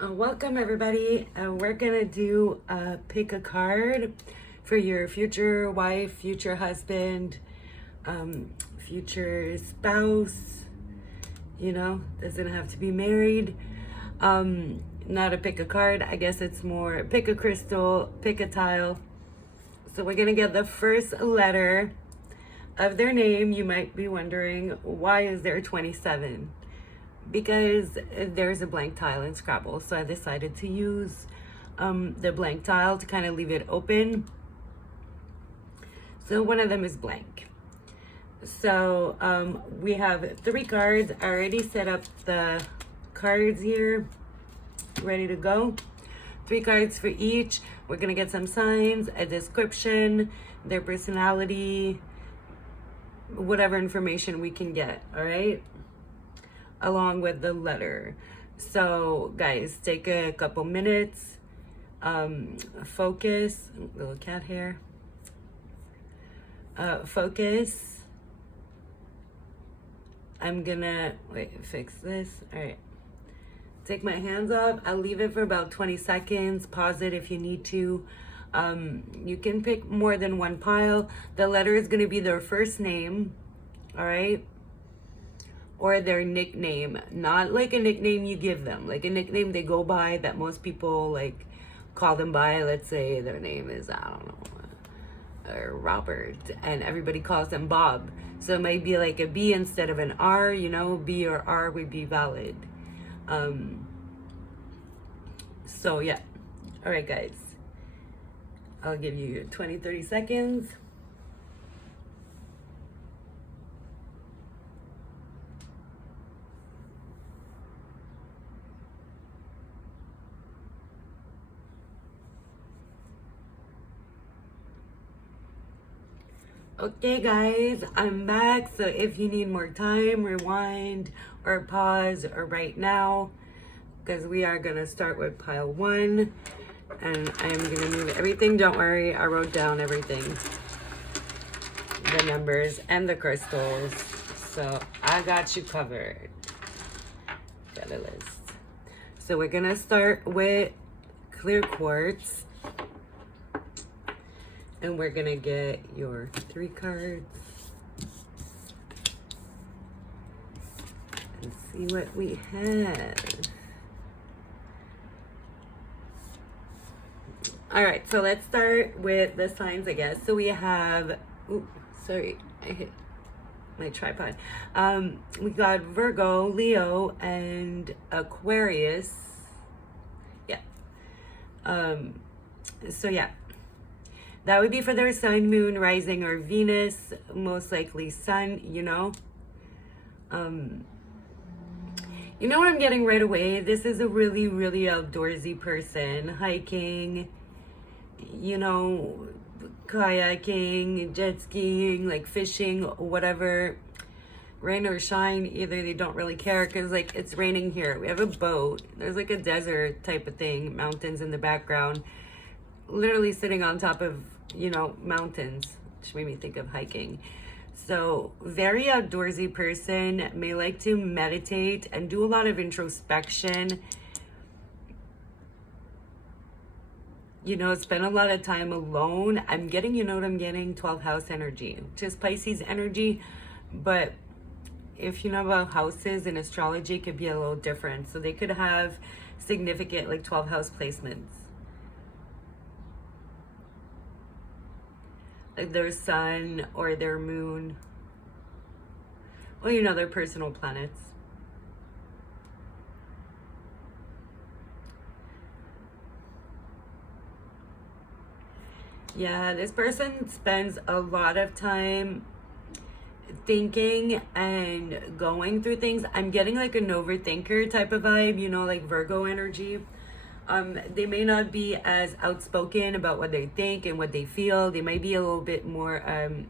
Welcome everybody. We're gonna do pick a card for your future wife, future husband, future spouse. You know, doesn't have to be married. Not a pick a card. I guess it's more pick a crystal, pick a tile. So we're gonna get the first letter of their name. You might be wondering, why is there 27? Because there's a blank tile in Scrabble, so I decided to use the blank tile to kind of leave it open. So one of them is blank. So we have 3 cards. I already set up the cards here, ready to go. 3 cards for each. We're gonna get some signs, a description, their personality, whatever information we can get, all right? Along with the letter. So guys, take a couple minutes, focus, little cat hair, focus. I'm gonna, fix this, all right. Take my hands off, I'll leave it for about 20 seconds, pause it if you need to. You can pick more than one pile. The letter is gonna be their first name, all right? Or their nickname, not like a nickname you give them, like a nickname they go by that most people like call them by. Let's say their name is, I don't know, Robert, and everybody calls them Bob. So it might be like a B instead of an R, you know, B or R would be valid. So yeah, all right guys, I'll give you 20-30 seconds. Okay guys, I'm back. So if you need more time, rewind or pause or right now, because we are gonna start with pile 1 and I am gonna move everything. Don't worry, I wrote down everything, the numbers and the crystals, so I got you covered. Got a list. So we're gonna start with clear quartz. And we're gonna get your 3 cards and see what we have. All right, so let's start with the signs, I guess. So we have, ooh, sorry, I hit my tripod. We got Virgo, Leo, and Aquarius. Yeah. So yeah. That would be for their sun, moon, rising, or Venus, most likely sun, you know. You know what I'm getting right away? This is a really, really outdoorsy person. Hiking, you know, kayaking, jet skiing, like fishing, whatever. Rain or shine, either they don't really care, because like it's raining here. We have a boat. There's like a desert type of thing, mountains in the background. Literally sitting on top of, you know, mountains, which made me think of hiking. So very outdoorsy person, may like to meditate and do a lot of introspection. You know, spend a lot of time alone. I'm getting, you know what I'm getting? 12th house energy, just Pisces energy. But if you know about houses in astrology, it could be a little different. So they could have significant like 12th house placements. Like their sun or their moon. Well, you know, their personal planets. Yeah, this person spends a lot of time thinking and going through things. I'm getting like an overthinker type of vibe, you know, like Virgo energy. They may not be as outspoken about what they think and what they feel. They might be a little bit more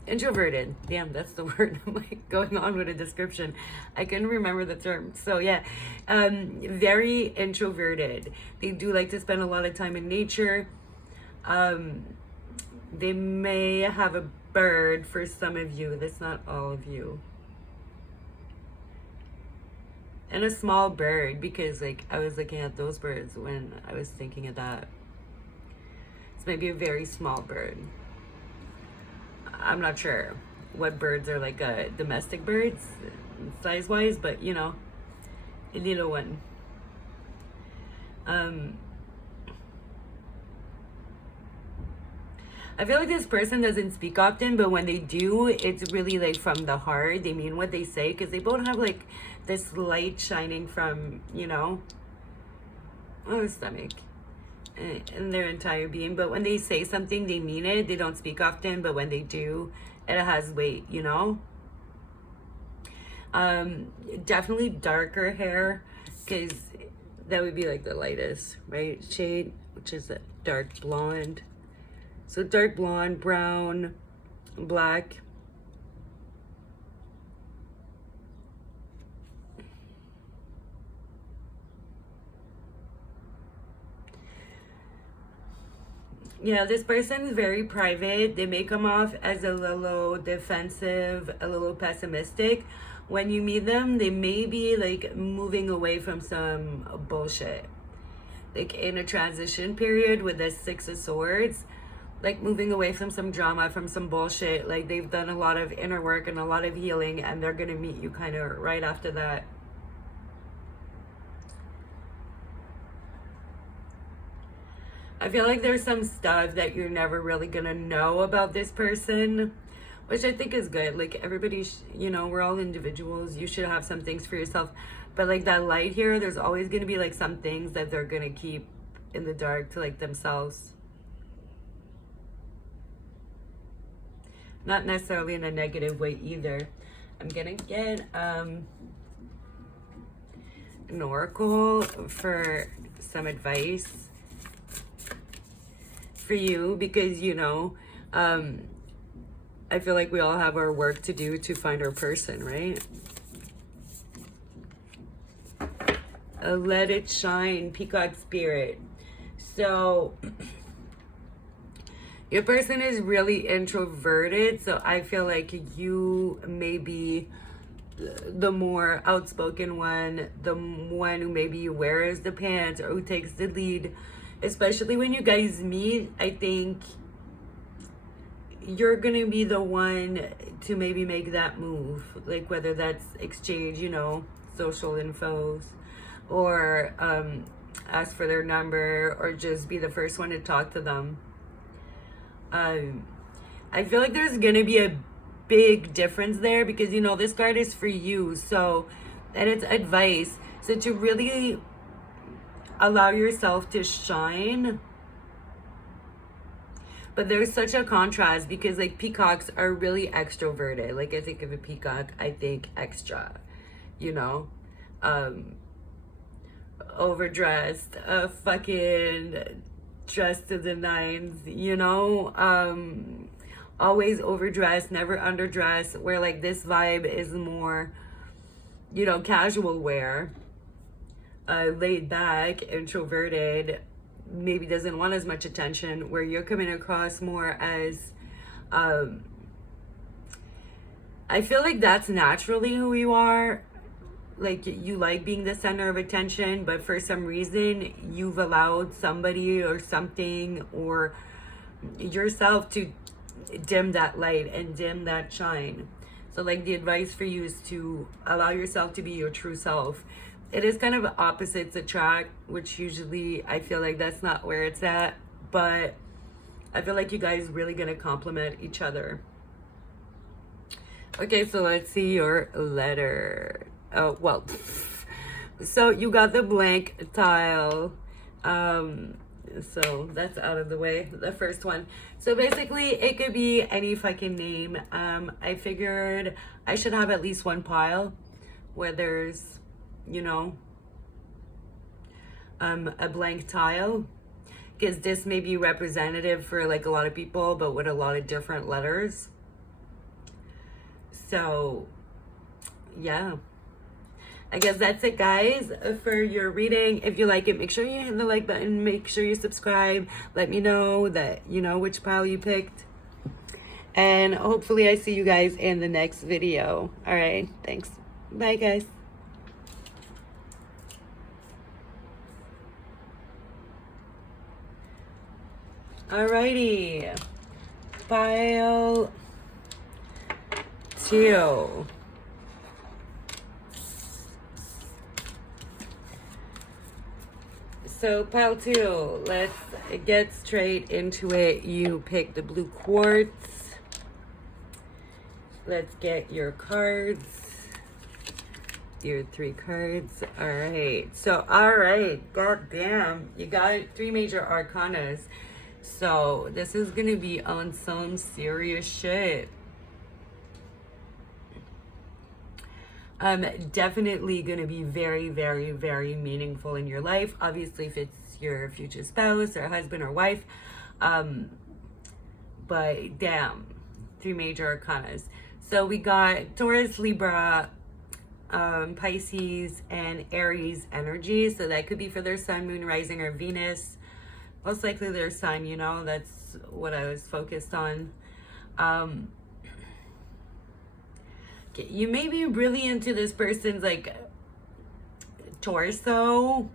introverted. Damn, that's the word. I'm like going on with a description. I couldn't remember the term. So yeah, very introverted. They do like to spend a lot of time in nature. They may have a bird for some of you. That's not all of you. and a small bird, because like I was looking at those birds when I was thinking of that. It's maybe a very small bird. I'm not sure what birds are like domestic birds size wise, but you know, a little one. I feel like this person doesn't speak often, but when they do, it's really like from the heart. They mean what they say, because they both have like this light shining from, you know, the stomach and their entire being. But when they say something, they mean it. They don't speak often, but when they do, it has weight, you know. Definitely darker hair, because that would be like the lightest, right, shade, which is a dark blonde. So dark blonde, brown, black. Yeah, this person is very private. They may come off as a little defensive, a little pessimistic. When you meet them, they may be like moving away from some bullshit. Like in a transition period with the Six of Swords, like moving away from some drama, from some bullshit. Like they've done a lot of inner work and a lot of healing, and they're gonna meet you kind of right after that. I feel like there's some stuff that you're never really gonna know about this person, which I think is good. Like everybody, you know, we're all individuals. You should have some things for yourself. But like that light here, there's always gonna be like some things that they're gonna keep in the dark to like themselves. Not necessarily in a negative way either. I'm gonna get an oracle for some advice for you, because you know, I feel like we all have our work to do to find our person, right? Let it shine, peacock spirit. So your person is really introverted, so I feel like you may be the more outspoken one, the one who maybe wears the pants or who takes the lead. Especially when you guys meet, I think you're gonna be the one to maybe make that move. Like whether that's exchange, you know, social infos, or ask for their number, or just be the first one to talk to them. I feel like there's gonna be a big difference there, because you know this card is for you, so, and it's advice. So to really allow yourself to shine. But there's such a contrast, because like peacocks are really extroverted. Like I think of a peacock, I think extra, you know, overdressed, fucking dressed to the nines, you know, always overdressed, never underdressed, where like this vibe is more, you know, casual wear, laid back, introverted, maybe doesn't want as much attention, where you're coming across more as, I feel like that's naturally who you are. Like you like being the center of attention, but for some reason you've allowed somebody or something or yourself to dim that light and dim that shine. So like the advice for you is to allow yourself to be your true self. It is kind of opposites attract, which usually I feel like that's not where it's at, but I feel like you guys really gonna complement each other. Okay, so let's see your letter. Oh, well, so you got the blank tile. So that's out of the way, the first one. So basically it could be any fucking name. I figured I should have at least one pile where there's, you know, a blank tile, because this may be representative for like a lot of people, but with a lot of different letters. So yeah, I guess that's it, guys, for your reading. If you like it, make sure you hit the like button, make sure you subscribe, let me know that you know which pile you picked, and hopefully I see you guys in the next video. All right, thanks, bye guys. Alrighty. Pile 2. So pile 2, let's get straight into it. You pick the blue quartz. Let's get your cards. Your 3 cards. Alright. So, alright. Goddamn. You got 3 major arcanas. So, this is going to be on some serious shit. Definitely going to be very, very, very meaningful in your life. Obviously, if it's your future spouse or husband or wife. But damn. 3 major arcanas. So, we got Taurus, Libra, Pisces, and Aries energy. So that could be for their sun, moon, rising, or Venus. Most likely their sun, you know, that's what I was focused on. You may be really into this person's like torso,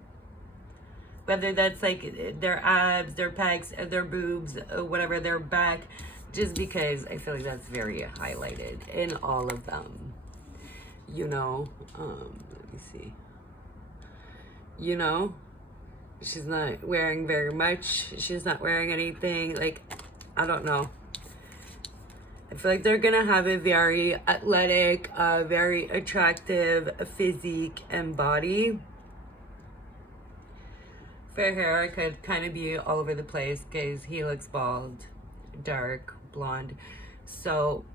whether that's like their abs, their pecs, their boobs, whatever, their back, just because I feel like that's very highlighted in all of them. You know, let me see. You know, she's not wearing very much. She's not wearing anything. Like, I don't know. I feel like they're gonna have a very athletic, very attractive physique and body. Fair hair could kind of be all over the place because he looks bald, dark, blonde. So,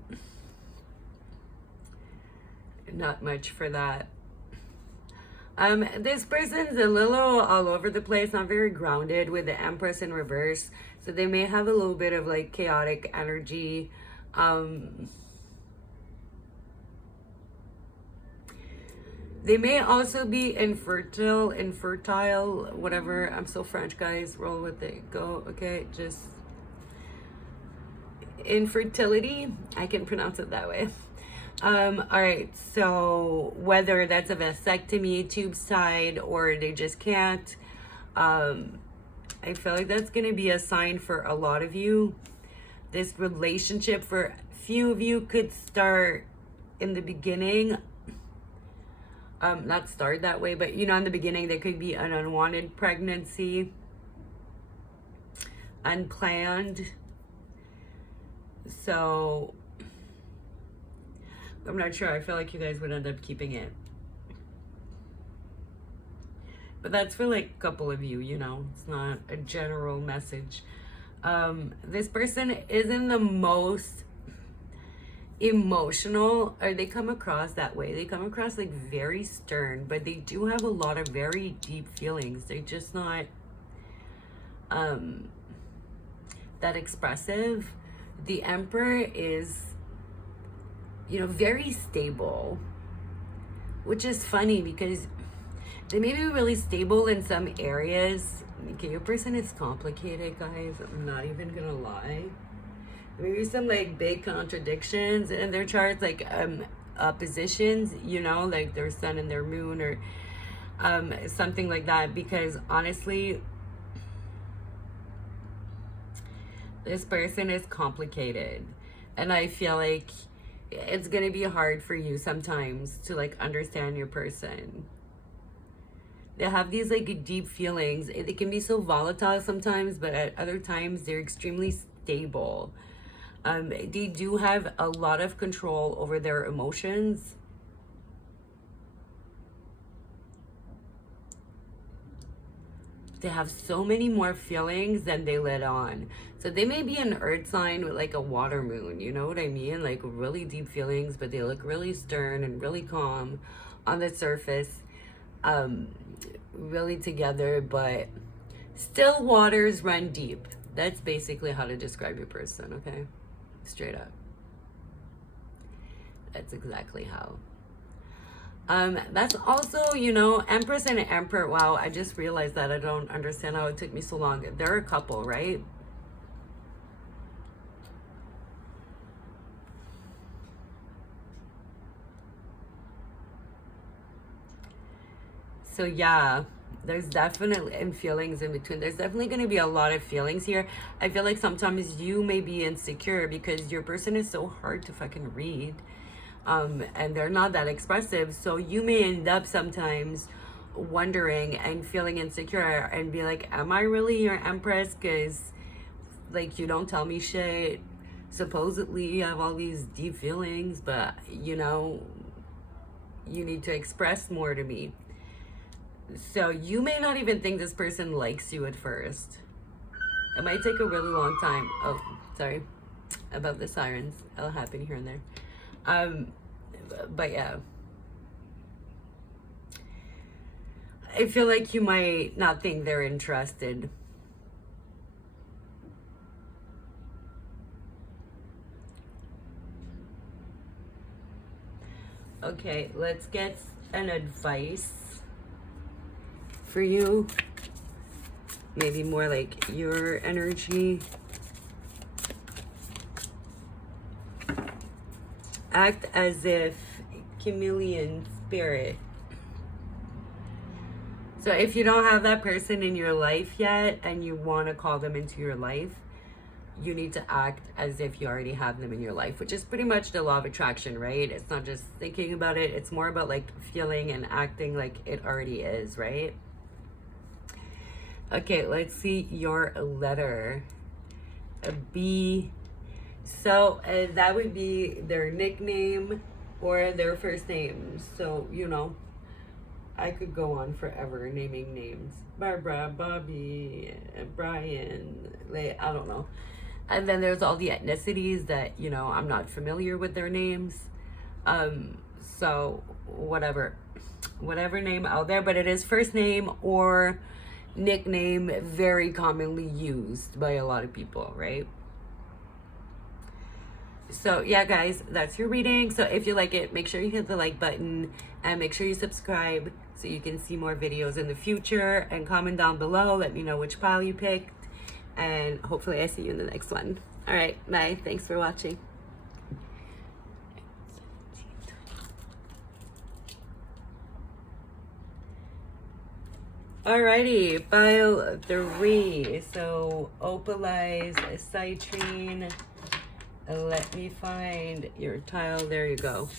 not much for that. This person's a little all over the place, not very grounded with the Empress in reverse. So they may have a little bit of like chaotic energy. They may also be infertile, whatever. I'm so French, guys. Roll with it. Go, okay? Just infertility. I can pronounce it that way. All right. So whether that's a vasectomy, tube side, or they just can't, I feel like that's going to be a sign for a lot of you. This relationship for a few of you could start in the beginning. Not start that way, but you know, in the beginning, there could be an unwanted pregnancy, unplanned. So I'm not sure. I feel like you guys would end up keeping it. But that's for like a couple of you, you know, it's not a general message. This person isn't the most emotional, or they come across that way. They come across like very stern, but they do have a lot of very deep feelings. They're just not that expressive. The Emperor is, you know, very stable, which is funny because they may be really stable in some areas. Okay, your person is complicated, guys. I'm not even gonna lie. Maybe some like big contradictions in their charts, like oppositions, you know, like their sun and their moon, or something like that. Because honestly, this person is complicated, and I feel like it's gonna be hard for you sometimes to like understand your person. They have these like deep feelings. They can be so volatile sometimes, but at other times they're extremely stable. They do have a lot of control over their emotions. They have so many more feelings than they let on. So they may be an earth sign with like a water moon, you know what I mean? Like really deep feelings, but they look really stern and really calm on the surface. Really together, but still waters run deep. That's basically how to describe your person, okay? Straight up. That's exactly how. That's also, you know, Empress and Emperor. Wow, I just realized that. I don't understand how it took me so long. They're a couple, right? So yeah, There's definitely, and feelings in between. There's definitely going to be a lot of feelings here. I feel like sometimes you may be insecure because your person is so hard to fucking read. And they're not that expressive. So you may end up sometimes wondering and feeling insecure and be like, am I really your empress? Because, like, you don't tell me shit. Supposedly you have all these deep feelings, but, you know, you need to express more to me. So you may not even think this person likes you at first. It might take a really long time. Oh, sorry about the sirens. It'll happen here and there. But yeah, I feel like you might not think they're interested. Okay, let's get an advice for you. Maybe more like your energy. Act as if chameleon spirit. So if you don't have that person in your life yet and you want to call them into your life, you need to act as if you already have them in your life, which is pretty much the law of attraction, right? It's not just thinking about it. It's more about like feeling and acting like it already is, right? Okay, let's see your letter. A B. So that would be their nickname or their first name. So, you know, I could go on forever naming names. Barbara, Bobby, Brian, like, I don't know. And then there's all the ethnicities that, you know, I'm not familiar with their names. So whatever name out there, but it is first name or nickname, very commonly used by a lot of people, right? So yeah, guys, that's your reading. So if you like it, make sure you hit the like button and make sure you subscribe so you can see more videos in the future, and comment down below. Let me know which pile you picked, and hopefully I see you in the next one. All right, bye. Thanks for watching. Alrighty, pile 3. So Opalized Citrine. Let me find your tile. There you go.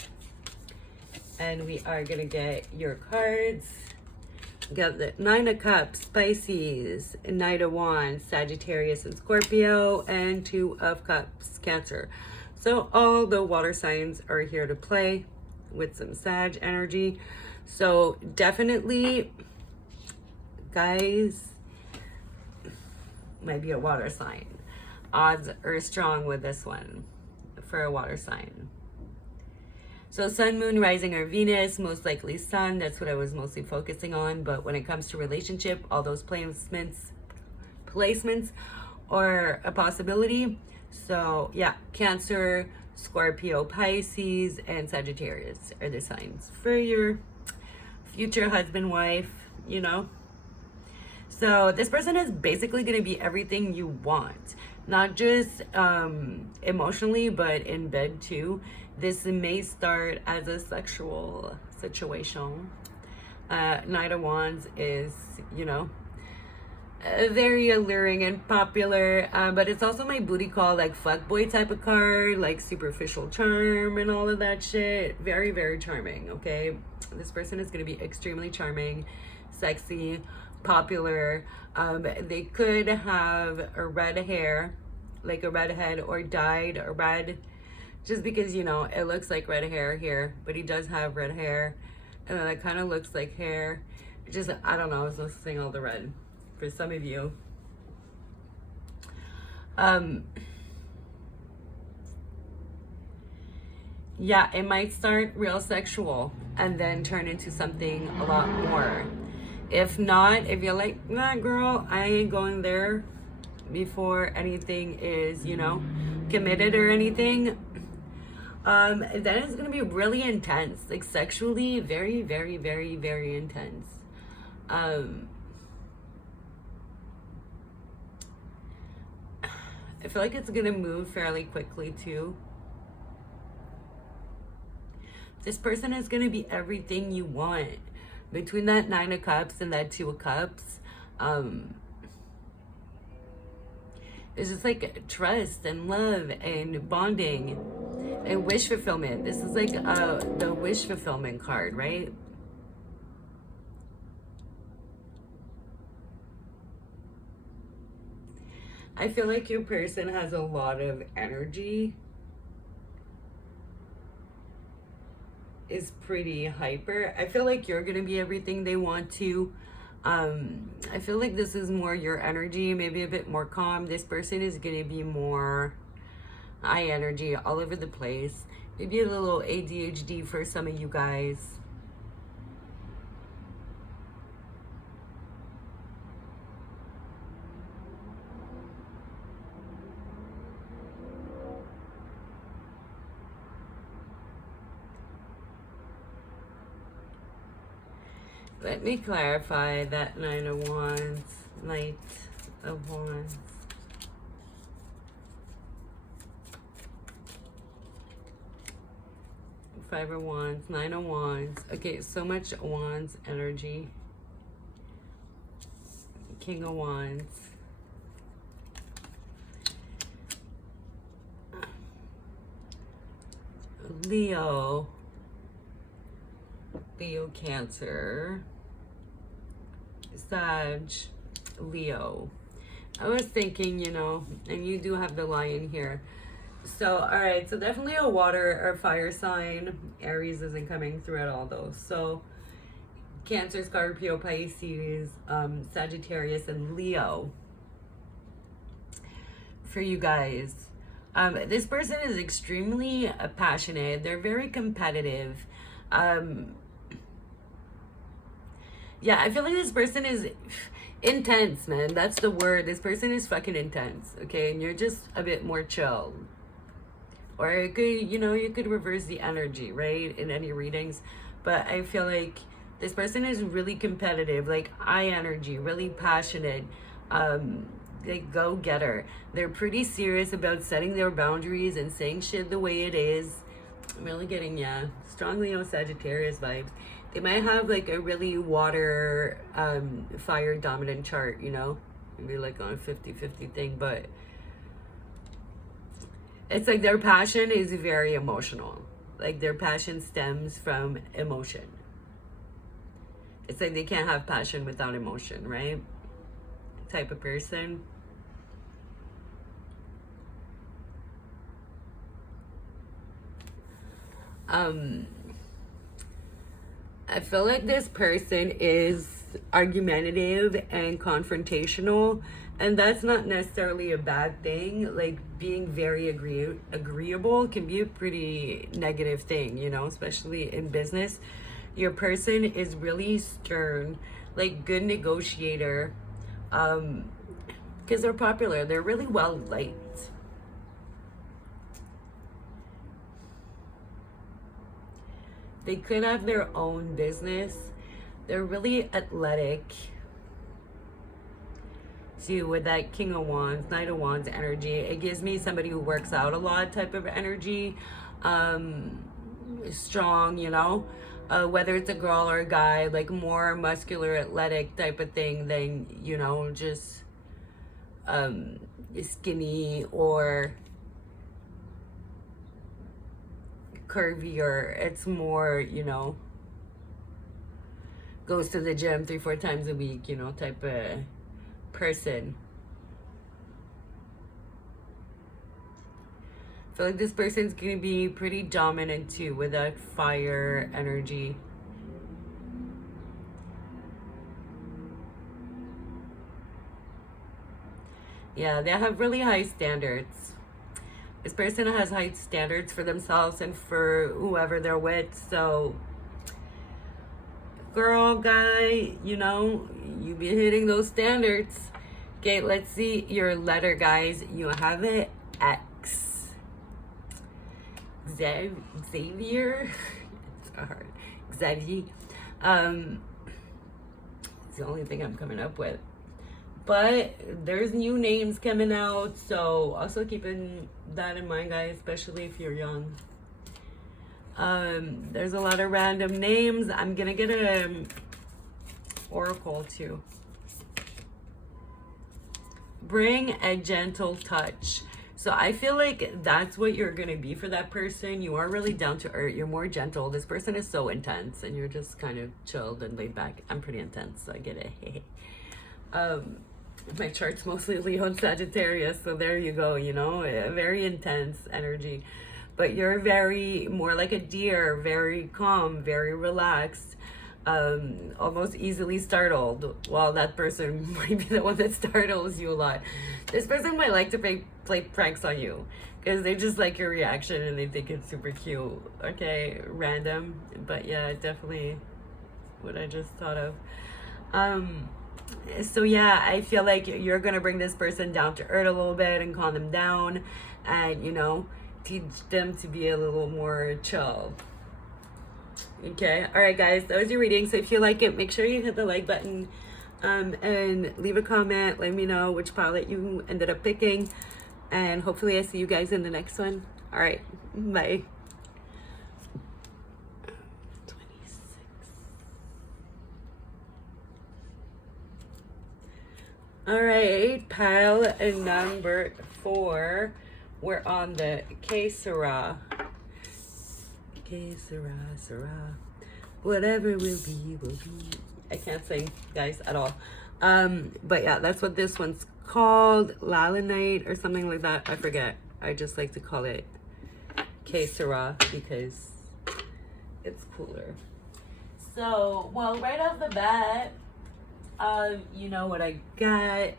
And we are gonna get your cards. We got the 9 of Cups, Pisces, Knight of Wands, Sagittarius and Scorpio, and 2 of Cups, Cancer. So all the water signs are here to play with some Sag energy. So definitely, guys, might be a water sign. Odds are strong with this one for a water sign. So Sun, Moon, Rising, or Venus, most likely Sun. That's what I was mostly focusing on. But when it comes to relationship, all those placements are a possibility. So yeah, Cancer, Scorpio, Pisces, and Sagittarius are the signs for your future husband, wife, you know. So this person is basically going to be everything you want, not just emotionally, but in bed too. This may start as a sexual situation. Knight of Wands is, you know, very alluring and popular, but it's also my booty call, like fuckboy type of card, like superficial charm and all of that shit. Very, very charming, okay? This person is going to be extremely charming, sexy, popular. They could have a red hair, like a redhead, or dyed red, just because, you know, it looks like red hair here, but he does have red hair, and then it kind of looks like hair. Just, I don't know, I was noticing all the red for some of you. Yeah, it might start real sexual and then turn into something a lot more. If not, if you're like, nah, girl, I ain't going there before anything is, you know, committed or anything, then it's gonna be really intense, like sexually, very, very, very, very intense. I feel like it's gonna move fairly quickly too. This person is gonna be everything you want. between that Nine of Cups and that Two of Cups, it's just like trust and love and bonding and wish fulfillment. This is like the wish fulfillment card, right? I feel like your person has a lot of energy, is pretty hyper. I feel like you're gonna be everything they want to. I feel like this is more your energy, maybe a bit more calm. This person is gonna be more high energy, all over the place. Maybe a little ADHD for some of you guys. Let me clarify that Nine of Wands, Knight of Wands. Five of Wands, Nine of Wands. Okay, so much Wands energy. King of Wands. Leo. Leo, Cancer. Sag, Leo. I was thinking, you know, and you do have the Lion here. So, all right, so definitely a water or fire sign. Aries isn't coming through at all, though. So, Cancer, Scorpio, Pisces, Sagittarius, and Leo. For you guys. This person is extremely passionate. They're very competitive. Yeah, I feel like this person is intense, man. That's the word. This person is fucking intense, okay? And you're just a bit more chill. Or it could, you know, you could reverse the energy, right? In any readings. But I feel like this person is really competitive, like high energy, really passionate, like go-getter. They're pretty serious about setting their boundaries and saying shit the way it is. I'm really getting, yeah, strong Leo Sagittarius vibes. They might have like a really water, fire dominant chart, you know? Maybe like on a 50-50 thing, but it's like their passion is very emotional. Like their passion stems from emotion. It's like they can't have passion without emotion, right? Type of person. I feel like this person is argumentative and confrontational, and that's not necessarily a bad thing. Like being very agreeable can be a pretty negative thing, you know, especially in business. Your person is really stern, like good negotiator, because they're popular. They're really well liked. They could have their own business. They're really athletic. See, with that King of Wands, Knight of Wands energy, it gives me somebody who works out a lot type of energy. Strong, you know. Whether it's a girl or a guy, like more muscular, athletic type of thing than, you know, just skinny or curvier. It's more, you know, goes to the gym 3-4 times a week, you know, type of person. I feel like this person's gonna be pretty dominant too with that fire energy. Yeah, they have really high standards. This person has high standards for themselves and for whoever they're with. So, girl, guy, you know, you be hitting those standards. Okay, let's see your letter, guys. You have it X. Xavier. It's hard. Xavier. It's the only thing I'm coming up with. But there's new names coming out, so also keeping that in mind, guys, especially if you're young. There's a lot of random names. I'm gonna get Oracle too. Bring a gentle touch. So I feel like that's what you're going to be for that person. You are really down to earth. You're more gentle. This person is so intense and you're just kind of chilled and laid back. I'm pretty intense, so I get it. My chart's mostly Leo and Sagittarius, so there you go, you know, a very intense energy. But you're very more like a deer, very calm, very relaxed, almost easily startled. Well, that person might be the one that startles you a lot. This person might like to play pranks on you because they just like your reaction and they think it's super cute. Okay, random, but yeah, definitely what I just thought of. So yeah, I feel like you're gonna bring this person down to earth a little bit and calm them down, and you know, teach them to be a little more chill. Okay, all right guys, that was your reading. So if you like it, make sure you hit the like button, and leave a comment. Let me know which palette you ended up picking, and hopefully I see you guys in the next one. All right, bye. All right, pile number 4. We're on the Sera. Sera. Whatever will be, will be. I can't sing, guys, at all. But yeah, that's what this one's called. Malachite or something like that. I forget. I just like to call it Sera because it's cooler. So, well, right off the bat, you know what I got.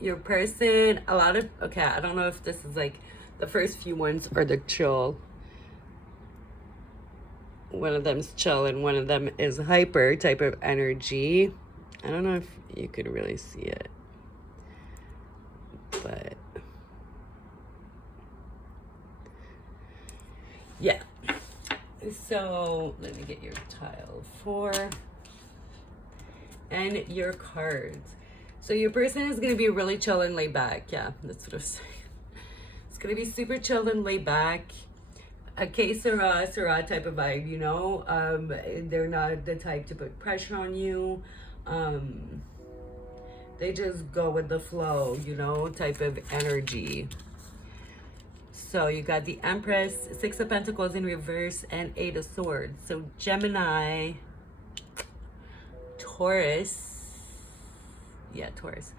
Your person, okay, I don't know if this is like the first few ones or the chill. One of them's chill and one of them is hyper type of energy. I don't know if you could really see it, but yeah. So let me get your tile 4. And your cards. So your person is going to be really chill and laid back. Yeah, that's what I was saying. It's going to be super chill and laid back. A Sera type of vibe, you know. They're not the type to put pressure on you. They just go with the flow, you know, type of energy. So you got the Empress, 6 of Pentacles in reverse, and 8 of Swords. So Gemini, Taurus, yeah, Taurus,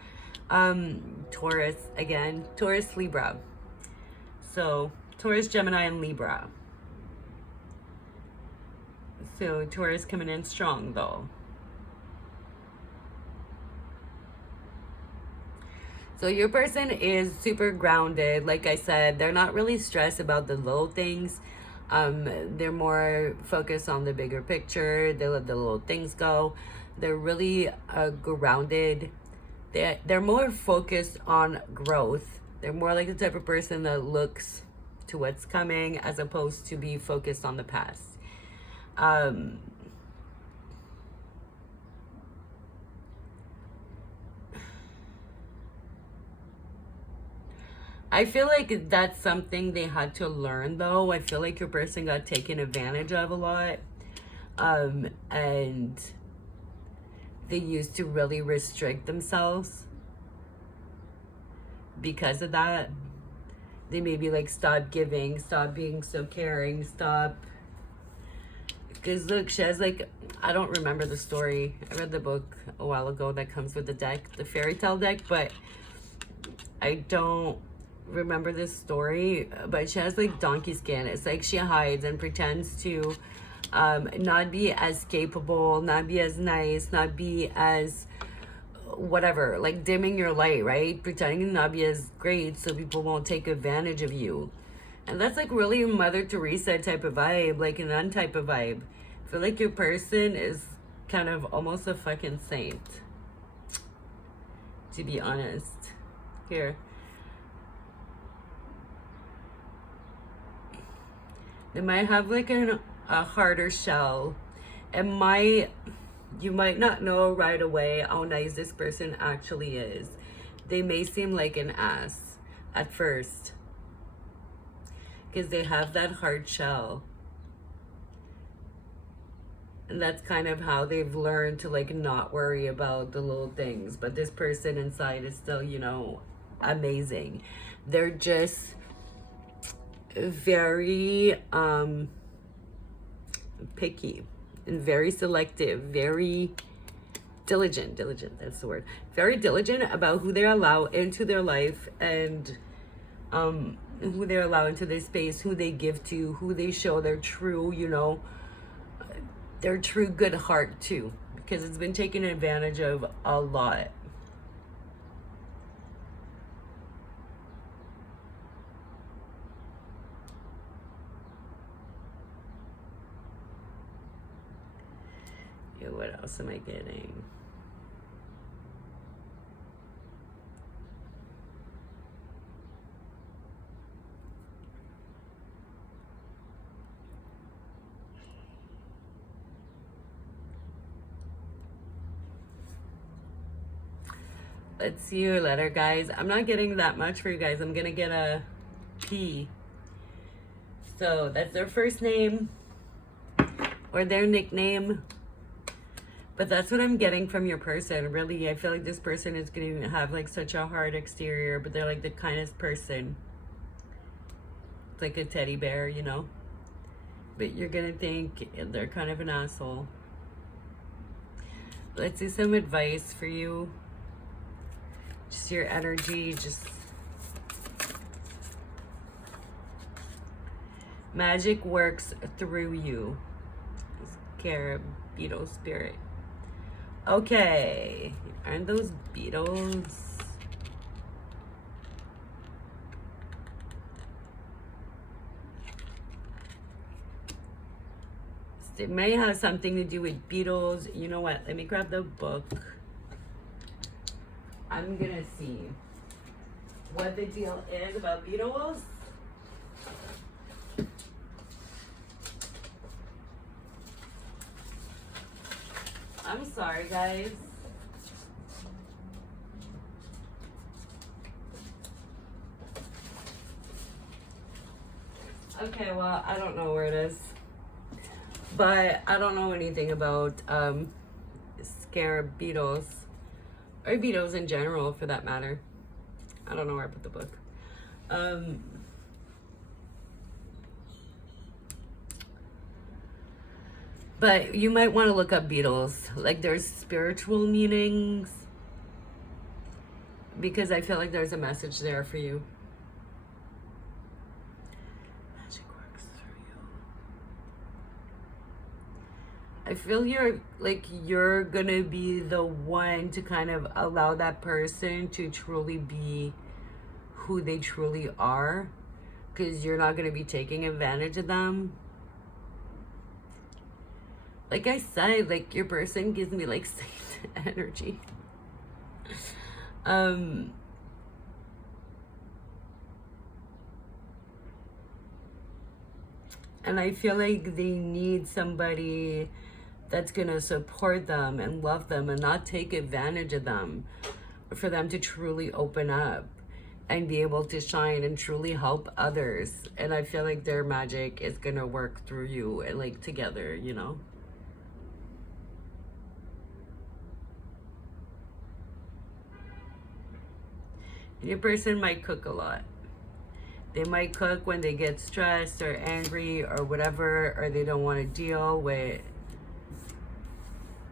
Taurus again, Taurus, Libra. So Taurus, Gemini, and Libra. So Taurus coming in strong though. So your person is super grounded. Like I said, they're not really stressed about the little things. They're more focused on the bigger picture. They let the little things go. They're really grounded. They're more focused on growth. They're more like the type of person that looks to what's coming as opposed to be focused on the past. I feel like that's something they had to learn though. I feel like your person got taken advantage of a lot. And they used to really restrict themselves because of that. They maybe like stop giving, stop being so caring, stop. Because look, she has like, I don't remember the story. I read the book a while ago that comes with the deck, the fairy tale deck, but I don't remember this story. But she has like donkey skin. It's like she hides and pretends to not be as capable, not be as nice, not be as whatever, like dimming your light, right? Pretending to not be as great so people won't take advantage of you. And that's like really Mother Teresa type of vibe, like an nun type of vibe. I feel like your person is kind of almost a fucking saint, to be honest. Here. They might have like a harder shell. You might not know right away how nice this person actually is. They may seem like an ass at first because they have that hard shell. And that's kind of how they've learned to like not worry about the little things. But this person inside is still, you know, amazing. They're just very picky and very selective, very diligent, that's the word. Very diligent about who they allow into their life, and who they allow into their space, who they give to, who they show their true, you know, their true good heart to, because it's been taken advantage of a lot. Yeah, what else am I getting? Let's see your letter, guys. I'm not getting that much for you guys. I'm gonna get a P. So that's their first name or their nickname. But that's what I'm getting from your person. Really, I feel like this person is gonna have like such a hard exterior, but they're like the kindest person. It's like a teddy bear, you know? But you're gonna think they're kind of an asshole. Let's see some advice for you. Just your energy, just magic works through you. Scarab beetle spirit. Okay, aren't those beetles? It may have something to do with beetles. You know what? Let me grab the book. I'm gonna see what the deal is about beetles. I'm sorry, guys. Okay, well, I don't know where it is. But I don't know anything about scarab beetles. Or beetles in general, for that matter. I don't know where I put the book. But you might want to look up beetles. Like, there's spiritual meanings. Because I feel like there's a message there for you. Magic works through you. I feel you're gonna be the one to kind of allow that person to truly be who they truly are. Because you're not gonna be taking advantage of them. Like I said, like your person gives me like safe energy. And I feel like they need somebody that's gonna support them and love them and not take advantage of them, for them to truly open up and be able to shine and truly help others. And I feel like their magic is gonna work through you and like together, you know? Your person might cook a lot. They might cook when they get stressed or angry or whatever, or they don't want to deal with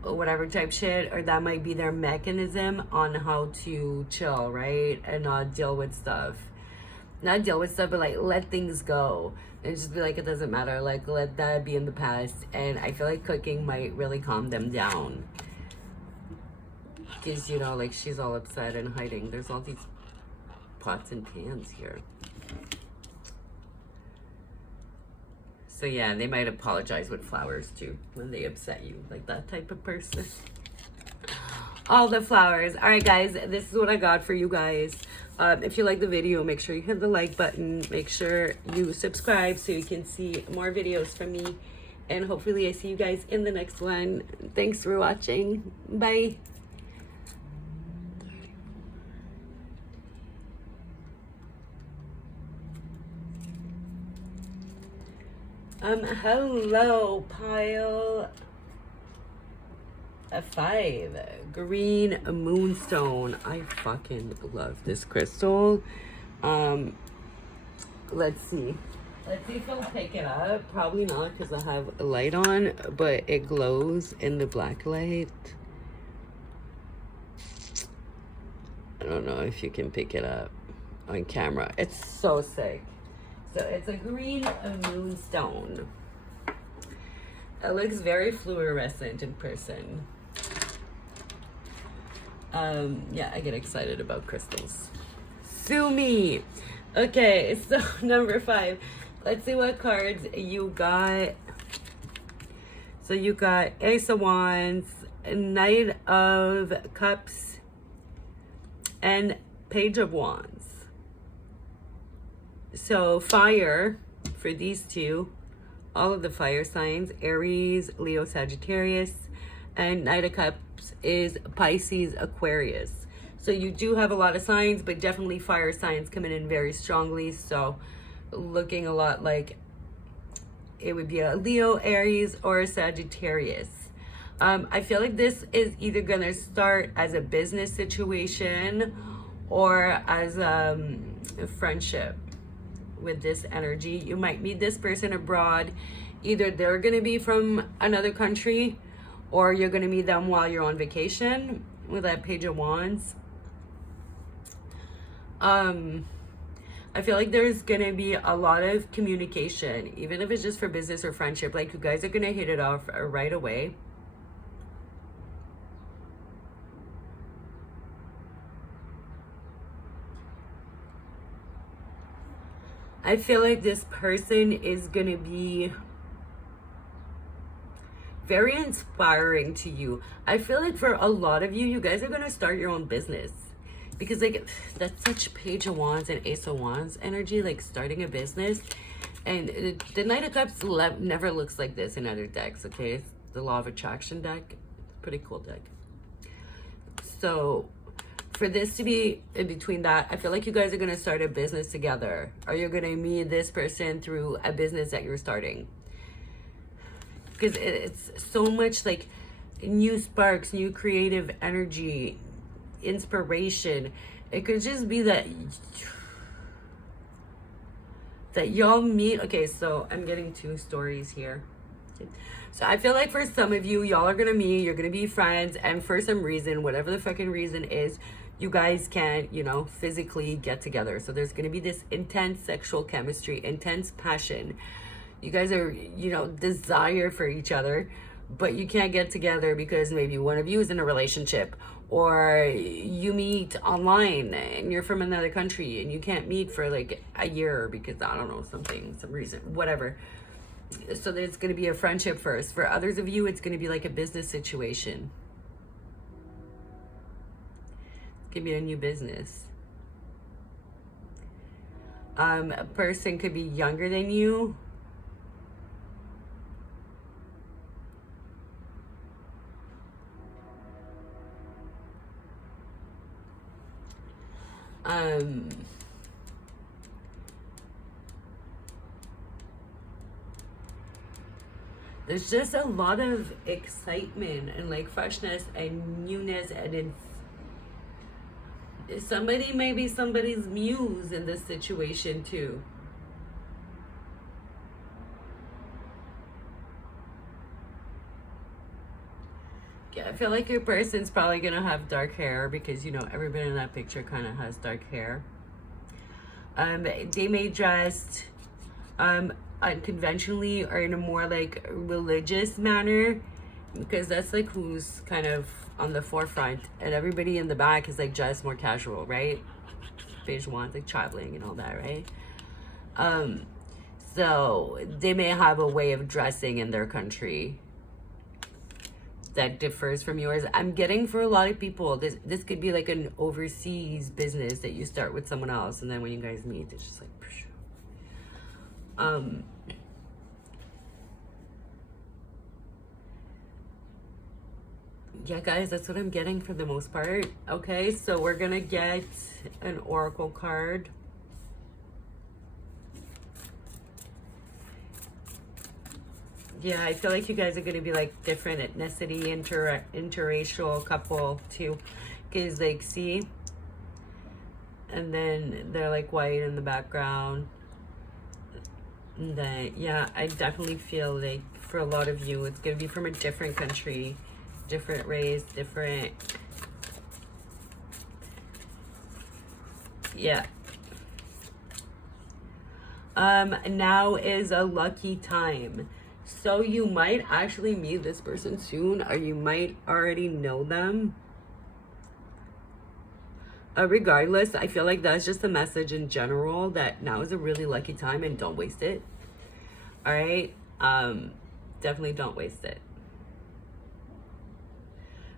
whatever type shit, or that might be their mechanism on how to chill, right? And not deal with stuff. Not deal with stuff, but like let things go. And just be like, it doesn't matter. Like, let that be in the past. And I feel like cooking might really calm them down. Because, you know, like she's all upset and hiding. There's all these pots and pans here. So yeah, they might apologize with flowers too when they upset you, like that type of person. All the flowers. All right, guys, this is what I got for you guys. If you like the video, make sure you hit the like button. Make sure you subscribe so you can see more videos from me. And hopefully I see you guys in the next one. Thanks for watching. Bye. Hello, Pile. A 5. Green Moonstone. I fucking love this crystal. Let's see. Let's see if I'll pick it up. Probably not because I have a light on, but it glows in the black light. I don't know if you can pick it up on camera. It's so sick. So it's a green moonstone. It looks very fluorescent in person. Yeah, I get excited about crystals. Sue me. Okay, so number 5. Let's see what cards you got. So you got Ace of Wands, Knight of Cups, and Page of Wands. So fire for these two, all of the fire signs, Aries, Leo, Sagittarius, and Knight of Cups is Pisces, Aquarius. So you do have a lot of signs, but definitely fire signs coming in very strongly. So looking a lot like it would be a Leo, Aries, or a Sagittarius. I feel like this is either going to start as a business situation or as a friendship with this energy. You might meet this person abroad. Either they're going to be from another country or you're going to meet them while you're on vacation with that Page of Wands. I feel like there's gonna be a lot of communication, even if it's just for business or friendship. Like you guys are gonna hit it off right away. I feel like this person is gonna be very inspiring to you. I feel like for a lot of you, you guys are gonna start your own business. Because like that's such Page of Wands and Ace of Wands energy, like starting a business. And the Knight of Cups never looks like this in other decks, okay? It's the Law of Attraction deck. It's a pretty cool deck. So for this to be in between that, I feel like you guys are going to start a business together. Or you're going to meet this person through a business that you're starting. Because it's so much like new sparks, new creative energy, inspiration. It could just be that y'all meet. Okay, so I'm getting 2 stories here. So I feel like for some of you, y'all are gonna meet, you're gonna be friends, and for some reason, whatever the fucking reason is, you guys can't, you know, physically get together. So there's gonna be this intense sexual chemistry, intense passion. You guys are, you know, desire for each other, but you can't get together because maybe one of you is in a relationship, or you meet online and you're from another country and you can't meet for like a year because I don't know, some reason, whatever. So there's going to be a friendship first. For others of you, it's going to be like a business situation. It's going to be a new business. A person could be younger than you. There's just a lot of excitement and like freshness and newness, and somebody may be somebody's muse in this situation too. I feel like your person's probably gonna have dark hair because, you know, everybody in that picture kind of has dark hair. They may dress unconventionally or in a more like religious manner, because that's like who's kind of on the forefront, and everybody in the back is like dressed more casual, right? Beige ones, like traveling and all that, right? So they may have a way of dressing in their country that differs from yours. I'm getting for a lot of people, this could be like an overseas business that you start with someone else, and then when you guys meet, it's just like, yeah, guys, that's what I'm getting for the most part. Okay, so we're gonna get an oracle card. Yeah, I feel like you guys are going to be like different ethnicity, interracial couple too. Because like, see? And then they're like white in the background. And then, yeah, I definitely feel like for a lot of you, it's going to be from a different country, different race, different... Yeah. Now is a lucky time. So you might actually meet this person soon, or you might already know them. Regardless, I feel like that's just a message in general that now is a really lucky time and don't waste it. All right? Definitely don't waste it.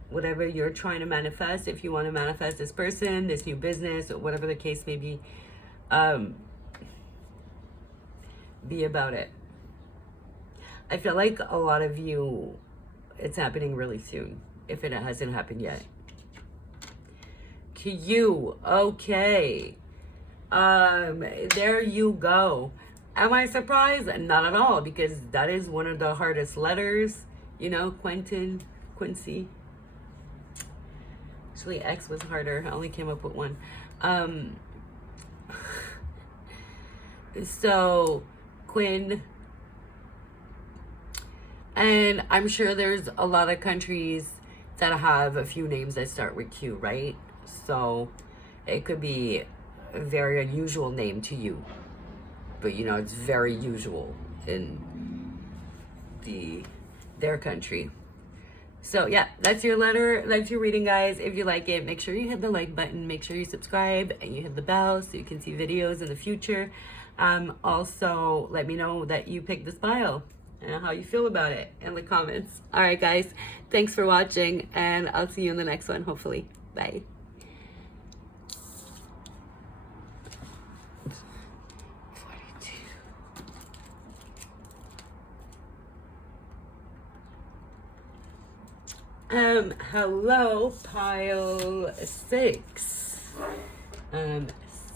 Whatever you're trying to manifest, if you want to manifest this person, this new business, or whatever the case may be about it. I feel like a lot of you, it's happening really soon, if it hasn't happened yet. To you, okay. There you go. Am I surprised? Not at all, because that is one of the hardest letters, you know, Quincy. Actually, X was harder. I only came up with one. So, Quinn. And I'm sure there's a lot of countries that have a few names that start with Q, right? So it could be a very unusual name to you. But you know, it's very usual in their country. So yeah, that's your letter. That's your reading, guys. If you like it, make sure you hit the like button. Make sure you subscribe and you hit the bell so you can see videos in the future. Also, let me know that you picked this pile and how you feel about it in the comments. All right, guys. Thanks for watching, and I'll see you in the next one, hopefully. Bye. Hello, pile 6.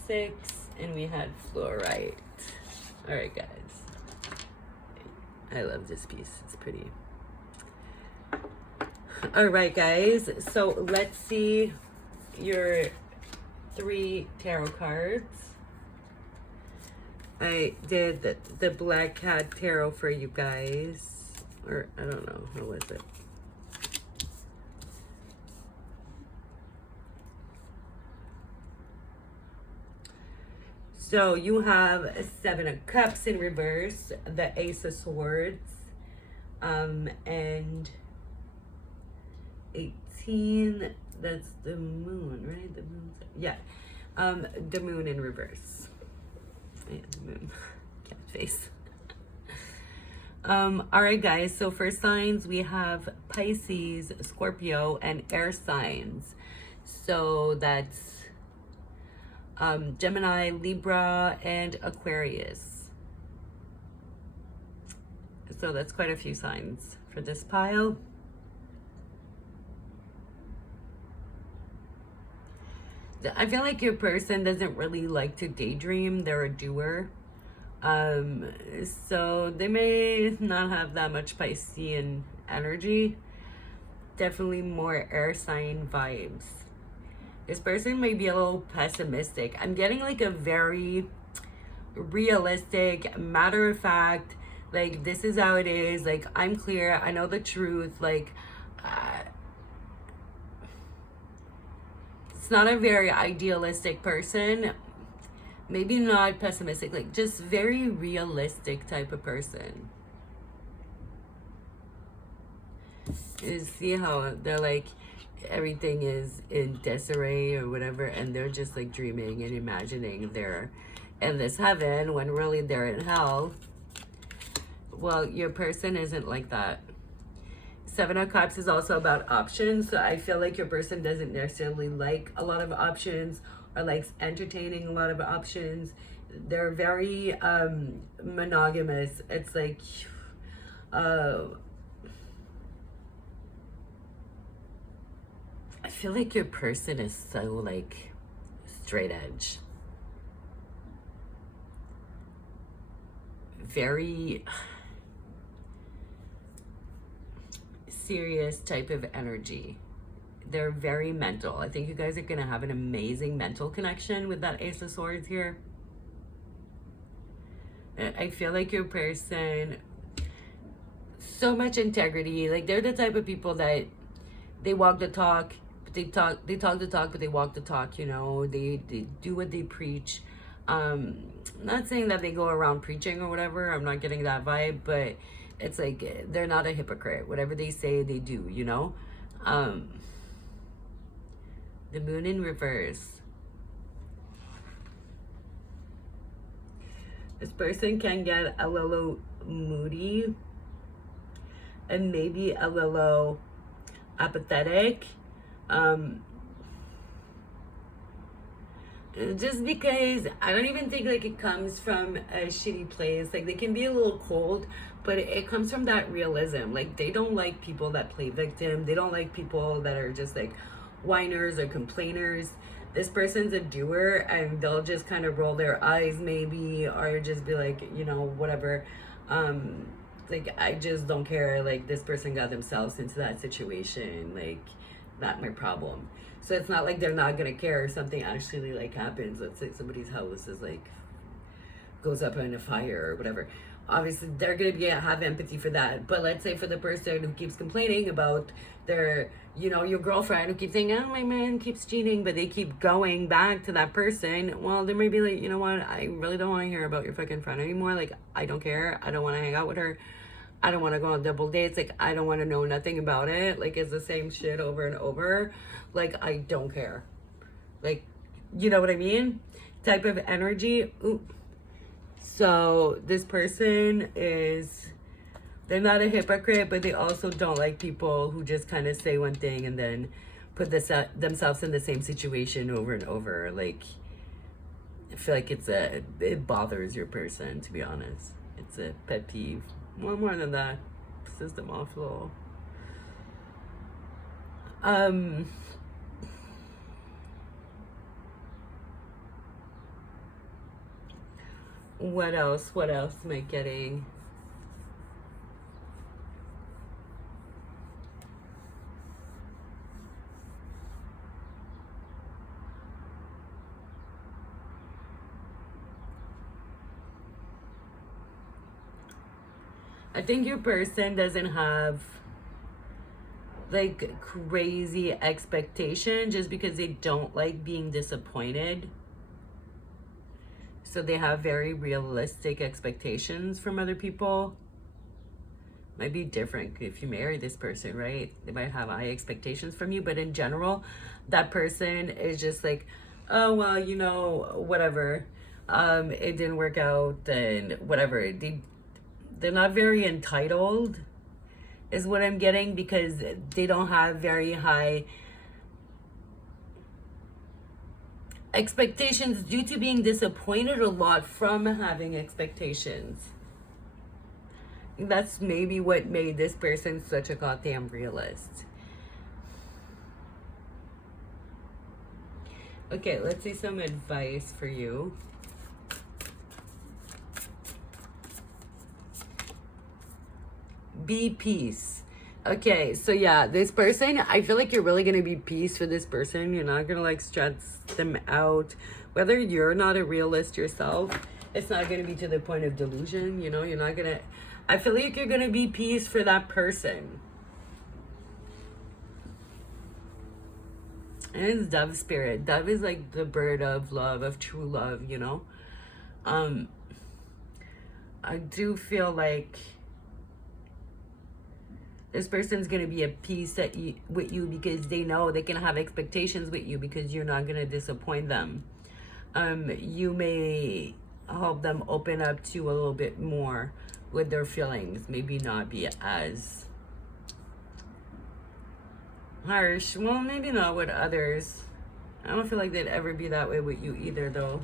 6, and we had Fluorite. All right, guys. I love this piece. It's pretty. All right, guys. So let's see your 3 tarot cards. I did the Black Cat Tarot for you guys. Or, I don't know. How was it? So you have 7 of Cups in reverse, the Ace of Swords, and 18, that's the moon, right? The moon, yeah, the moon in reverse. Yeah, the moon, cat face. All right, guys, so for signs, we have Pisces, Scorpio, and air signs. So that's Gemini, Libra, and Aquarius. So that's quite a few signs for this pile. I feel like your person doesn't really like to daydream. They're a doer. So they may not have that much Piscean energy. Definitely more air sign vibes. This person may be a little pessimistic. I'm getting like a very realistic, matter of fact, like this is how it is. Like I'm clear. I know the truth. Like it's not a very idealistic person. Maybe not pessimistic. Like just very realistic type of person. You see how they're like, everything is in disarray or whatever, and they're just like dreaming and imagining they're in this heaven when really they're in hell. Well, your person isn't like that. 7 of Cups is also about options, so I feel like your person doesn't necessarily like a lot of options or likes entertaining a lot of options. They're very monogamous. It's like I feel like your person is so like straight edge. Very serious type of energy. They're very mental. I think you guys are going to have an amazing mental connection with that Ace of Swords here. I feel like your person, so much integrity. Like, they're the type of people that they walk the talk, but they talk the talk, but they walk the talk, you know. They do what they preach. Not saying that they go around preaching or whatever. I'm not getting that vibe, but it's like they're not a hypocrite. Whatever they say, they do, you know. The moon in reverse. This person can get a little moody and maybe a little apathetic. Just because I don't even think like it comes from a shitty place. Like, they can be a little cold, but it comes from that realism. Like, they don't like people that play victim. They don't like people that are just like whiners or complainers. This person's a doer, and they'll just kind of roll their eyes maybe, or just be like, you know, whatever. Like, I just don't care. Like, this person got themselves into that situation. Like, not my problem. So it's not like they're not gonna care if something actually like happens. Let's say somebody's house is like goes up in a fire or whatever. Obviously they're gonna have empathy for that. But let's say for the person who keeps complaining about their, you know, your girlfriend who keeps saying, oh, my man keeps cheating, but they keep going back to that person. Well, they may be like, you know what, I really don't want to hear about your fucking friend anymore. Like, I don't care. I don't want to hang out with her. I don't want to go on double dates. Like, I don't want to know nothing about it. Like, it's the same shit over and over. Like, I don't care. Like, you know what I mean? Type of energy. Ooh. So this person is, they're not a hypocrite, but they also don't like people who just kind of say one thing and then put themselves in the same situation over and over. Like, I feel like it bothers your person, to be honest. It's a pet peeve. Well, more than that, system offload. What else? What else am I getting? I think your person doesn't have like crazy expectation just because they don't like being disappointed. So they have very realistic expectations from other people. Might be different if you marry this person, right? They might have high expectations from you, but in general, that person is just like, oh, well, you know, whatever. It didn't work out, and whatever. They're not very entitled, is what I'm getting, because they don't have very high expectations due to being disappointed a lot from having expectations. That's maybe what made this person such a goddamn realist. Okay, let's see some advice for you. Be peace. Okay, so yeah, this person, I feel like you're really going to be peace for this person. You're not going to like stress them out. Whether you're not a realist yourself, it's not going to be to the point of delusion. You know, you're not going to, I feel like you're going to be peace for that person. And it's dove spirit. Dove is like the bird of love, of true love, you know. I do feel like this person's going to be at peace with you because they know they can have expectations with you because you're not going to disappoint them. You may help them open up to you a little bit more with their feelings. Maybe not be as harsh. Well, maybe not with others. I don't feel like they'd ever be that way with you either, though.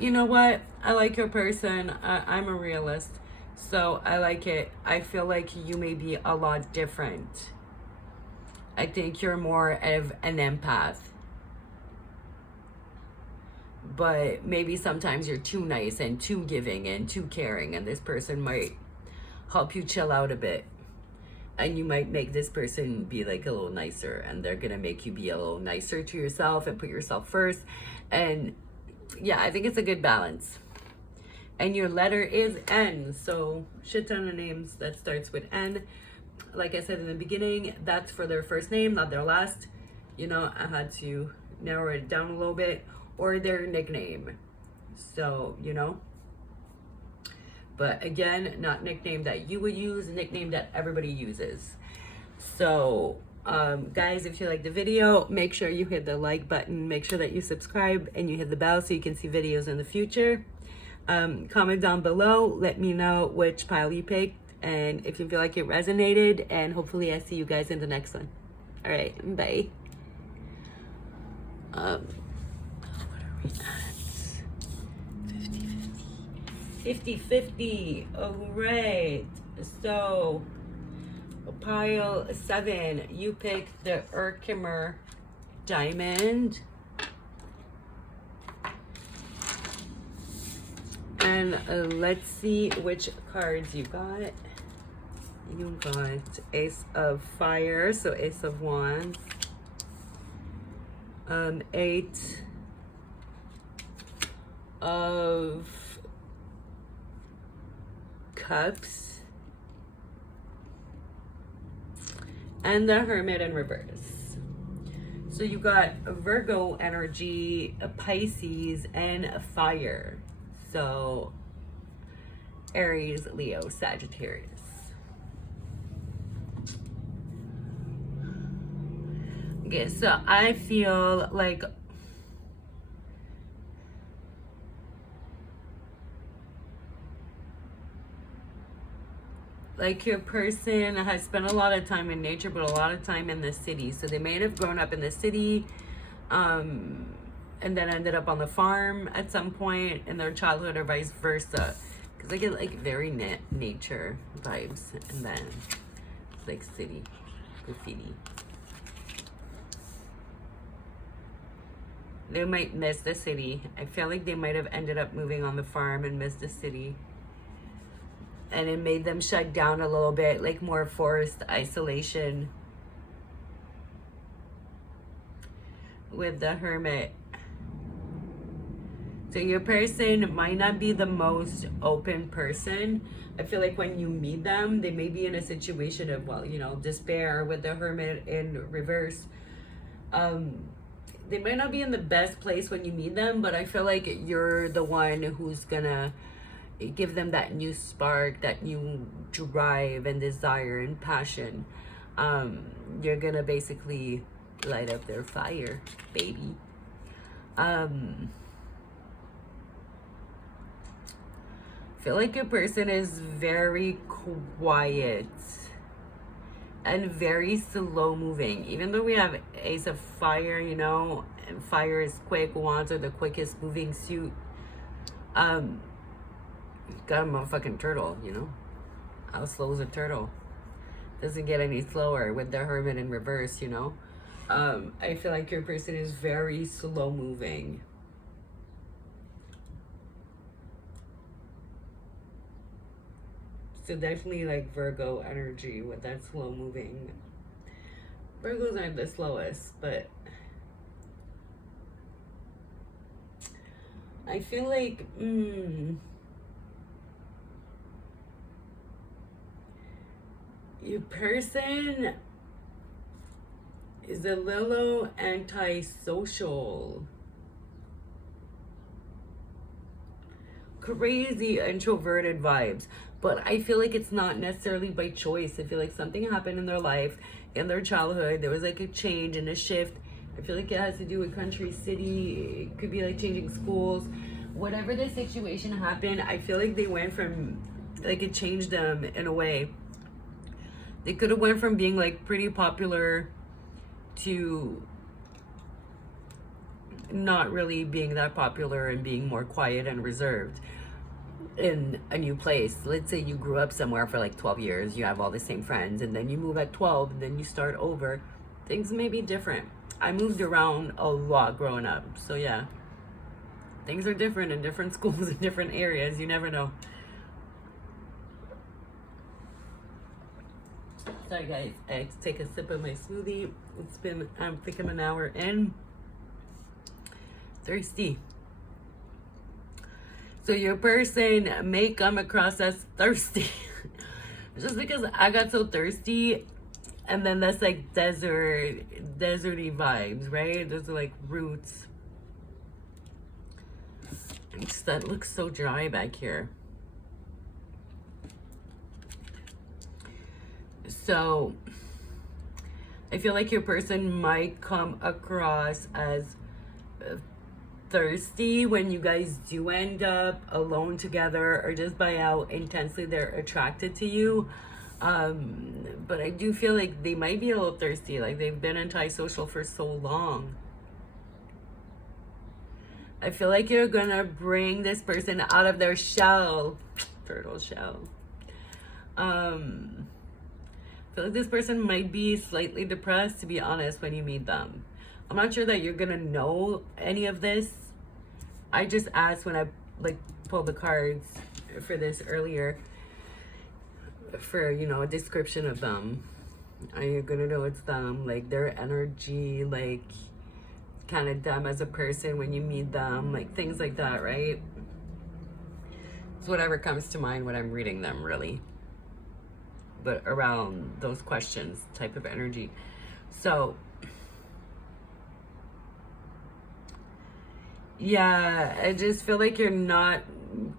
You know what? I like your person. I'm a realist, so I like it. I feel like you may be a lot different. I think you're more of an empath. but maybe sometimes you're too nice and too giving and too caring, and this person might help you chill out a bit, and you might make this person be like a little nicer, and they're gonna make you be a little nicer to yourself and put yourself first. And yeah, I think it's a good balance. And your letter is N, so shit ton of names that starts with N. Like I said in the beginning, that's for their first name, not their last. You know, I had to narrow it down a little bit, or their nickname. So, you know, but again, not nickname that you would use, nickname that everybody uses. So guys, if you like the video, make sure you hit the like button, make sure that you subscribe and you hit the bell so you can see videos in the future. Comment down below, let me know which pile you picked and if you feel like it resonated, and hopefully I see you guys in the next one. All right, bye. What are we at? 50-50. All right, so pile 7, you picked the Herkimer Diamond. And let's see which cards you got. You got Ace of Fire, so Ace of Wands. 8 of Cups. And the Hermit in reverse. So you got a Virgo energy, a Pisces, and a fire. So Aries, Leo, Sagittarius. Okay, so I feel like your person has spent a lot of time in nature, but a lot of time in the city. So they may have grown up in the city, and then ended up on the farm at some point in their childhood, or vice versa. Because I get like very nature vibes, and then like city graffiti. They might miss the city. I feel like they might have ended up moving on the farm and missed the city. And it made them shut down a little bit, like more forced isolation with the Hermit. So your person might not be the most open person. I feel like when you meet them, they may be in a situation of, well, you know, despair with the Hermit in reverse. They might not be in the best place when you meet them, but I feel like you're the one who's gonna give them that new spark, that new drive and desire and passion. You're gonna basically light up their fire, baby. I feel like your person is very quiet and very slow moving. Even though we have Ace of Fire, you know, and fire is quick, wands are the quickest moving suit. Got a motherfucking turtle, you know? How slow is a turtle? Doesn't get any slower with the Hermit in reverse, you know? I feel like your person is very slow moving. So definitely like Virgo energy with that slow moving. Virgos aren't the slowest, but I feel like your person is a little antisocial. Crazy introverted vibes. But I feel like it's not necessarily by choice. I feel like something happened in their life, in their childhood. There was like a change and a shift. I feel like it has to do with country, city. It could be like changing schools. Whatever the situation happened, I feel like they went from, like it changed them in a way. They could have went from being like pretty popular to not really being that popular and being more quiet and reserved in a new place. Let's say you grew up somewhere for like 12 years, you have all the same friends, and then you move at 12, and then you start over. Things may be different. I moved around a lot growing up, so yeah. Things are different in different schools in different areas. You never know. Sorry guys, I had to take a sip of my smoothie. It's been, I think I'm an hour in. Thirsty. So your person may come across as thirsty. Just because I got so thirsty, and then that's like deserty vibes, right? Those are like roots. Just, that looks so dry back here. So I feel like your person might come across as thirsty when you guys do end up alone together, or just by how intensely they're attracted to you. But I do feel like they might be a little thirsty, like they've been antisocial for so long. I feel like you're gonna bring this person out of their shell, turtle shell. I feel like this person might be slightly depressed, to be honest, when you meet them. I'm not sure that you're gonna know any of this. I just asked when I like pulled the cards for this earlier for, you know, a description of them. Are you gonna know it's them? Like their energy, like kind of them as a person when you meet them, like things like that, right? It's whatever comes to mind when I'm reading them, really. But around those questions, type of energy. So yeah, I just feel like you're not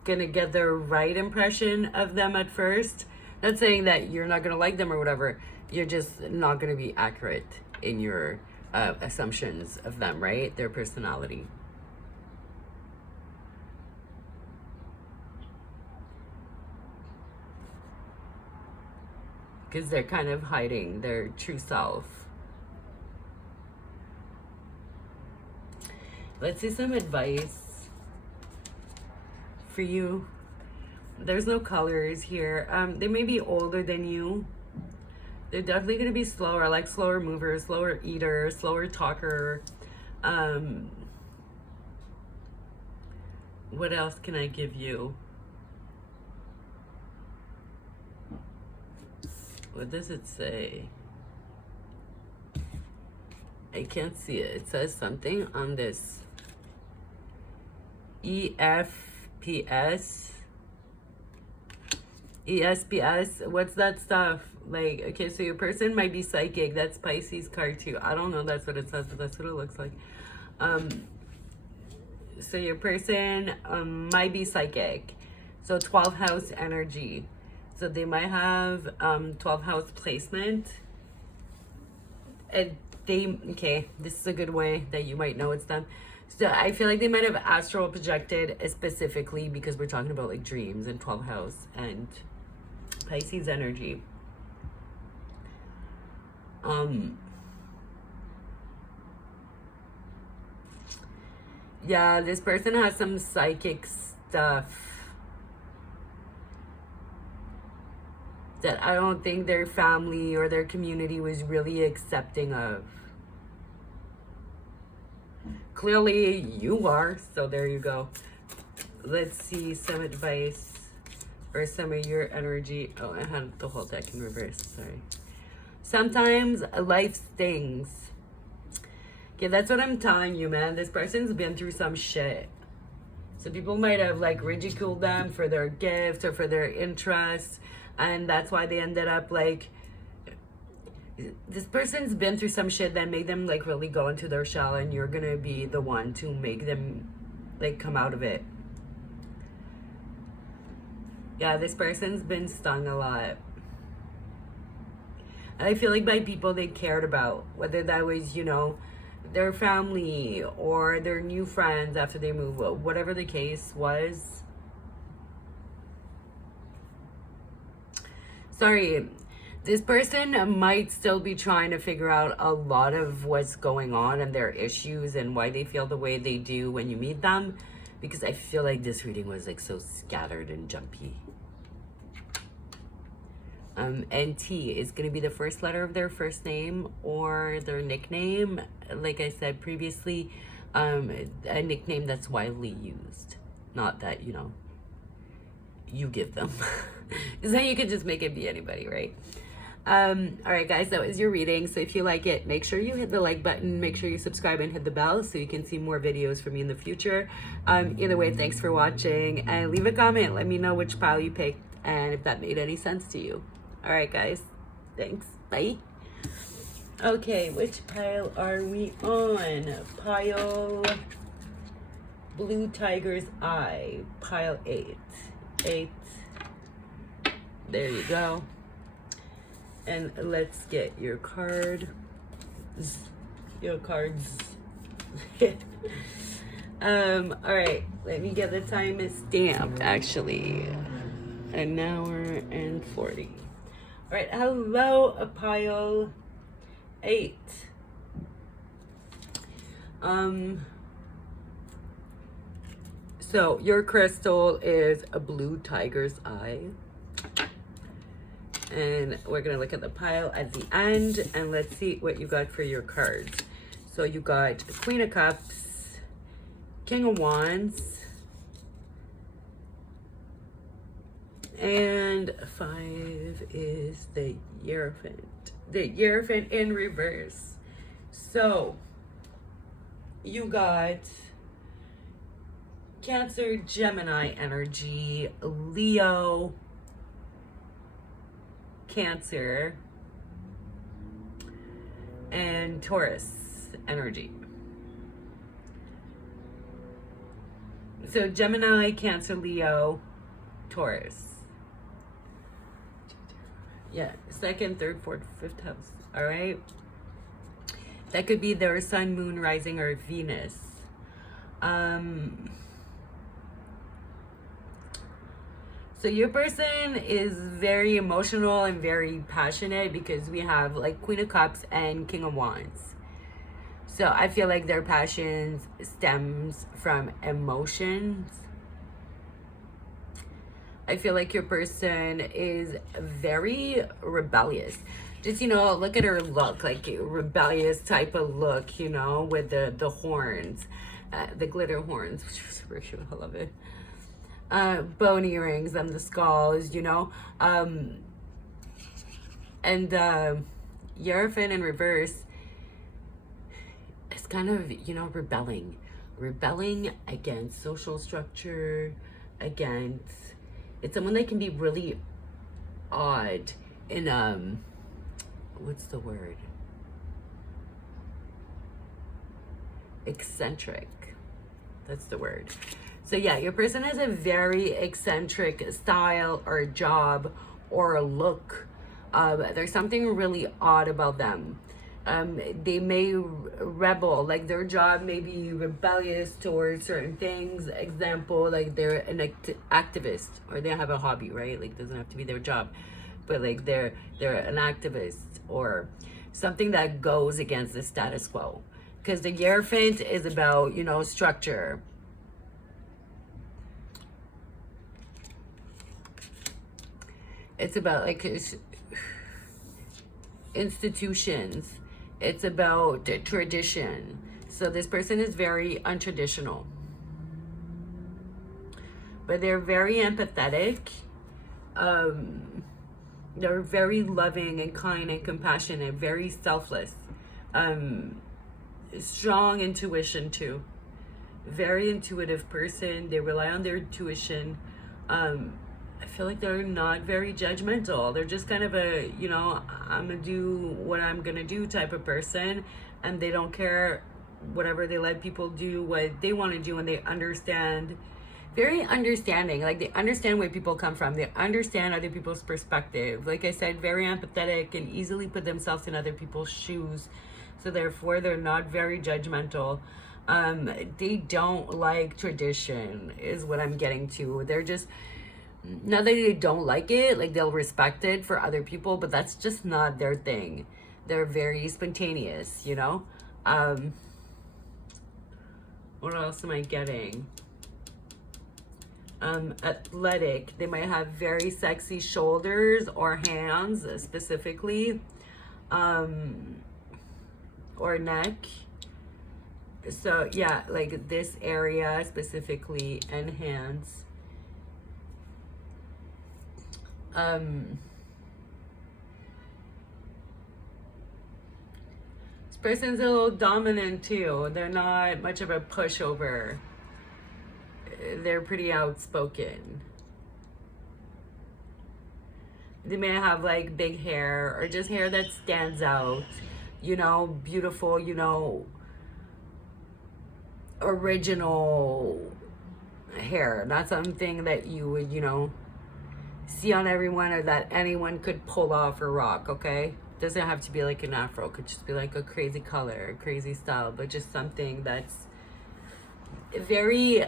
gonna get the right impression of them at first. Not saying that you're not gonna like them or whatever. You're just not gonna be accurate in your assumptions of them, right? Their personality. Because they're kind of hiding their true self. Let's see some advice for you. There's no colors here. They may be older than you. They're definitely going to be slower, like slower mover, slower eater, slower talker. What else can I give you? What does it say? I can't see it. It says something on this. EFPS. ESPS. What's that stuff? Like, okay, so your person might be psychic. That's Pisces card too. I don't know that's what it says, but that's what it looks like. So your person might be psychic. So 12th house energy. So they might have 12th house placement. And they, okay, this is a good way that you might know it's them. So I feel like they might have astral projected specifically because we're talking about like dreams and 12th house and Pisces energy. Yeah, this person has some psychic stuff that I don't think their family or their community was really accepting of. Clearly you are, so there you go. Let's see some advice or some of your energy. Oh, I had the whole deck in reverse, sorry. Sometimes life stings. Okay, that's what I'm telling you, man. This person's been through some shit. So people might have like ridiculed them for their gifts or for their interests, and that's why they ended up like, this person's been through some shit that made them like really go into their shell, and you're gonna be the one to make them like come out of it. Yeah, this person's been stung a lot. And I feel like by people they cared about, whether that was, you know, their family or their new friends after they move, whatever the case was. Sorry, this person might still be trying to figure out a lot of what's going on and their issues and why they feel the way they do when you meet them, because I feel like this reading was like so scattered and jumpy. And T is going to be the first letter of their first name or their nickname. Like I said previously, a nickname that's widely used. Not that, you know, you give them. Because then you could just make it be anybody, right? All right, guys, that was your reading. So if you like it, make sure you hit the like button, make sure you subscribe and hit the bell so you can see more videos from me in the future. Either way, thanks for watching, and leave a comment. Let me know which pile you picked and if that made any sense to you. All right, guys, thanks. Bye. Okay, which pile are we on? Pile Blue Tiger's Eye, pile 8. 8. There you go. And let's get your card. Your cards. All right, let me get the time stamped, actually. An hour and 40. All right, hello, a pile 8. So your crystal is a Blue Tiger's Eye. And we're gonna look at the pile at the end, and let's see what you got for your cards. So you got Queen of Cups, King of Wands, and 5 is the Hierophant. The Hierophant in reverse. So you got Cancer, Gemini energy, Leo, Cancer, and Taurus energy. So Gemini, Cancer, Leo, Taurus. Yeah, 2nd, 3rd, 4th, 5th house. All right. That could be their sun, moon, rising, or Venus. So your person is very emotional and very passionate because we have like Queen of Cups and King of Wands. So I feel like their passions stems from emotions. I feel like your person is very rebellious. Just, you know, look at her look, like a rebellious type of look, you know, with the horns, the glitter horns, which is super cute. I love it. Bone earrings and the skulls, you know, and Hierophant in reverse is kind of, you know, rebelling against social structure, it's someone that can be really odd in what's the word, eccentric, that's the word. So yeah, your person has a very eccentric style or job or a look. There's something really odd about them. They may rebel, like their job may be rebellious towards certain things. Example, like they're an activist, or they have a hobby, right? Like, it doesn't have to be their job, but like they're an activist or something that goes against the status quo. Because the Hierophant is about, you know, structure. It's about like institutions. It's about tradition. So this person is very untraditional. But they're very empathetic. They're very loving and kind and compassionate, very selfless. Strong intuition too. Very intuitive person. They rely on their intuition. I feel like they're not very judgmental. They're just kind of a, you know, I'm gonna do what I'm gonna do type of person, and they don't care whatever. They let people do what they want to do, and they understand, very understanding. Like, they understand where people come from. They understand other people's perspective. Like I said, very empathetic and easily put themselves in other people's shoes. So therefore, they're not very judgmental. They don't like tradition is what I'm getting to. They're just, not that they don't like it, like they'll respect it for other people, but that's just not their thing. They're very spontaneous, you know? What else am I getting? Athletic. They might have very sexy shoulders or hands specifically, or neck. So yeah, like this area specifically and hands. This person's a little dominant too. They're not much of a pushover. They're pretty outspoken. They may have like big hair or just hair that stands out, you know, beautiful, you know, original hair. Not something that you would, you know, see on everyone or that anyone could pull off or rock, okay? Doesn't have to be like an afro. It could just be like a crazy color, a crazy style, but just something that's very,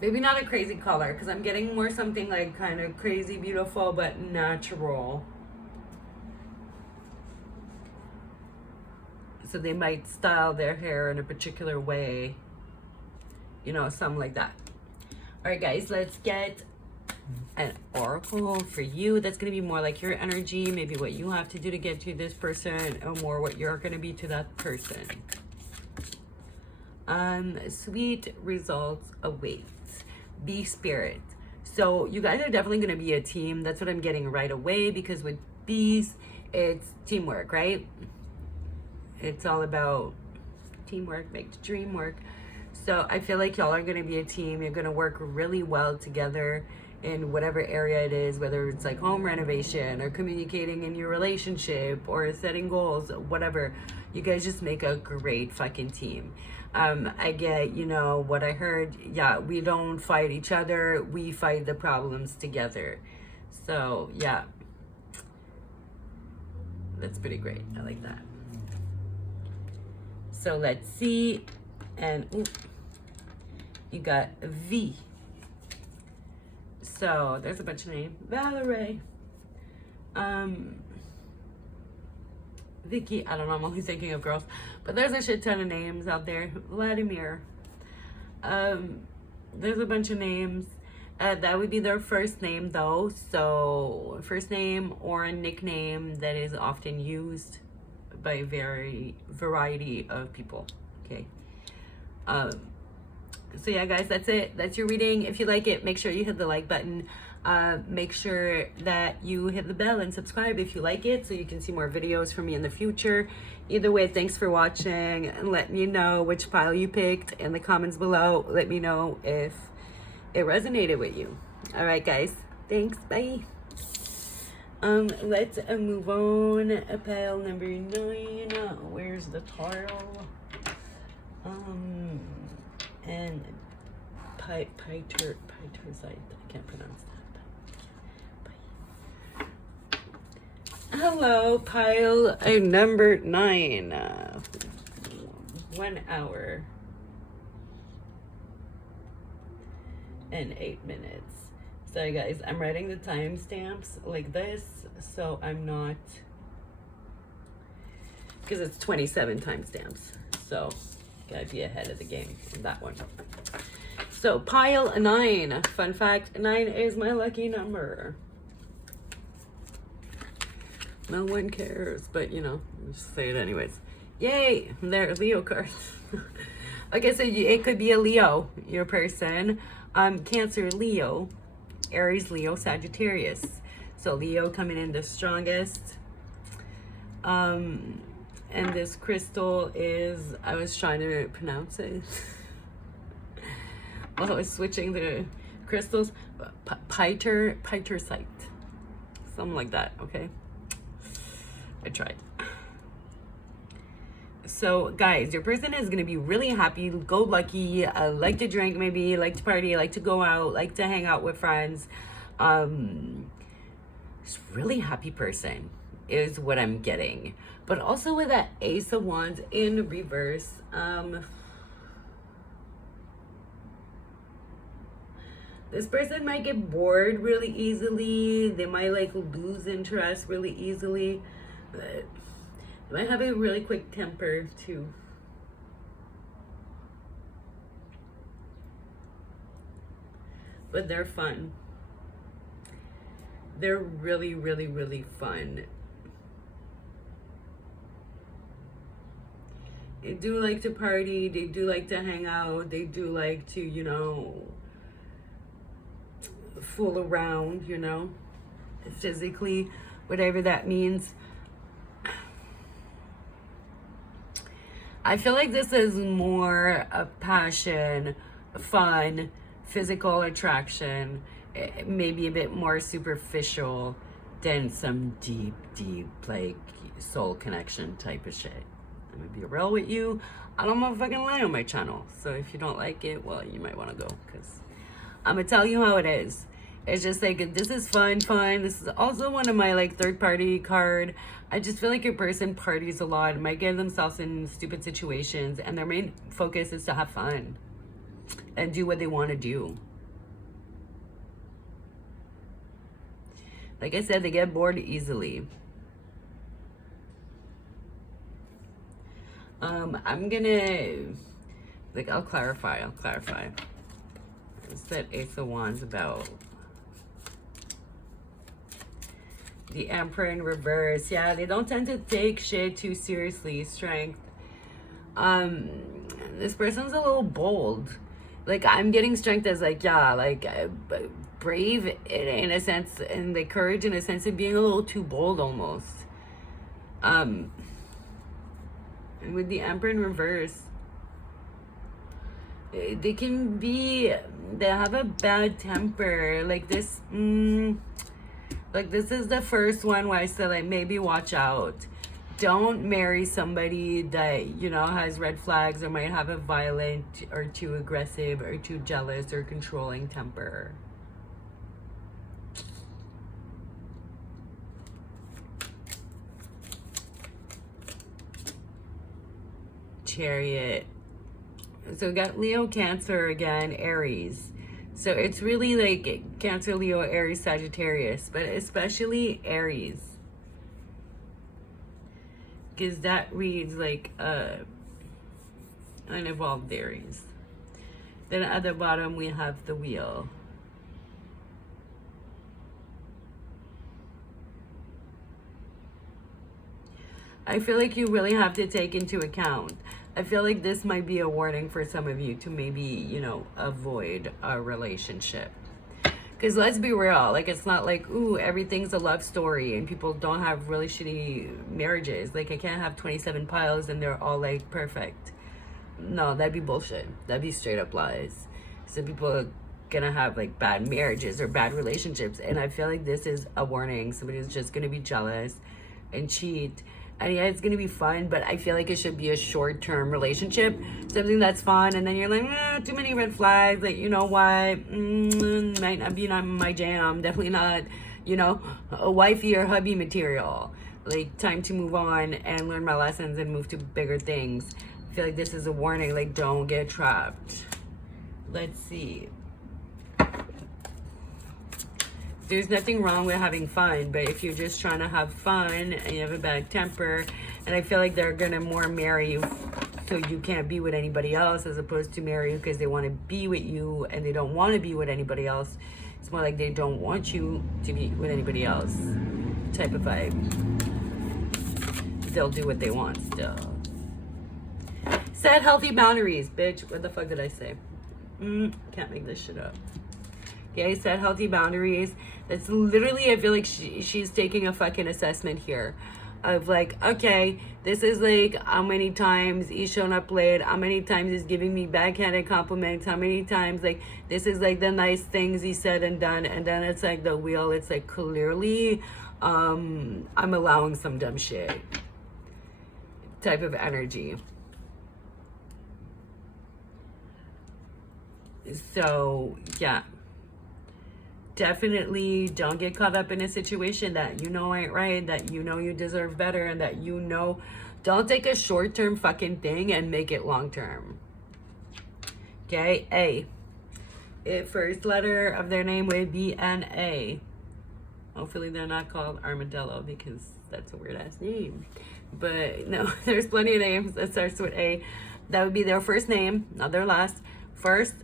maybe not a crazy color, because I'm getting more something like kind of crazy beautiful but natural. So they might style their hair in a particular way, you know, something like that. All right, guys, let's get an oracle for you. That's going to be more like your energy, maybe what you have to do to get to this person, or more what you're going to be to that person. Sweet results await. Be spirit. So you guys are definitely going to be a team. That's what I'm getting right away, because with bees, it's teamwork, right? It's all about teamwork, make the dream work. So I feel like y'all are going to be a team. You're going to work really well together in whatever area it is, whether it's like home renovation or communicating in your relationship or setting goals, whatever. You guys just make a great fucking team. I get, you know, what I heard. Yeah, we don't fight each other. We fight the problems together. So, yeah. That's pretty great. I like that. So, let's see. And ooh, you got V. So, there's a bunch of names. Valerie. Vicky, I don't know, I'm only thinking of girls, but there's a shit ton of names out there. Vladimir. There's a bunch of names. That would be their first name though. So first name or a nickname that is often used by a variety of people. Okay. So yeah, guys, that's it. That's your reading. If you like it, make sure you hit the like button. Make sure that you hit the bell and subscribe if you like it, so you can see more videos from me in the future. Either way, thanks for watching, and let me know which pile you picked in the comments below. Let me know if it resonated with you. All right, guys. Thanks. Bye. Let's move on. Pile number 9. Where's the tile? And Pietersite. I can't pronounce that. Hello, pile number 9. 1 hour and 8 minutes. Sorry, guys. I'm writing the timestamps like this, so I'm not, because it's 27 timestamps. So gotta be ahead of the game on that one. So pile 9. Fun fact: 9 is my lucky number. No one cares, but you know, just say it anyways. Yay! There, Leo cards. Okay, so it could be a Leo, your person. Cancer, Leo, Aries, Leo, Sagittarius. So Leo coming in the strongest. And this crystal is, I was trying to pronounce it. While I was switching the crystals, Pietersite. Something like that, okay? I tried. So guys, your person is going to be really happy, go lucky, like to drink maybe, like to party, like to go out, like to hang out with friends. Just really happy person is what I'm getting. But also with that Ace of Wands in reverse, this person might get bored really easily. They might like lose interest really easily. But they might have a really quick temper too. But they're fun. They're really, really, really fun. They do like to party, they do like to hang out, they do like to, you know, fool around, you know, physically, whatever that means. I feel like this is more a passion, fun, physical attraction, maybe a bit more superficial than some deep, like, soul connection type of shit. I'm gonna be real with you. I don't motherfucking lie on my channel. So if you don't like it, well, you might want to go, because I'm gonna tell you how it is. It's just like, this is fun. This is also one of my like third party card. I just feel like your person parties a lot, might get themselves in stupid situations, and their main focus is to have fun and do what they want to do. Like I said, they get bored easily. I'm gonna, like, I'll clarify. What's that Ace of Wands about? The Emperor in reverse. Yeah, they don't tend to take shit too seriously. Strength. This person's a little bold. Like, I'm getting strength as like, yeah, like brave in a sense, and the courage in a sense of being a little too bold almost. And with the Emperor in reverse, they can be, they have a bad temper. Like this, like this is the first one where I said, like, maybe watch out. Don't marry somebody that, you know, has red flags or might have a violent or too aggressive or too jealous or controlling temper. Chariot. So we got Leo, Cancer again, Aries. So it's really like Cancer, Leo, Aries, Sagittarius, but especially Aries, because that reads like unevolved Aries. Then at the bottom we have the Wheel. I feel like you really have to take into account, I feel like this might be a warning for some of you to maybe, you know, avoid a relationship. Because let's be real, like, it's not like, ooh, everything's a love story and people don't have really shitty marriages. Like, I can't have 27 piles and they're all, like, perfect. No, that'd be bullshit. That'd be straight up lies. So people are gonna have, like, bad marriages or bad relationships. And I feel like this is a warning. Somebody's just gonna be jealous and cheat. And yeah, it's gonna be fun, but I feel like it should be a short-term relationship, something that's fun. And then you're like, too many red flags. Like, you know what? Might not be my jam. Definitely not, you know, a wifey or hubby material. Like, time to move on and learn my lessons and move to bigger things. I feel like this is a warning. Like, don't get trapped. Let's see. There's nothing wrong with having fun, but if you're just trying to have fun and you have a bad temper, and I feel like they're gonna more marry you so you can't be with anybody else, as opposed to marry you because they want to be with you and they don't want to be with anybody else. It's more like they don't want you to be with anybody else type of vibe. They'll do what they want still. Set healthy boundaries, bitch. What the fuck did I say? Can't make this shit up. Okay, set healthy boundaries. That's literally, I feel like she's taking a fucking assessment here of like, okay, this is like how many times he's shown up late, how many times he's giving me backhanded compliments, how many times, like, this is like the nice things he said and done, and then it's like the Wheel, it's like clearly I'm allowing some dumb shit type of energy. So yeah, definitely don't get caught up in a situation that you know ain't right, that you know you deserve better, and that you know, don't take a short-term fucking thing and make it long-term. Okay, A. First letter of their name would be an A. Hopefully they're not called Armadillo, because that's a weird-ass name. But no, there's plenty of names that starts with A. That would be their first name, not their last. First,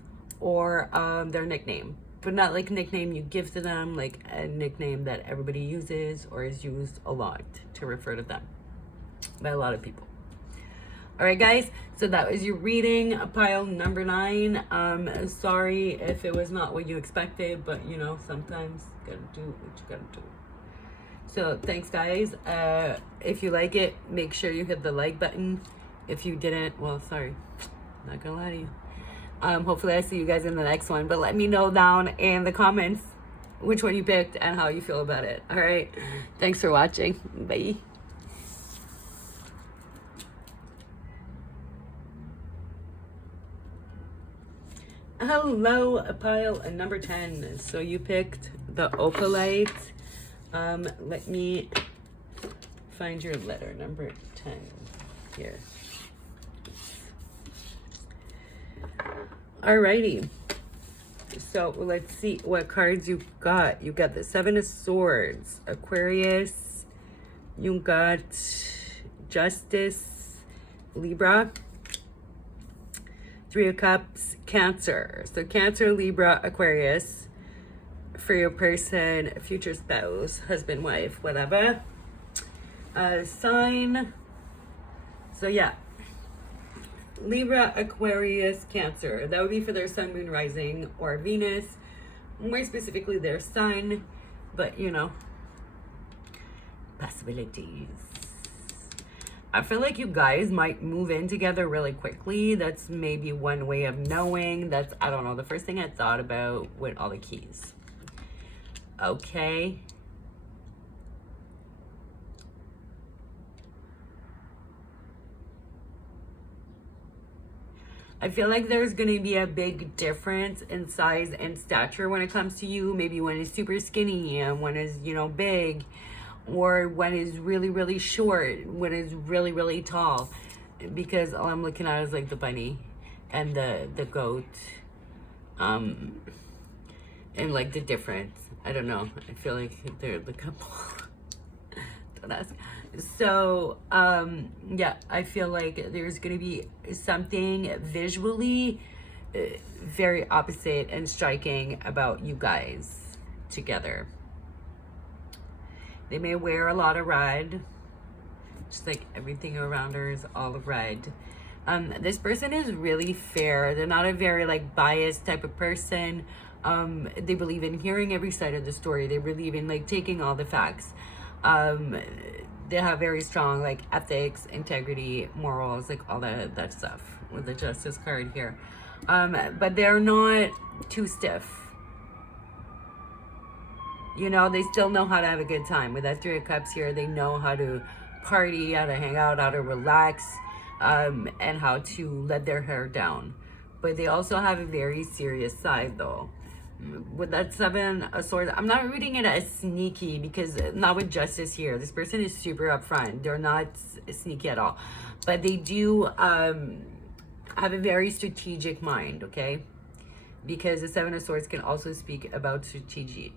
or their nickname. But not like nickname you give to them, like a nickname that everybody uses or is used a lot to refer to them by a lot of people. All right, guys, so that was your reading, pile number 9. Sorry if it was not what you expected, but you know, sometimes you gotta do what you gotta do. So thanks, guys. If you like it, make sure you hit the like button. If you didn't, well, sorry, not gonna lie to you. Hopefully I see you guys in the next one, but let me know down in the comments which one you picked and how you feel about it. All right, thanks for watching. Bye. Hello, pile number 10. So you picked the Opalite. Let me find your letter, number 10 here. Alrighty. So let's see what cards you got. You got the 7 of Swords, Aquarius. You got Justice, Libra. 3 of Cups, Cancer. So Cancer, Libra, Aquarius for your person, future spouse, husband, wife, whatever. Sign. So yeah, Libra, Aquarius, Cancer. That would be for their sun, moon, rising, or Venus. More specifically, their sign. But you know, possibilities. I feel like you guys might move in together really quickly. That's maybe one way of knowing. That's, I don't know, the first thing I thought about with all the keys. Okay. I feel like there's going to be a big difference in size and stature when it comes to you. Maybe one is super skinny and one is, you know, big. Or one is really, really short, one is really, really tall. Because all I'm looking at is like the bunny and the goat. And like the difference. I don't know. I feel like they're the couple. Don't ask. So, yeah, I feel like there's going to be something visually very opposite and striking about you guys together. They may wear a lot of red, just like everything around her is all red. This person is really fair. They're not a very like biased type of person. They believe in hearing every side of the story. They believe in like taking all the facts. They have very strong like ethics, integrity, morals, like all that stuff with the Justice card here. But they're not too stiff. You know, they still know how to have a good time. With that 3 of Cups here, they know how to party, how to hang out, how to relax, and how to let their hair down. But they also have a very serious side, though. With that 7 of Swords, I'm not reading it as sneaky because not with Justice here. This person is super upfront. They're not sneaky at all. But they do have a very strategic mind, okay? Because the 7 of Swords can also speak about strategy.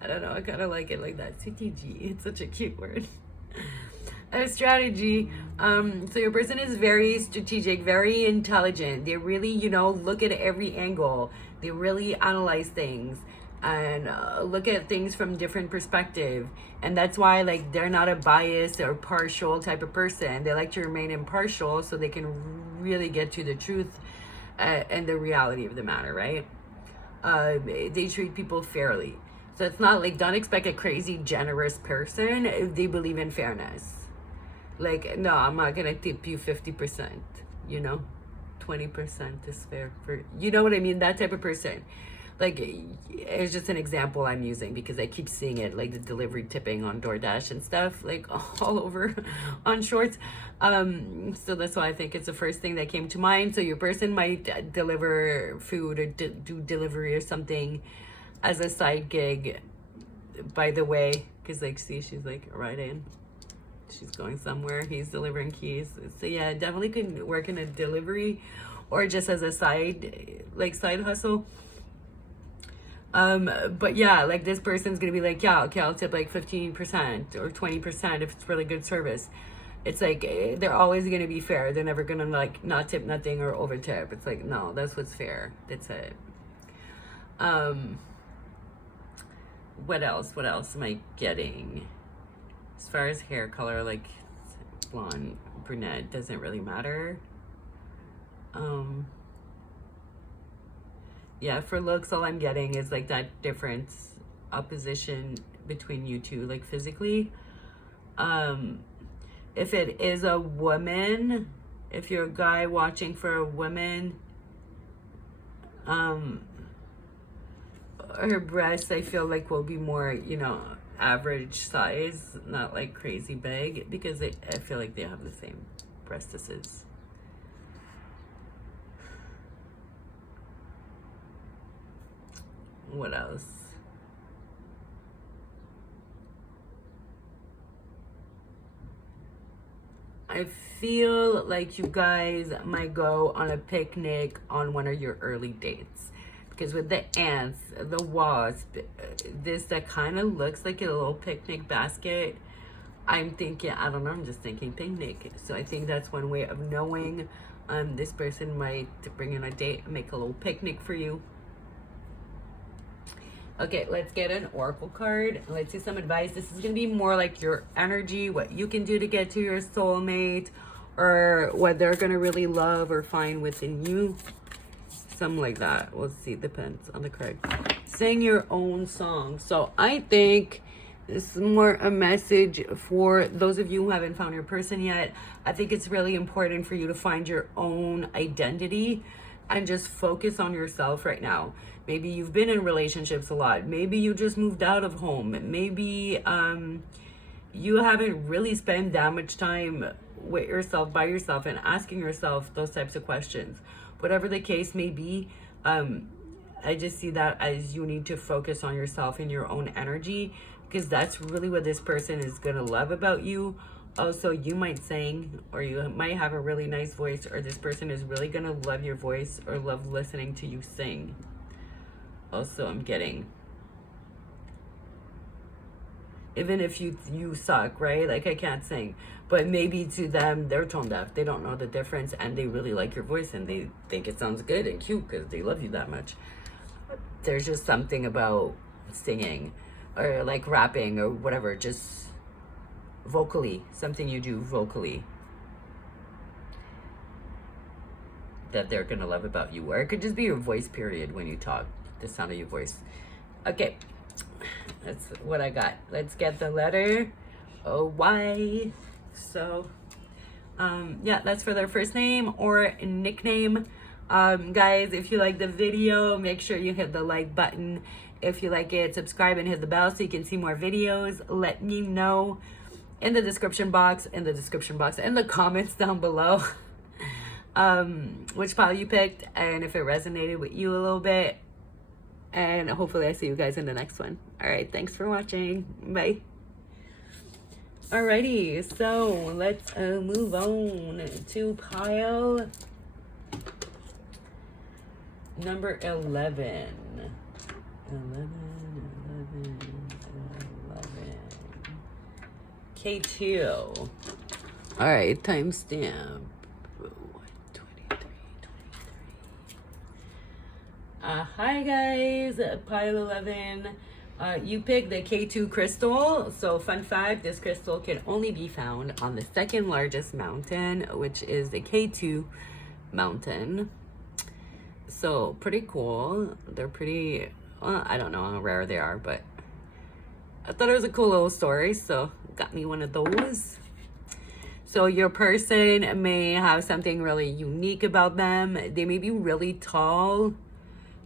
I don't know, I kind of like it like that. Strategy, it's such a cute word. A strategy. So your person is very strategic, very intelligent. They really, you know, look at every angle. They really analyze things and look at things from different perspective. And that's why like they're not a biased or partial type of person. They like to remain impartial so they can really get to the truth and the reality of the matter, right? They treat people fairly. So it's not like, don't expect a crazy generous person if they believe in fairness. Like, no, I'm not gonna tip you 50%, you know? 20% is fair for, you know what I mean? That type of person. Like, it's just an example I'm using because I keep seeing it, like the delivery tipping on DoorDash and stuff, like all over on shorts. So that's why I think it's the first thing that came to mind. So your person might deliver food or do delivery or something as a side gig, by the way, because like, see, she's like right in. She's going somewhere. He's delivering keys. So yeah, definitely could work in a delivery or just as a side hustle. But yeah, like this person's gonna be like, yeah, okay, I'll tip like 15% or 20% if it's really good service. It's like they're always gonna be fair. They're never gonna like not tip nothing or over tip. It's like, no, that's what's fair. That's it. What else am I getting? far as hair color, like blonde, brunette, doesn't really matter. Yeah, for looks, all I'm getting is like that difference, opposition between you two, like physically. If it is a woman, if you're a guy watching for a woman, her breasts, I feel like, will be more, you know, average size, not like crazy big, because I feel like they have the same breastises. What else? I feel like you guys might go on a picnic on one of your early dates. Because with the ants, the wasp, this that kind of looks like a little picnic basket. I'm thinking, I don't know, I'm just thinking picnic. So I think that's one way of knowing this person might bring in a date and make a little picnic for you. Okay, let's get an oracle card. Let's see some advice. This is going to be more like your energy, what you can do to get to your soulmate, or what they're going to really love or find within you. Something like that. We'll see. Depends on the card. Sing your own song. So I think this is more a message for those of you who haven't found your person yet. I think it's really important for you to find your own identity and just focus on yourself right now. Maybe you've been in relationships a lot. Maybe you just moved out of home. Maybe you haven't really spent that much time with yourself, by yourself, and asking yourself those types of questions. Whatever the case may be, I just see that as you need to focus on yourself and your own energy, because that's really what this person is going to love about you. Also, you might sing, or you might have a really nice voice, or this person is really going to love your voice or love listening to you sing. Also, I'm getting, even if you suck, right? Like, I can't sing, but maybe to them, they're tone deaf. They don't know the difference, and they really like your voice, and they think it sounds good and cute because they love you that much. There's just something about singing or like rapping or whatever, just vocally, something you do vocally that they're gonna love about you. Or it could just be your voice, period, when you talk, the sound of your voice. Okay, that's what I got. Let's get the letter Y. So yeah, that's for their first name or nickname. Guys, if you like the video, make sure you hit the like button. If you like it, subscribe and hit the bell so you can see more videos. Let me know in the description box, in the comments down below, which pile you picked and if it resonated with you a little bit. And hopefully I see you guys in the next one. All right, thanks for watching. Bye. Alrighty, so let's move on to pile number 11. 11. K2. All right, timestamp. 23. Hi guys, pile 11. You picked the K2 crystal. So fun fact, this crystal can only be found on the second largest mountain, which is the K2 mountain. So pretty cool. They're pretty, I don't know how rare they are, but I thought it was a cool little story, so got me one of those. So your person may have something really unique about them. They may be really tall.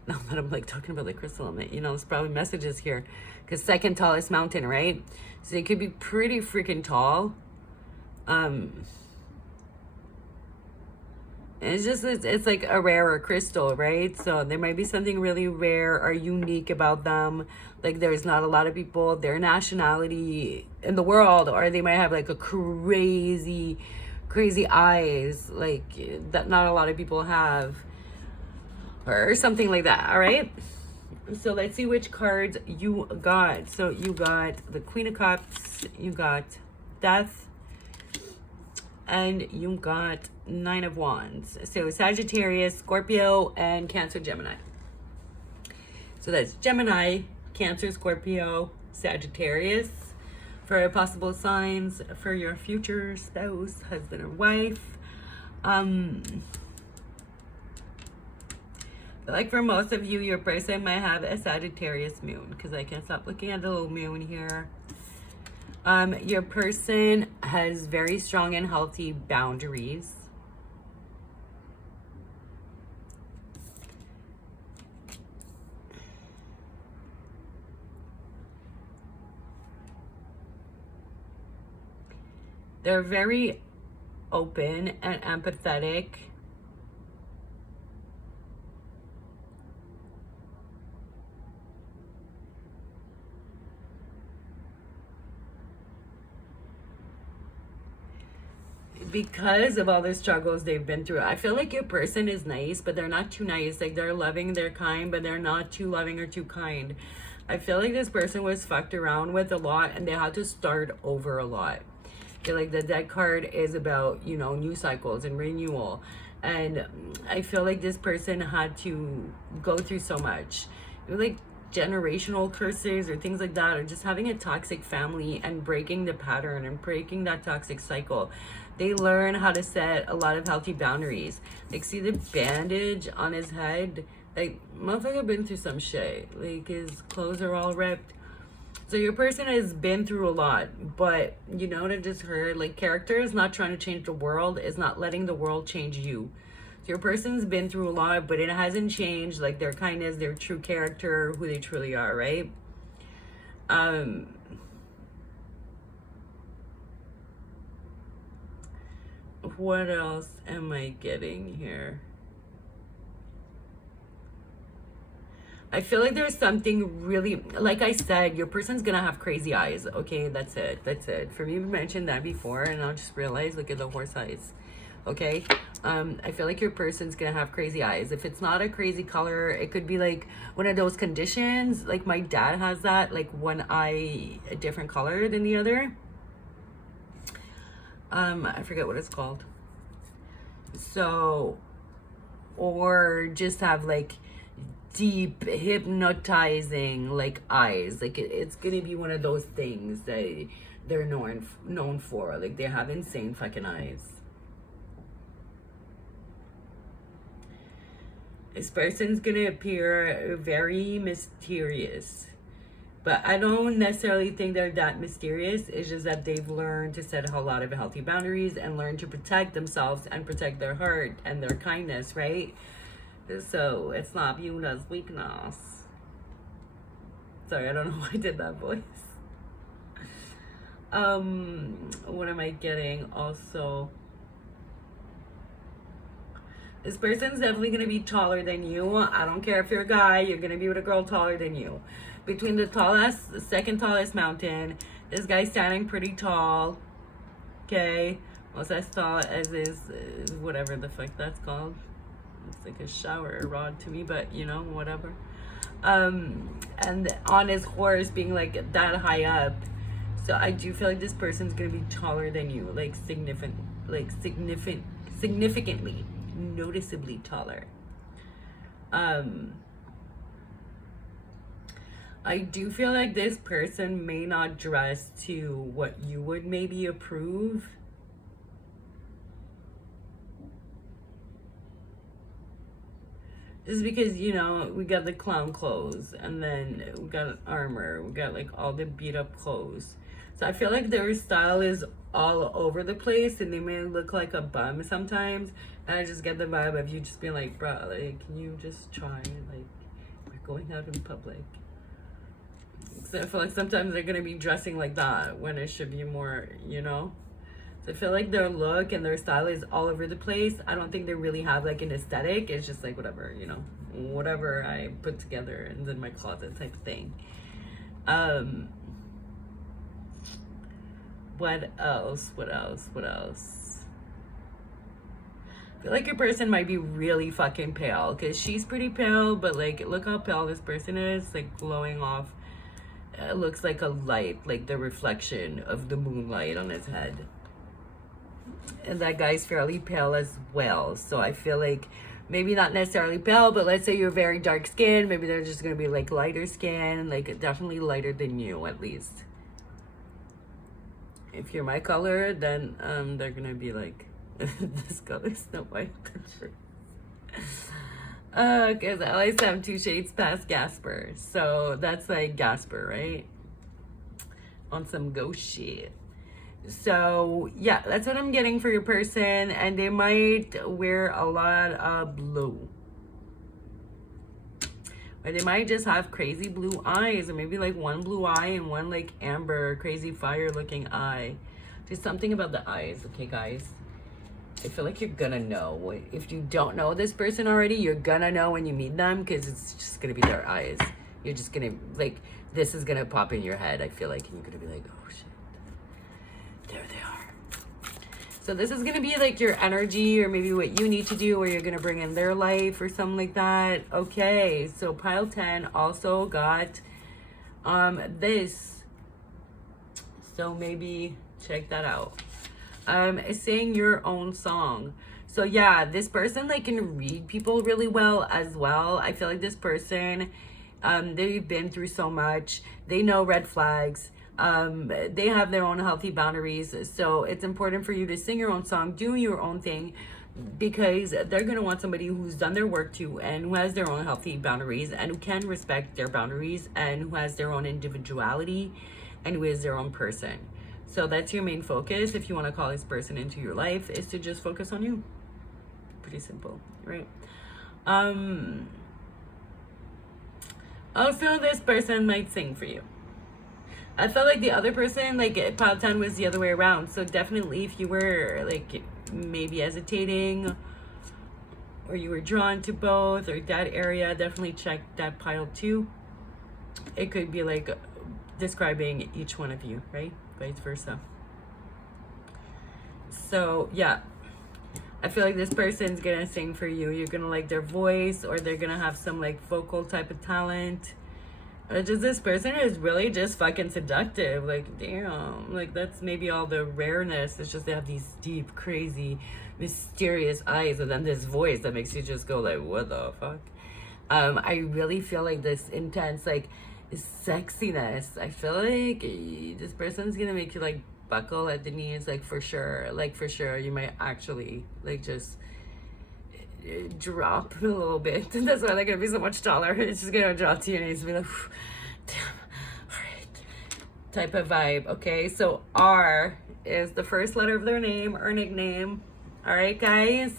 Now that I'm like talking about the crystal, you know, there's probably messages here, because second tallest mountain, right? So they could be pretty freaking tall. It's just, it's like a rarer crystal, right? So there might be something really rare or unique about them. Like there's not a lot of people, their nationality in the world, or they might have like a crazy eyes, like that not a lot of people have, or something like that. All right. So let's see which cards you got. So you got the Queen of Cups, you got Death, and you got Nine of Wands. So Sagittarius, Scorpio, and Cancer, Gemini. So that's Gemini, Cancer, Scorpio, Sagittarius. for possible signs for your future spouse, husband, or wife. Like for most of you, your person might have a Sagittarius moon, because I can't stop looking at the little moon here. Your person has very strong and healthy boundaries. They're very open and empathetic. Because of all the struggles they've been through, I feel like your person is nice, but they're not too nice. Like they're loving, they're kind, but they're not too loving or too kind. I feel like this person was fucked around with a lot and they had to start over a lot. I feel like the deck card is about, you know, new cycles and renewal. And I feel like this person had to go through so much. Like generational curses or things like that, or just having a toxic family and breaking the pattern and breaking that toxic cycle. They learn how to set a lot of healthy boundaries. Like, see the bandage on his head? Like, motherfucker been through some shit. Like, his clothes are all ripped. So your person has been through a lot, but you know what I just heard? Like, character is not trying to change the world, is not letting the world change you. So your person's been through a lot, but it hasn't changed, like, their kindness, their true character, who they truly are, right? What else am I getting here? I feel like there's something really, like I said, your person's gonna have crazy eyes. Okay, that's it. That's it. For me, we mentioned that before, and I'll just realize, look at the horse eyes. Okay, I feel like your person's gonna have crazy eyes. If it's not a crazy color, it could be like one of those conditions. Like my dad has that, like one eye a different color than the other. I forget what it's called. So, or just have like deep hypnotizing like eyes. Like it's gonna be one of those things that they're known for. Like they have insane fucking eyes. This person's gonna appear very mysterious, but I don't necessarily think they're that mysterious. It's just that they've learned to set a lot of healthy boundaries and learn to protect themselves and protect their heart and their kindness, right? So it's not viewed as weakness. Sorry, I don't know why I did that voice. What am I getting also? This person's definitely going to be taller than you. I don't care if you're a guy, you're going to be with a girl taller than you. Between the second tallest mountain, this guy's standing pretty tall. Okay? Almost as tall as is whatever the fuck that's called. It's like a shower rod to me, but you know, whatever. And on his horse being like that high up. So I do feel like this person's going to be taller than you. Like significantly. Noticeably taller. I do feel like this person may not dress to what you would maybe approve. Just because, you know, we got the clown clothes and then we got armor, we got like all the beat up clothes. So I feel like their style is all over the place and they may look like a bum sometimes. And I just get the vibe of you just being like, bro, like, can you just try? Like, we're going out in public. So I feel like sometimes they're going to be dressing like that when it should be more, you know? So I feel like their look and their style is all over the place. I don't think they really have like an aesthetic. It's just like whatever, you know, whatever I put together and in my closet type of thing. What else? I feel like your person might be really fucking pale because she's pretty pale, but like look how pale this person is, like glowing off. It looks like a light, like the reflection of the moonlight on his head. And that guy's fairly pale as well. So I feel like maybe not necessarily pale, but let's say you're very dark skinned, maybe they're just gonna be like lighter skin, like definitely lighter than you at least. if you're my color, then they're gonna be like, this color's not my country. Because I always have 2 shades past Gasper. So that's like Gasper, right? On some ghost shit. So yeah, that's what I'm getting for your person. And they might wear a lot of blue. Or they might just have crazy blue eyes. Or maybe like one blue eye and one like amber, crazy fire looking eye. There's something about the eyes, okay guys? I feel like you're gonna know. If you don't know this person already, you're gonna know when you meet them, because it's just gonna be their eyes. You're just gonna, like, this is gonna pop in your head, I feel like, and you're gonna be like, oh shit, there they are. So this is gonna be like your energy, or maybe what you need to do, or you're gonna bring in their life or something like that. Okay, so pile 10 also got this. So maybe check that out. Sing your own song. So yeah, this person like can read people really well as well. I feel like this person, they've been through so much. They know red flags. They have their own healthy boundaries. So it's important for you to sing your own song, do your own thing, because they're going to want somebody who's done their work too, and who has their own healthy boundaries, and who can respect their boundaries, and who has their own individuality, and who is their own person. So that's your main focus if you want to call this person into your life, is to just focus on you. Pretty simple, right? Also, this person might sing for you. I felt like the other person, like pile 10 was the other way around. So definitely if you were like maybe hesitating, or you were drawn to both, or that area, definitely check that pile 2. It could be like describing each one of you, right? Vice versa. So yeah, I feel like this person's gonna sing for you. You're gonna like their voice, or they're gonna have some like vocal type of talent. Or just this person is really just fucking seductive. Like damn, like that's maybe all the rareness. It's just they have these deep, crazy, mysterious eyes, and then this voice that makes you just go like, what the fuck? I really feel like this intense like sexiness. I feel like this person's gonna make you like buckle at the knees, like for sure. Like for sure, you might actually like just drop a little bit. That's why they're gonna be so much taller. It's just gonna drop to your knees and be like, damn, all right, type of vibe. Okay, so R is the first letter of their name or nickname. All right, guys.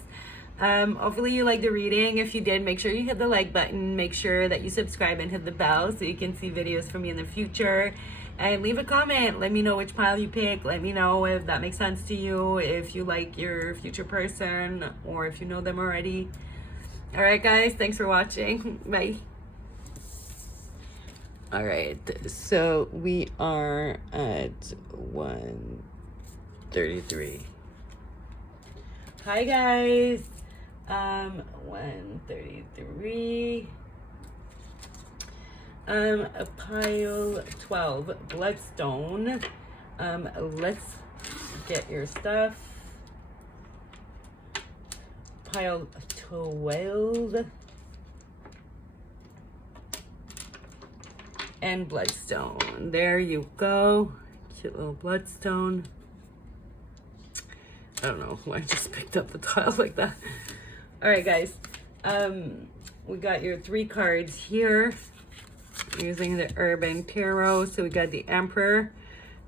Hopefully you liked the reading. If you did, make sure you hit the like button. Make sure that you subscribe and hit the bell so you can see videos from me in the future. And leave a comment. Let me know which pile you pick. Let me know if that makes sense to you, if you like your future person, or if you know them already. All right, guys. Thanks for watching. Bye. All right. So we are at 1:33. Hi, guys. 1:33. A pile 12, Bloodstone. Let's get your stuff. Pile 12 and Bloodstone. There you go. Cute little Bloodstone. I don't know why I just picked up the tile like that. All right, guys. We got your 3 cards here using the Urban Tarot. So we got the Emperor,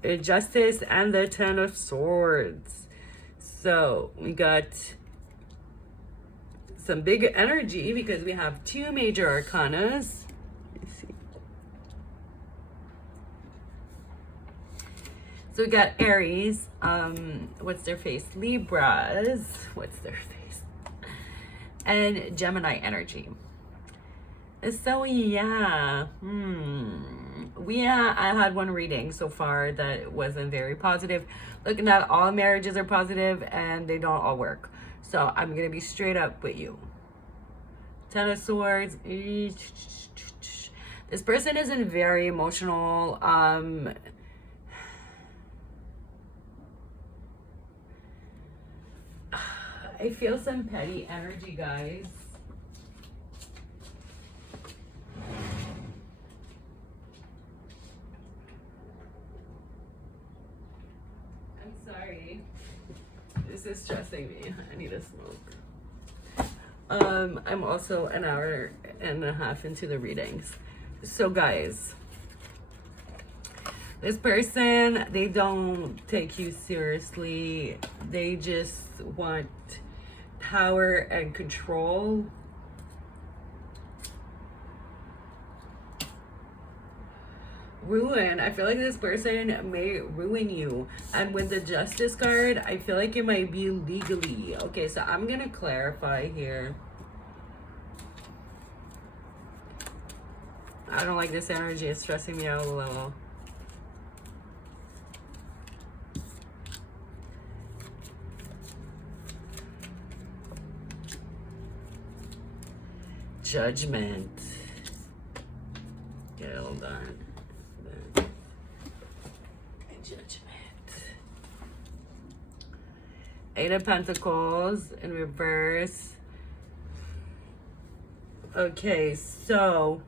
the Justice, and the 10 of Swords. So we got some big energy because we have 2 major arcanas. Let me see. So we got Aries, what's their face? Libras, what's their face? And Gemini energy. So yeah, I had one reading so far that wasn't very positive. Look, not all marriages are positive and they don't all work. So I'm gonna be straight up with you. 10 of Swords. This person isn't very emotional. I feel some petty energy, guys. Sorry. This is stressing me. I need a smoke. I'm also an hour and a half into the readings. So guys, this person, they don't take you seriously. They just want power and control. Ruin. I feel like this person may ruin you. And with the Justice card, I feel like it might be legally. Okay, so I'm gonna clarify here. I don't like this energy. It's stressing me out a little. Judgment. Okay, hold on. Judgment. Eight of Pentacles in reverse. Okay, so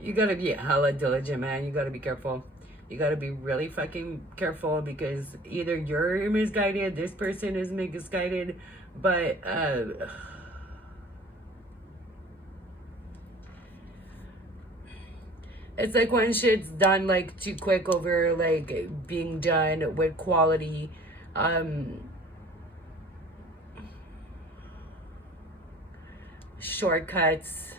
you gotta be hella diligent, man. You gotta be careful. You gotta be really fucking careful because either you're misguided, this person is misguided, but it's like when shit's done like too quick over like being done with quality. Shortcuts.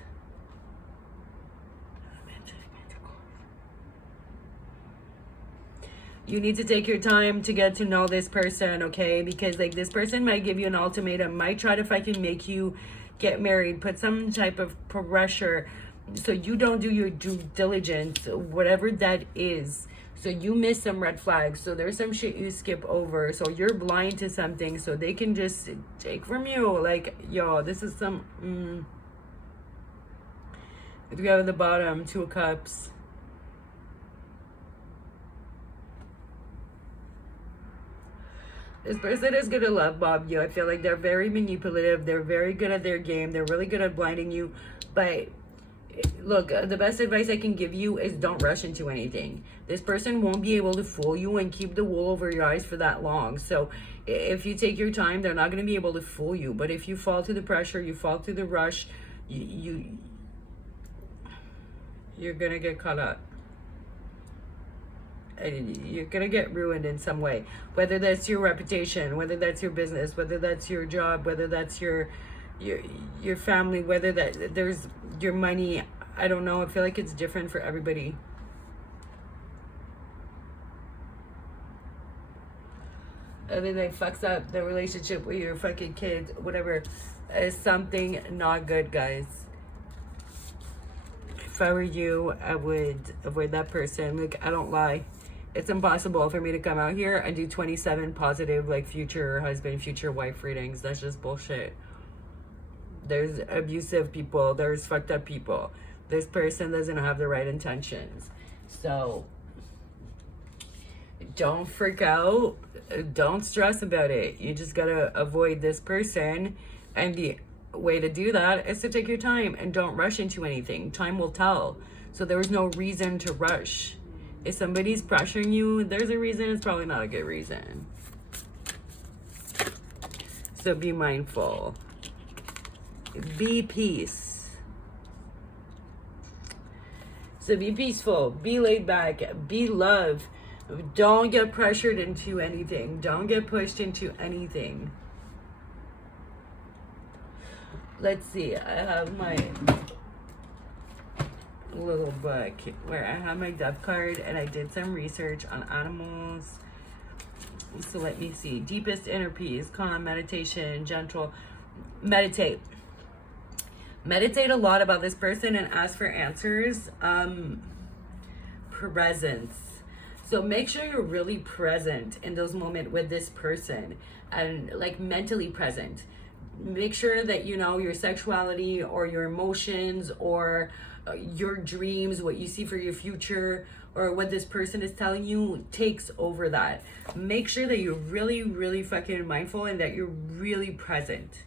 You need to take your time to get to know this person, okay? Because like this person might give you an ultimatum, might try to fucking make you get married, put some type of pressure so you don't do your due diligence, whatever that is. So you miss some red flags. So there's some shit you skip over. So you're blind to something so they can just take from you. Like, yo, this is some... If you have at the bottom, 2 of Cups. This person is gonna love bomb you. I feel like they're very manipulative. They're very good at their game. They're really good at blinding you. But look, the best advice I can give you is don't rush into anything. This person won't be able to fool you and keep the wool over your eyes for that long. So if you take your time, they're not gonna be able to fool you. But if you fall to the pressure, you fall to the rush, you're gonna get caught up. And you're gonna get ruined in some way, whether that's your reputation, whether that's your business, whether that's your job, whether that's your family, whether that there's your money. I don't know. I feel like it's different for everybody. And then it fucks up the relationship with your fucking kids, whatever. Is something not good, guys. If I were you, I would avoid that person. Like, I don't lie. It's impossible for me to come out here and do 27 positive, like, future husband, future wife readings. That's just bullshit. There's abusive people. There's fucked up people. This person doesn't have the right intentions. So, don't freak out. Don't stress about it. You just gotta avoid this person. And the way to do that is to take your time and don't rush into anything. Time will tell. So there is no reason to rush. If somebody's pressuring you, there's a reason. It's probably not a good reason. So be mindful. Be peace. So be peaceful. Be laid back. Be love. Don't get pressured into anything. Don't get pushed into anything. Let's see. I have my little book where I have my dove card and I did some research on animals. So let me see. Deepest inner peace, calm, meditation, gentle. Meditate. Meditate a lot about this person and ask for answers. Presence. So make sure you're really present in those moments with this person and like mentally present. Make sure that you know your sexuality or your emotions or your dreams, what you see for your future, or what this person is telling you takes over that. Make sure that you're really, really fucking mindful and that you're really present.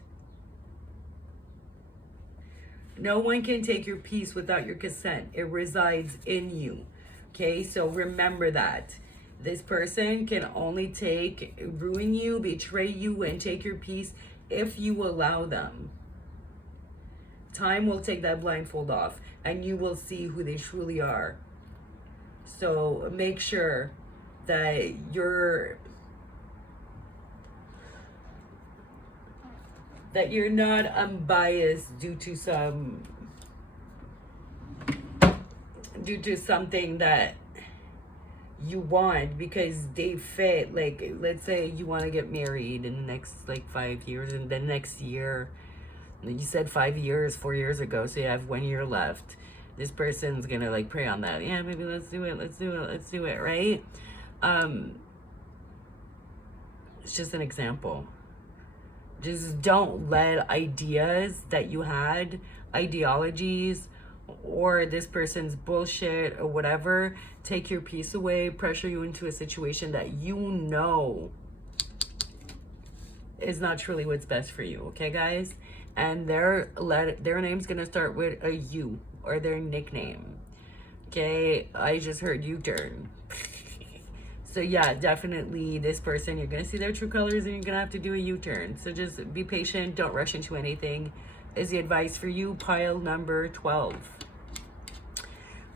No one can take your peace without your consent. It resides in you. Okay, so remember that. This person can only ruin you, betray you, and take your peace if you allow them. Time will take that blindfold off, and you will see who they truly are. So make sure that you're not unbiased due to something that you want because they fit. Like, let's say you want to get married in the next like 5 years, and the next year, you said 5 years 4 years ago, so you have 1 year left. This person's gonna like prey on that. Yeah, maybe let's do it, right? It's just an example. Just don't let ideas that you had, ideologies, or this person's bullshit or whatever, take your peace away, pressure you into a situation that you know is not truly what's best for you. Okay, guys? And their name's gonna start with a U, or their nickname. Okay, I just heard U-turn. So yeah, definitely this person, you're gonna see their true colors and you're gonna have to do a U-turn. So just be patient, don't rush into anything, is the advice for you, pile number 12.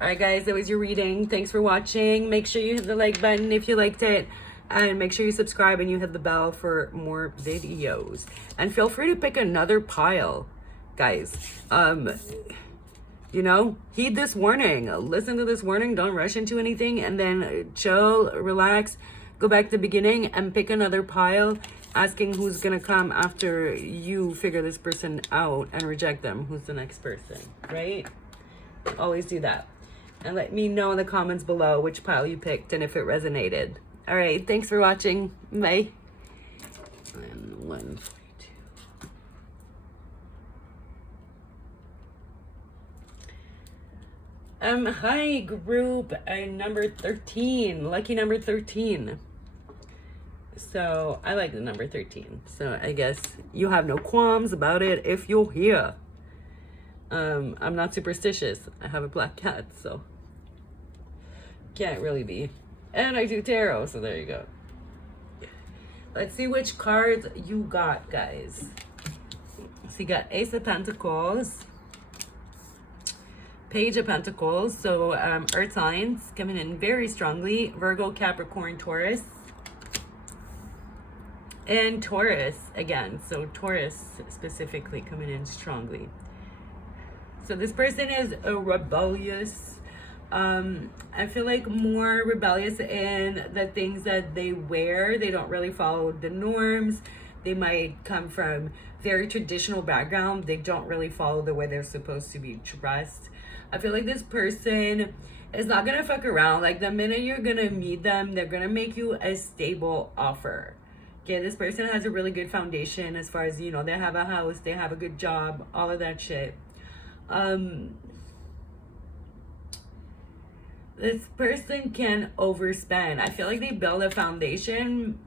All right, guys, that was your reading. Thanks for watching. Make sure you hit the like button if you liked it, and make sure you subscribe and you hit the bell for more videos. And feel free to pick another pile, guys. You know, heed this warning, listen to this warning, don't rush into anything, and then chill, relax, go back to the beginning and pick another pile, asking who's gonna come after you figure this person out and reject them. Who's the next person, right? Always do that. And let me know in the comments below which pile you picked and if it resonated. All right, thanks for watching. Bye. And 142. Hi group, number 13, lucky number 13. So I like the number 13. So I guess you have no qualms about it if you're here. I'm not superstitious. I have a black cat, so can't really be. And I do tarot, so there you go. Let's see which cards you got, guys. So you got Ace of Pentacles, Page of Pentacles, so earth signs coming in very strongly, Virgo, Capricorn, Taurus, and Taurus again, so Taurus specifically coming in strongly. So this person is a rebellious, I feel like more rebellious in the things that they wear. They don't really follow the norms. They might come from very traditional background. They don't really follow the way they're supposed to be dressed. I feel like this person is not gonna fuck around. Like the minute you're gonna meet them, they're gonna make you a stable offer. Okay, this person has a really good foundation as far as, you know, they have a house, they have a good job, all of that shit. This person can overspend. I feel like they build a foundation.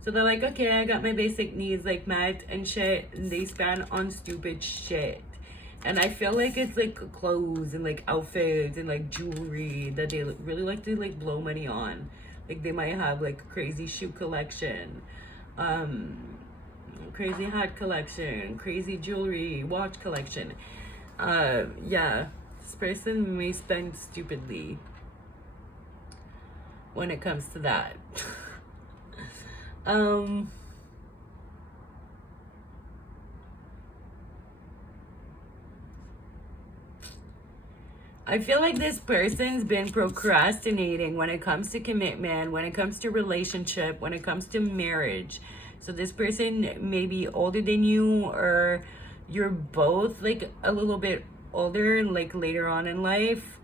So they're like, okay, I got my basic needs like met and shit, and they spend on stupid shit. And I feel like it's like clothes and like outfits and like jewelry that they really like to like blow money on. Like they might have like a crazy shoe collection, crazy hat collection, crazy jewelry, watch collection. Yeah, this person may spend stupidly when it comes to that. I feel like this person's been procrastinating when it comes to commitment, when it comes to relationship, when it comes to marriage. So this person may be older than you, or you're both like a little bit older, like later on in life.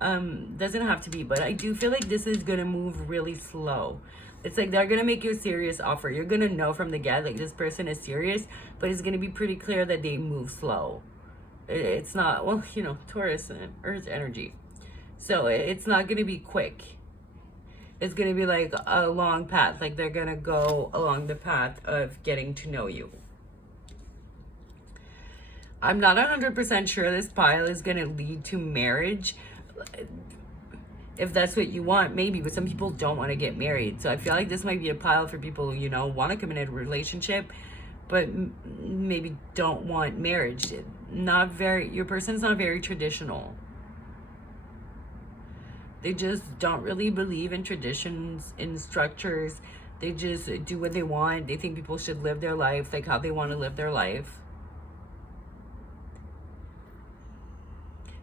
Doesn't have to be, but I do feel like this is gonna move really slow. It's like they're gonna make you a serious offer. You're gonna know from the get like this person is serious, but it's gonna be pretty clear that they move slow. It's not, well, you know, Taurus and Earth energy. So it's not going to be quick. It's going to be like a long path. Like they're going to go along the path of getting to know you. I'm not 100% sure this pile is going to lead to marriage. if that's what you want, maybe. But some people don't want to get married. So I feel like this might be a pile for people, you know, want to come in a relationship, but maybe don't want marriage. Your person's not very traditional. They just don't really believe in traditions, in structures. They just do what they want. They think people should live their life like how they want to live their life.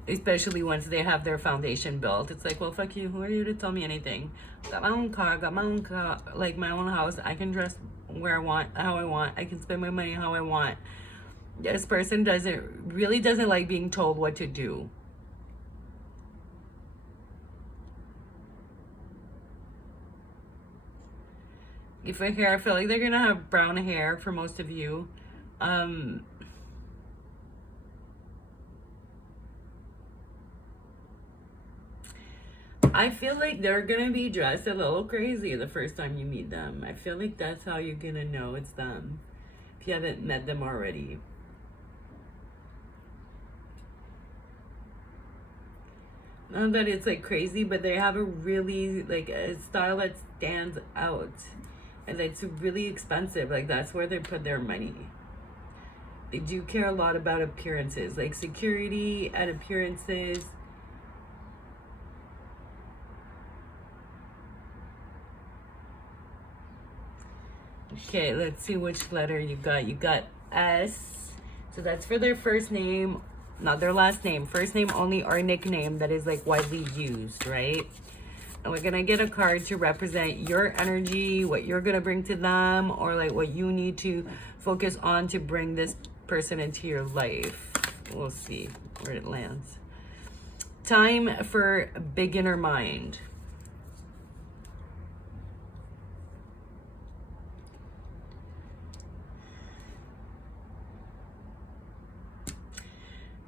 Especially once they have their foundation built. It's like, well, fuck you. Who are you to tell me anything? Got my own car, like my own house. I can dress where I want, how I want. I can spend my money how I want. This person really doesn't like being told what to do. For hair, I feel like they're gonna have brown hair for most of you. I feel like they're gonna be dressed a little crazy the first time you meet them. I feel like that's how you're gonna know it's them if you haven't met them already. Not that it's like crazy, but they have a really like a style that stands out. And it's really expensive. Like, that's where they put their money. They do care a lot about appearances, like security and appearances. Okay, let's see which letter you got. You got S. So that's for their first name, not their last name. First name only, or nickname that is like widely used, right? And we're gonna get a card to represent your energy, what you're gonna bring to them, or like what you need to focus on to bring this person into your life. We'll see where it lands. Time for beginner mind.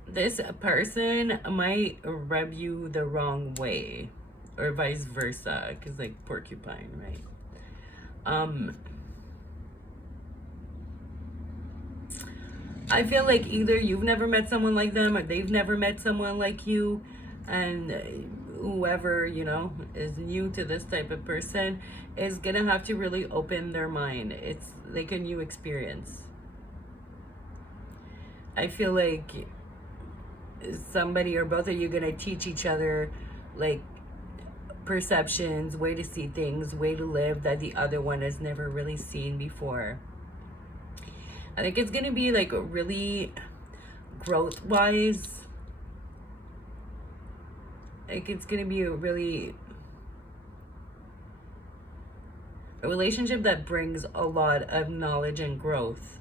This person might rub you the wrong way. Or vice versa, because like porcupine, right? I feel like either you've never met someone like them or they've never met someone like you, and whoever, you know, is new to this type of person is gonna have to really open their mind. It's like a new experience. I feel like somebody or both of you gonna teach each other like perceptions, way to see things, way to live that the other one has never really seen before. I think it's gonna be like really growth wise. Like it's gonna be a relationship that brings a lot of knowledge and growth.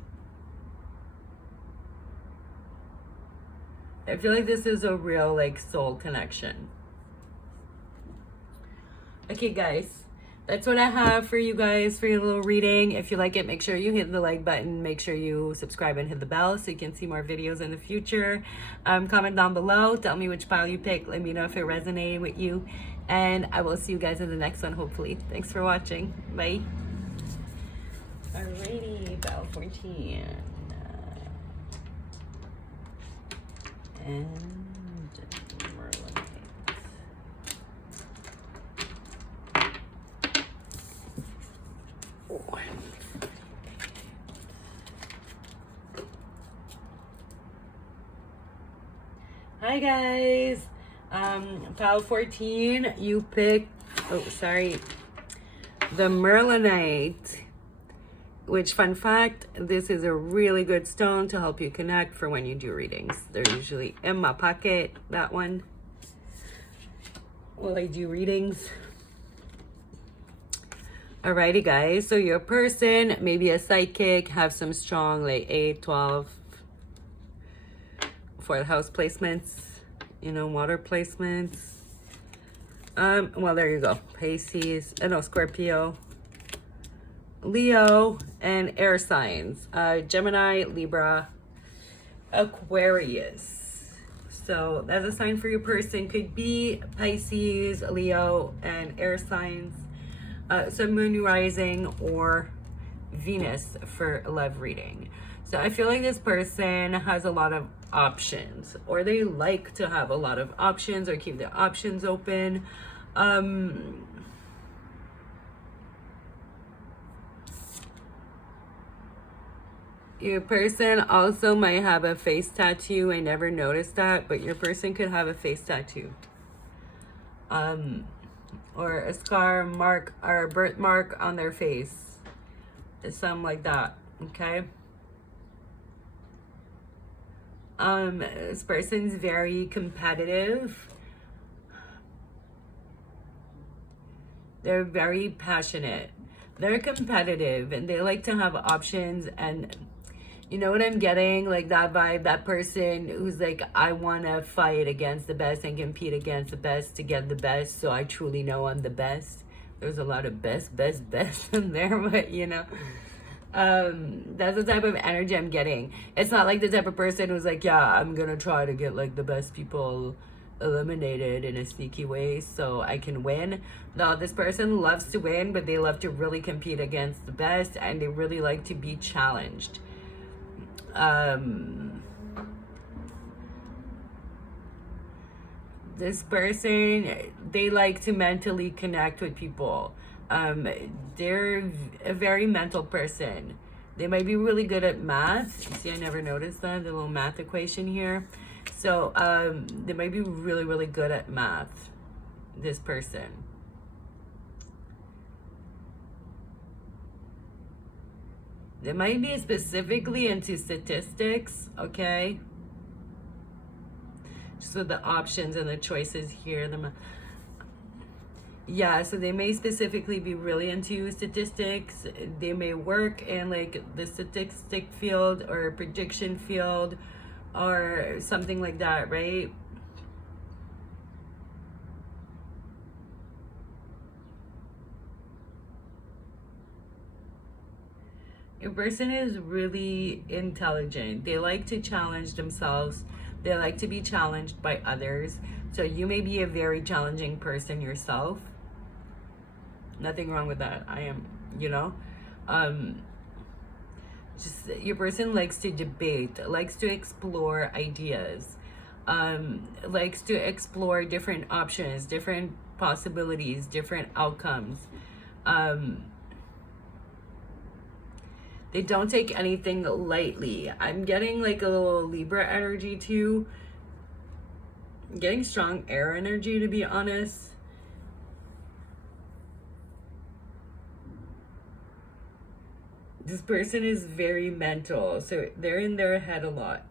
I feel like this is a real like soul connection. Okay, guys, that's what I have for you guys for your little reading. If you like it, make sure you hit the like button. Make sure you subscribe and hit the bell so you can see more videos in the future. Comment down below. Tell me which pile you picked. Let me know if it resonated with you. And I will see you guys in the next one, hopefully. Thanks for watching. Bye. Alrighty, pile 14. And Merlinite. Oh. Hi guys, pile 14, you picked, the Merlinite, which, fun fact, this is a really good stone to help you connect for when you do readings. They're usually in my pocket, that one, while I do readings. Alrighty guys, so your person, maybe a psychic, have some strong like 8, 12 for house placements, you know, water placements. Well, there you go. Pisces, Scorpio, Leo, and air signs. Gemini, Libra, Aquarius. So that's a sign for your person. Could be Pisces, Leo, and air signs. Sun, Moon, Rising, or Venus for love reading. So I feel like this person has a lot of options, or they like to have a lot of options or keep their options open. Your person also might have a face tattoo. I never noticed that, but your person could have a face tattoo. Or a scar mark or a birthmark on their face. Something like that, okay? This person's very competitive. They're very passionate. They're competitive and they like to have options, and you know what I'm getting? Like that vibe, that person who's like, I want to fight against the best and compete against the best to get the best, so I truly know I'm the best. There's a lot of best in there, but you know, that's the type of energy I'm getting. It's not like the type of person who's like, yeah, I'm gonna try to get like the best people eliminated in a sneaky way so I can win. No, this person loves to win, but they love to really compete against the best, and they really like to be challenged. This person, they like to mentally connect with people. They're a very mental person. They might be really good at math. You see, I never noticed that, the little math equation here. So they might be really, really good at math, this person. They might be specifically into statistics, okay? So the options and the choices here. Yeah, so they may specifically be really into statistics. They may work in like the statistic field or prediction field or something like that, right? Your person is really intelligent. They like to challenge themselves. They like to be challenged by others. So you may be a very challenging person yourself. Nothing wrong with that. I am, you know. Just your person likes to debate, likes to explore ideas, likes to explore different options, different possibilities, different outcomes. They don't take anything lightly. I'm getting like a little Libra energy too. I'm getting strong air energy, to be honest. This person is very mental, so they're in their head a lot.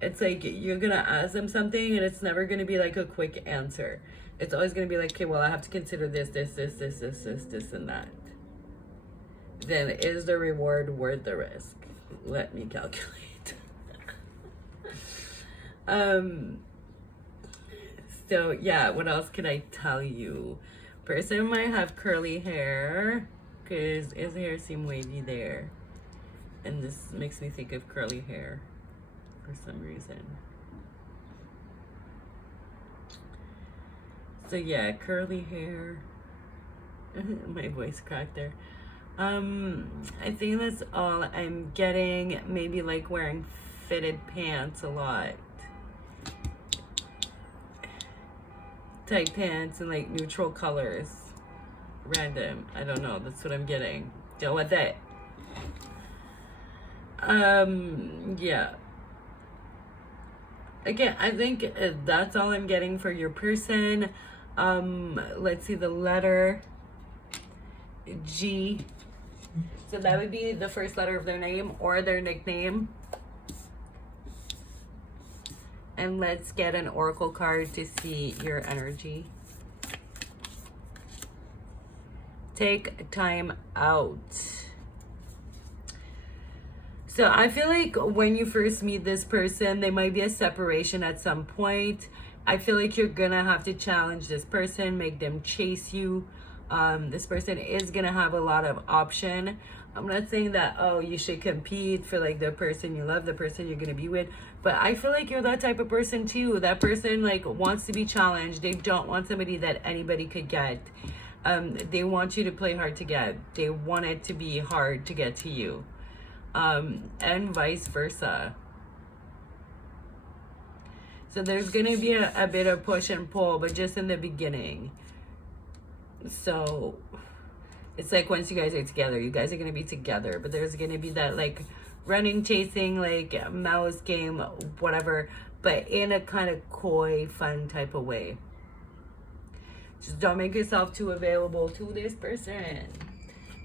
It's like you're gonna ask them something and it's never gonna be like a quick answer. It's always gonna be like, okay, well, I have to consider this, and that. Then is the reward worth the risk? Let me calculate. So yeah, what else can I tell you? Person might have curly hair because his hair seems wavy there, and this makes me think of curly hair for some reason. So yeah, curly hair. My voice cracked there. I think that's all I'm getting. Maybe like wearing fitted pants a lot. Tight pants and like neutral colors. Random. I don't know. That's what I'm getting. Deal with it. Yeah. Again, I think that's all I'm getting for your person. Let's see the letter G. So that would be the first letter of their name or their nickname. And let's get an oracle card to see your energy. Take time out. So I feel like when you first meet this person, there might be a separation at some point. I feel like you're gonna have to challenge this person, make them chase you. This person is gonna have a lot of option. I'm not saying that, oh, you should compete for like the person you love, the person you're gonna be with, but I feel like you're that type of person too. That person like wants to be challenged. They don't want somebody that anybody could get. They want you to play hard to get. They want it to be hard to get to you. And vice versa. So there's gonna be a bit of push and pull, but just in the beginning. So it's like once you guys are together, you guys are gonna be together, but there's gonna be that like running, chasing, like mouse game, whatever, but in a kind of coy, fun type of way. Just don't make yourself too available to this person.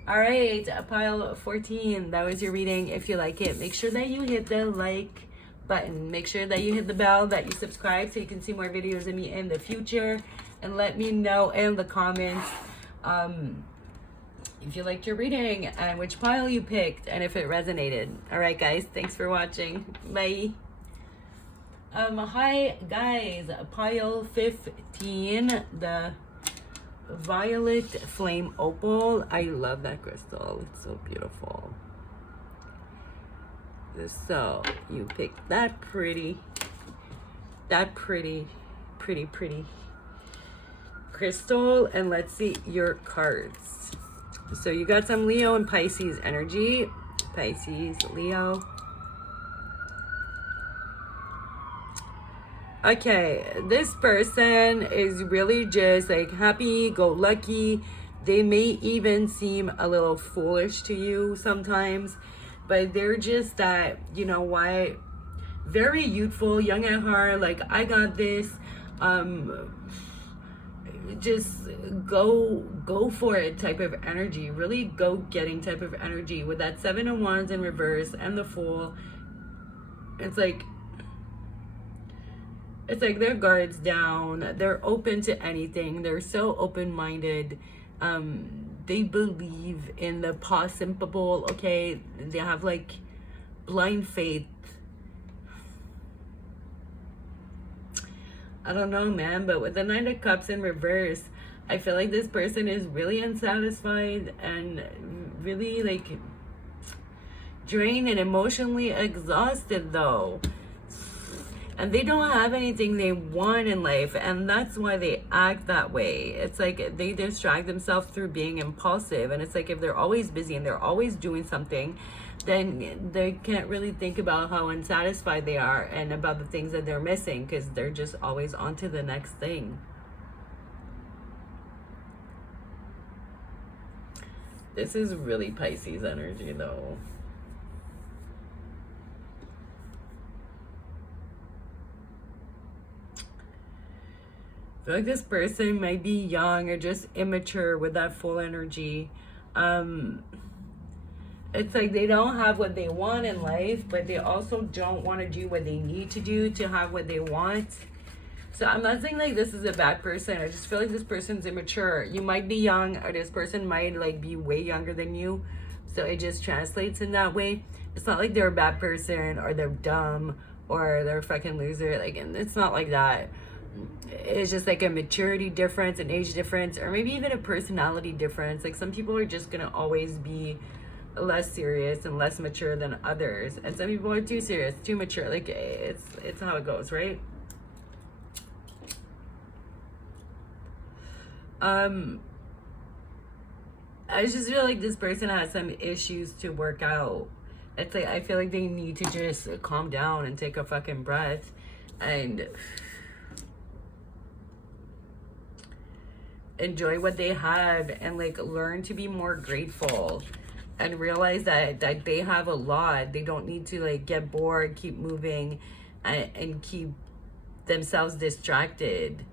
All right, pile 14. That was your reading. If you like it, make sure that you hit the like button. Make sure that you hit the bell, that you subscribe so you can see more videos of me in the future. And let me know in the comments if you liked your reading and which pile you picked and if it resonated. All right, guys. Thanks for watching. Bye. Hi, guys. Pile 15. The Violet Flame Opal. I love that crystal. It's so beautiful. So you picked that pretty crystal, and let's see your cards. So you got some Leo and Pisces energy. Pisces, Leo. Okay, this person is really just like happy-go-lucky. They may even seem a little foolish to you sometimes, but they're just that, you know what, very youthful, young at heart, like I got this. Just go for it type of energy, really go-getting type of energy with that 7 of Wands in reverse and the Fool. It's like their guards down. They're open to anything. They're so open-minded. They believe in the possible. Okay, they have like blind faith. I don't know, man, but with the 9 of Cups in reverse, I feel like this person is really unsatisfied and really like drained and emotionally exhausted though. And they don't have anything they want in life, and that's why they act that way. It's like they distract themselves through being impulsive, and it's like if they're always busy and they're always doing something, then they can't really think about how unsatisfied they are and about the things that they're missing, because they're just always on to the next thing. This is really Pisces energy though. I feel like this person might be young or just immature with that Full energy. It's like they don't have what they want in life, but they also don't want to do what they need to do to have what they want. So I'm not saying like this is a bad person. I just feel like this person's immature. You might be young, or this person might like be way younger than you. So it just translates in that way. It's not like they're a bad person or they're dumb or they're a fucking loser. Like, and it's not like that. It's just like a maturity difference, an age difference, or maybe even a personality difference. Like some people are just gonna always be less serious and less mature than others, and some people are too serious, too mature. Like it's how it goes, right? I just feel like this person has some issues to work out. It's like I feel like they need to just calm down and take a fucking breath and enjoy what they have, and like learn to be more grateful and realize that they have a lot. They don't need to like get bored, keep moving, and keep themselves distracted.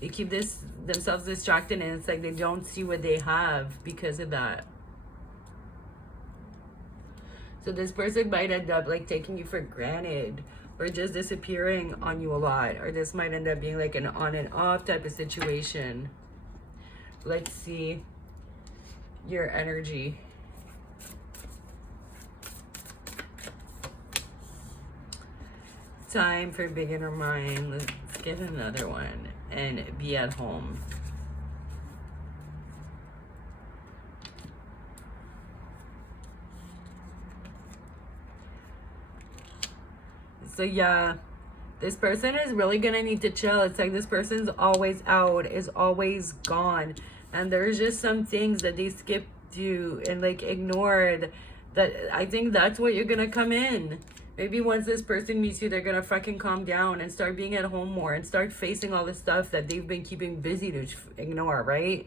They keep themselves distracted, and it's like they don't see what they have because of that. So this person might end up like taking you for granted, or just disappearing on you a lot, or this might end up being like an on and off type of situation. Let's see your energy. Time for beginner mind. Let's get another one and be at home. So yeah, this person is really gonna need to chill. It's like this person's always out, is always gone, and there's just some things that they skipped to and like ignored, that I think that's what you're gonna come in. Maybe once this person meets you, they're gonna fucking calm down and start being at home more and start facing all the stuff that they've been keeping busy to ignore, right?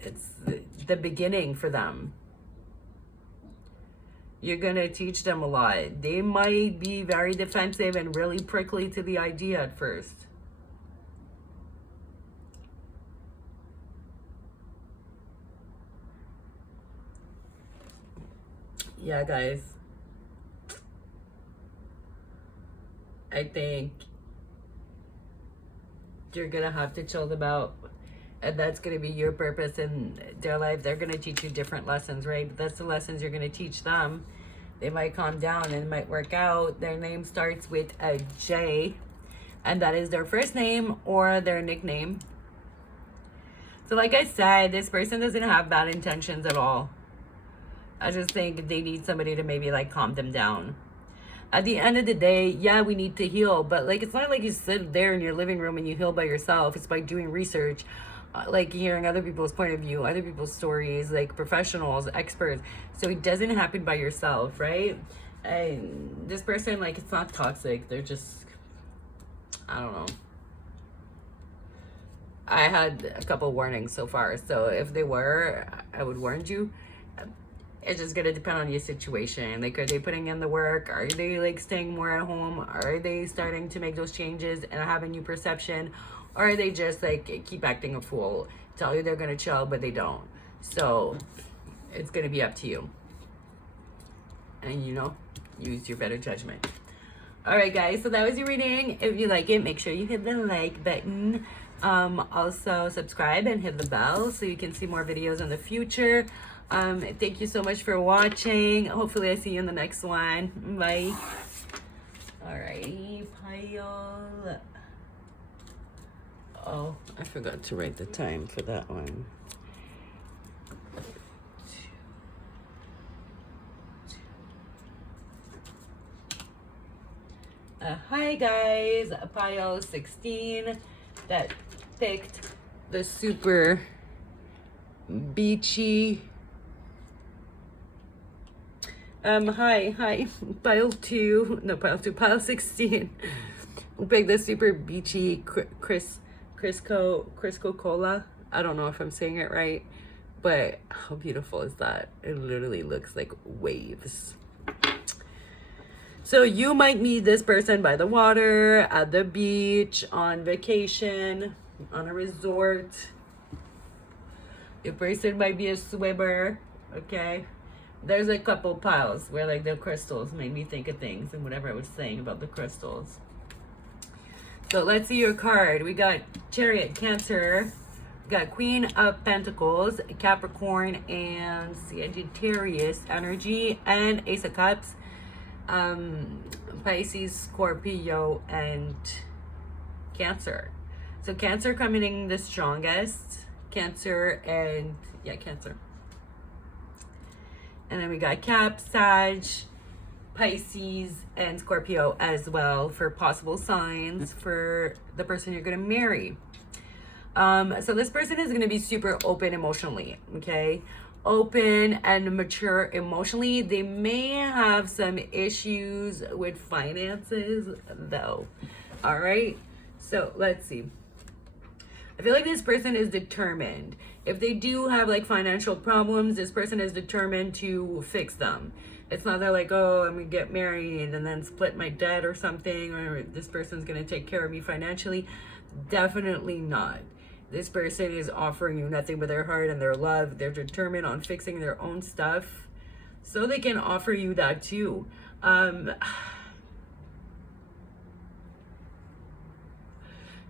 It's the beginning for them. You're gonna teach them a lot. They might be very defensive and really prickly to the idea at first. Yeah, guys. I think you're gonna have to chill them out, and that's gonna be your purpose in their life. They're gonna teach you different lessons, right? But that's the lessons you're gonna teach them. They might calm down and it might work out. Their name starts with a J, and that is their first name or their nickname. So like I said, this person doesn't have bad intentions at all. I just think they need somebody to maybe like calm them down. At the end of the day, yeah, we need to heal, but like it's not like you sit there in your living room and you heal by yourself. It's by doing research, like hearing other people's point of view, other people's stories, like professionals, experts. So it doesn't happen by yourself, right? And this person, like, it's not toxic. They're just, I don't know. I had a couple warnings so far, so if they were, I would warn you. It's just gonna depend on your situation. Like, are they putting in the work? Are they like staying more at home? Are they starting to make those changes and have a new perception? Or are they just like keep acting a fool, tell you they're gonna chill, but they don't? So it's gonna be up to you. And you know, use your better judgment. All right, guys, so that was your reading. If you like it, make sure you hit the like button. Also subscribe and hit the bell so you can see more videos in the future. Thank you so much for watching. Hopefully I see you in the next one. Bye. Alrighty, pile. Oh, I forgot to write the time for that one. Hi guys, pile 16 that picked the super beachy. Hi, pile 2, no, pile 2, pile 16. Who picked the super beachy Chrysocolla. I don't know if I'm saying it right, but how beautiful is that? It literally looks like waves. So you might meet this person by the water, at the beach, on vacation, on a resort. Your person might be a swimmer, okay? There's a couple piles where like the crystals made me think of things and whatever I was saying about the crystals. So let's see your card. We got Chariot, Cancer. We got Queen of Pentacles, Capricorn, and Sagittarius energy, and Ace of Cups. Pisces, Scorpio, and Cancer. So Cancer coming in the strongest. Cancer and yeah, Cancer. And then we got Cap, Sag, Pisces, and Scorpio as well for possible signs for the person you're gonna marry. So this person is gonna be super open emotionally, okay? Open and mature emotionally. They may have some issues with finances though. All right, so let's see. I feel like this person is determined. If they do have like financial problems, this person is determined to fix them. It's not that like, oh, I'm gonna get married and then split my debt or something, or this person's gonna take care of me financially. Definitely not. This person is offering you nothing but their heart and their love. They're determined on fixing their own stuff so they can offer you that too.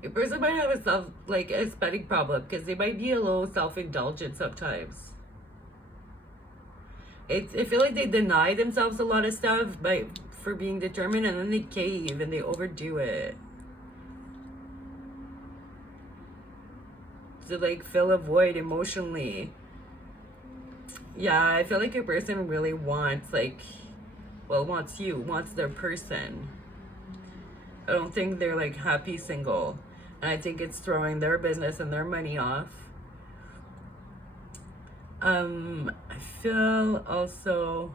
Your person might have a spending problem because they might be a little self-indulgent sometimes. I feel like they deny themselves a lot of stuff for being determined, and then they cave and they overdo it. To like fill a void emotionally. Yeah, I feel like your person really wants wants you, wants their person. I don't think they're like happy single. And I think it's throwing their business and their money off. I feel also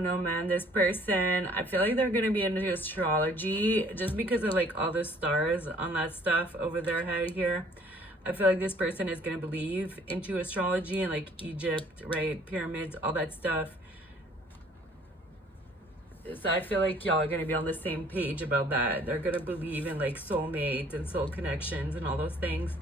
don't know, man. This person, I feel like they're gonna be into astrology just because of like all the stars on that stuff over their head here. I feel like this person is gonna believe into astrology and like Egypt, right? Pyramids, all that stuff. So I feel like y'all are gonna be on the same page about that. They're gonna believe in like soulmates and soul connections and all those things.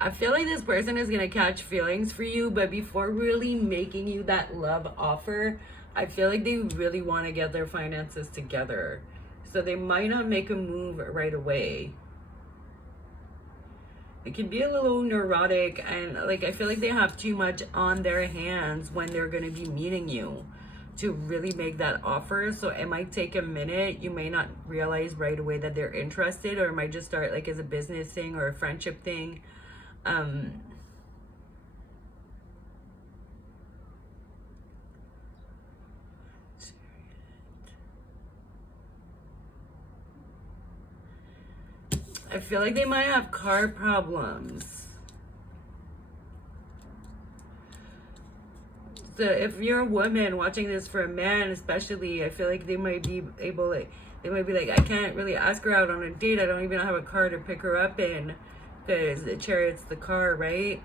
I feel like this person is gonna catch feelings for you, but before really making you that love offer, I feel like they really want to get their finances together. So they might not make a move right away. It can be a little neurotic, and like I feel like they have too much on their hands when they're gonna be meeting you to really make that offer. So it might take a minute. You may not realize right away that they're interested, or it might just start like as a business thing or a friendship thing. I feel like they might have car problems. So if you're a woman watching this for a man especially, I feel like they might be able to, they might be like, I can't really ask her out on a date. I don't even have a car to pick her up in because the Chariot's the car, right?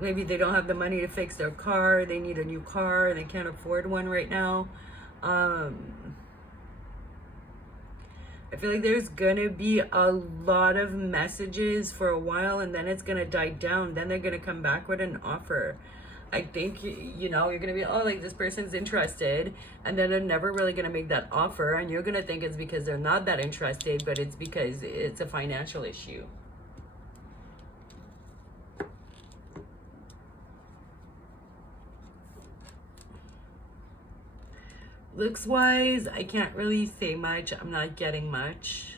Maybe they don't have the money to fix their car. They need a new car and they can't afford one right now. I feel like there's gonna be a lot of messages for a while and then it's gonna die down. Then they're gonna come back with an offer. I think, you know, you're gonna be, oh, like this person's interested, and then they're never really gonna make that offer, and you're gonna think it's because they're not that interested, but it's because it's a financial issue. Looks wise, I can't really say much. I'm not getting much.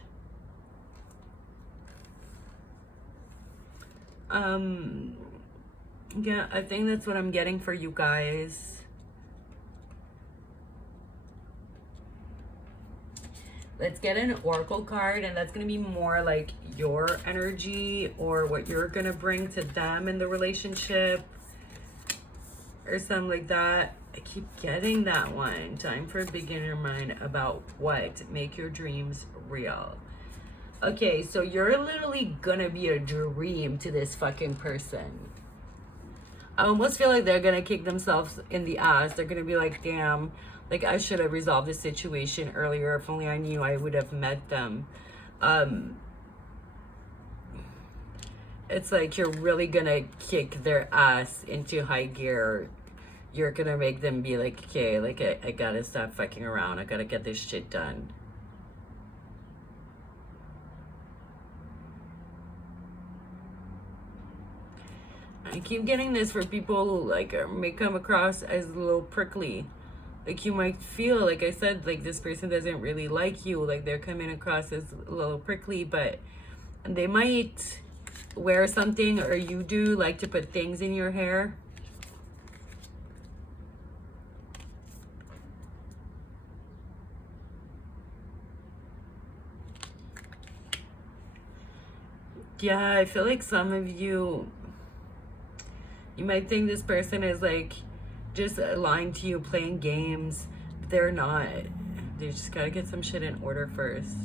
Yeah, I think that's what I'm getting for you guys. Let's get an oracle card, and that's going to be more like your energy or what you're going to bring to them in the relationship or something like that. I keep getting that one. Time for a beginner mind about what? Make your dreams real. Okay, so you're literally gonna be a dream to this fucking person. I almost feel like they're gonna kick themselves in the ass. They're gonna be like, damn, like I should have resolved this situation earlier. If only I knew, I would have met them. It's like you're really gonna kick their ass into high gear. You're gonna make them be like, okay, like I gotta stop fucking around. I gotta get this shit done. I keep getting this for people who like may come across as a little prickly. Like you might feel, like I said, like this person doesn't really like you. Like they're coming across as a little prickly, but they might wear something, or you do like to put things in your hair. Yeah, I feel like some of you might think this person is like just lying to you, playing games. They're not. They just gotta get some shit in order first.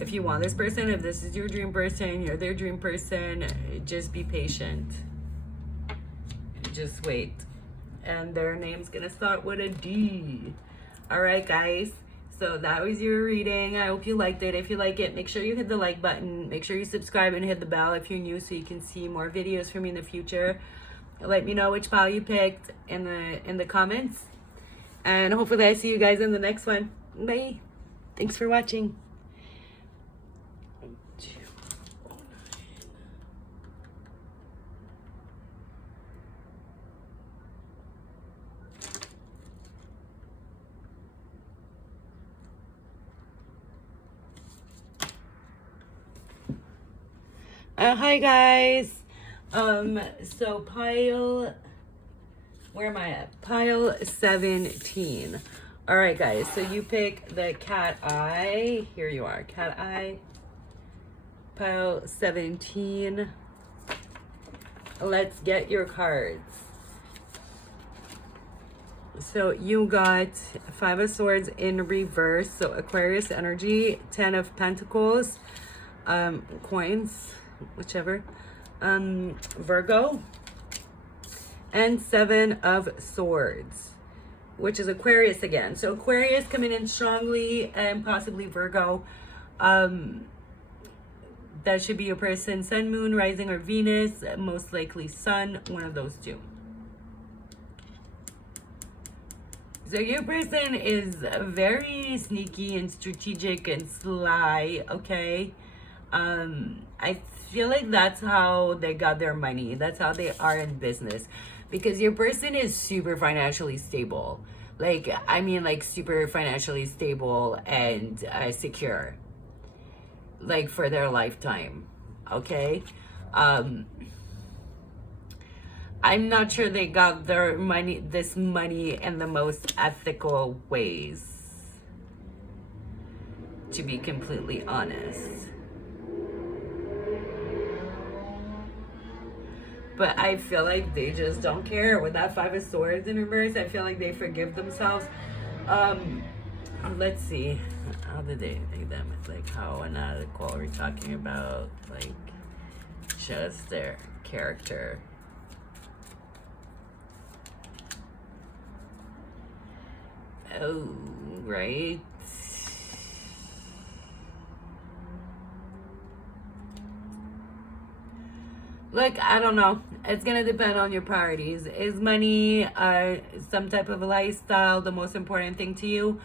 If you want this person, if this is your dream person, you're their dream person, just be patient. Just wait. And their name's gonna start with a D. All right, guys. So that was your reading. I hope you liked it. If you like it, make sure you hit the like button. Make sure you subscribe and hit the bell if you're new so you can see more videos from me in the future. Let me know which pile you picked in the comments. And hopefully I see you guys in the next one. Bye. Thanks for watching. Hi guys. So pile, where am I at? Pile 17. All right guys, so you pick the cat eye. Here you are, cat eye. Pile 17. Let's get your cards. So you got 5 of Swords in reverse. So Aquarius energy, 10 of Pentacles, coins, whichever, Virgo, and 7 of Swords, which is Aquarius again. So Aquarius coming in strongly, and possibly Virgo. That should be your person, Sun, Moon, Rising, or Venus. Most likely Sun, one of those two. So your person is very sneaky and strategic and sly, okay? I feel like that's how they got their money. That's how they are in business. Because your person is super financially stable. Like, I mean, like super financially stable and secure. Like for their lifetime, okay? I'm not sure they got their money, this money, in the most ethical ways, to be completely honest. But I feel like they just don't care. With that 5 of Swords in reverse, I feel like they forgive themselves. Let's see. How did they think them? It's like, how unethical are we talking about? Like, just their character. Oh, right. Look, I don't know. It's gonna depend on your priorities. Is money, some type of a lifestyle, the most important thing to you?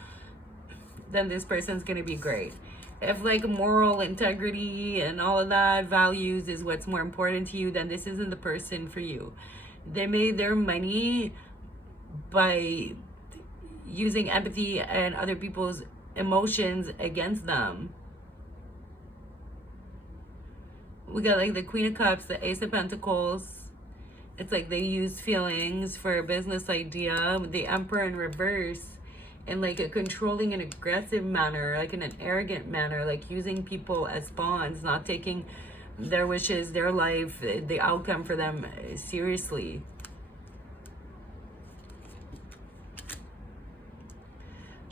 Then this person's gonna be great. If like moral integrity and all of that, values is what's more important to you, then this isn't the person for you. They made their money by using empathy and other people's emotions against them. We got like the Queen of Cups, the Ace of Pentacles. It's like they use feelings for a business idea. The Emperor in reverse, in like a controlling and aggressive manner, like in an arrogant manner, like using people as pawns, not taking their wishes, their life, the outcome for them seriously.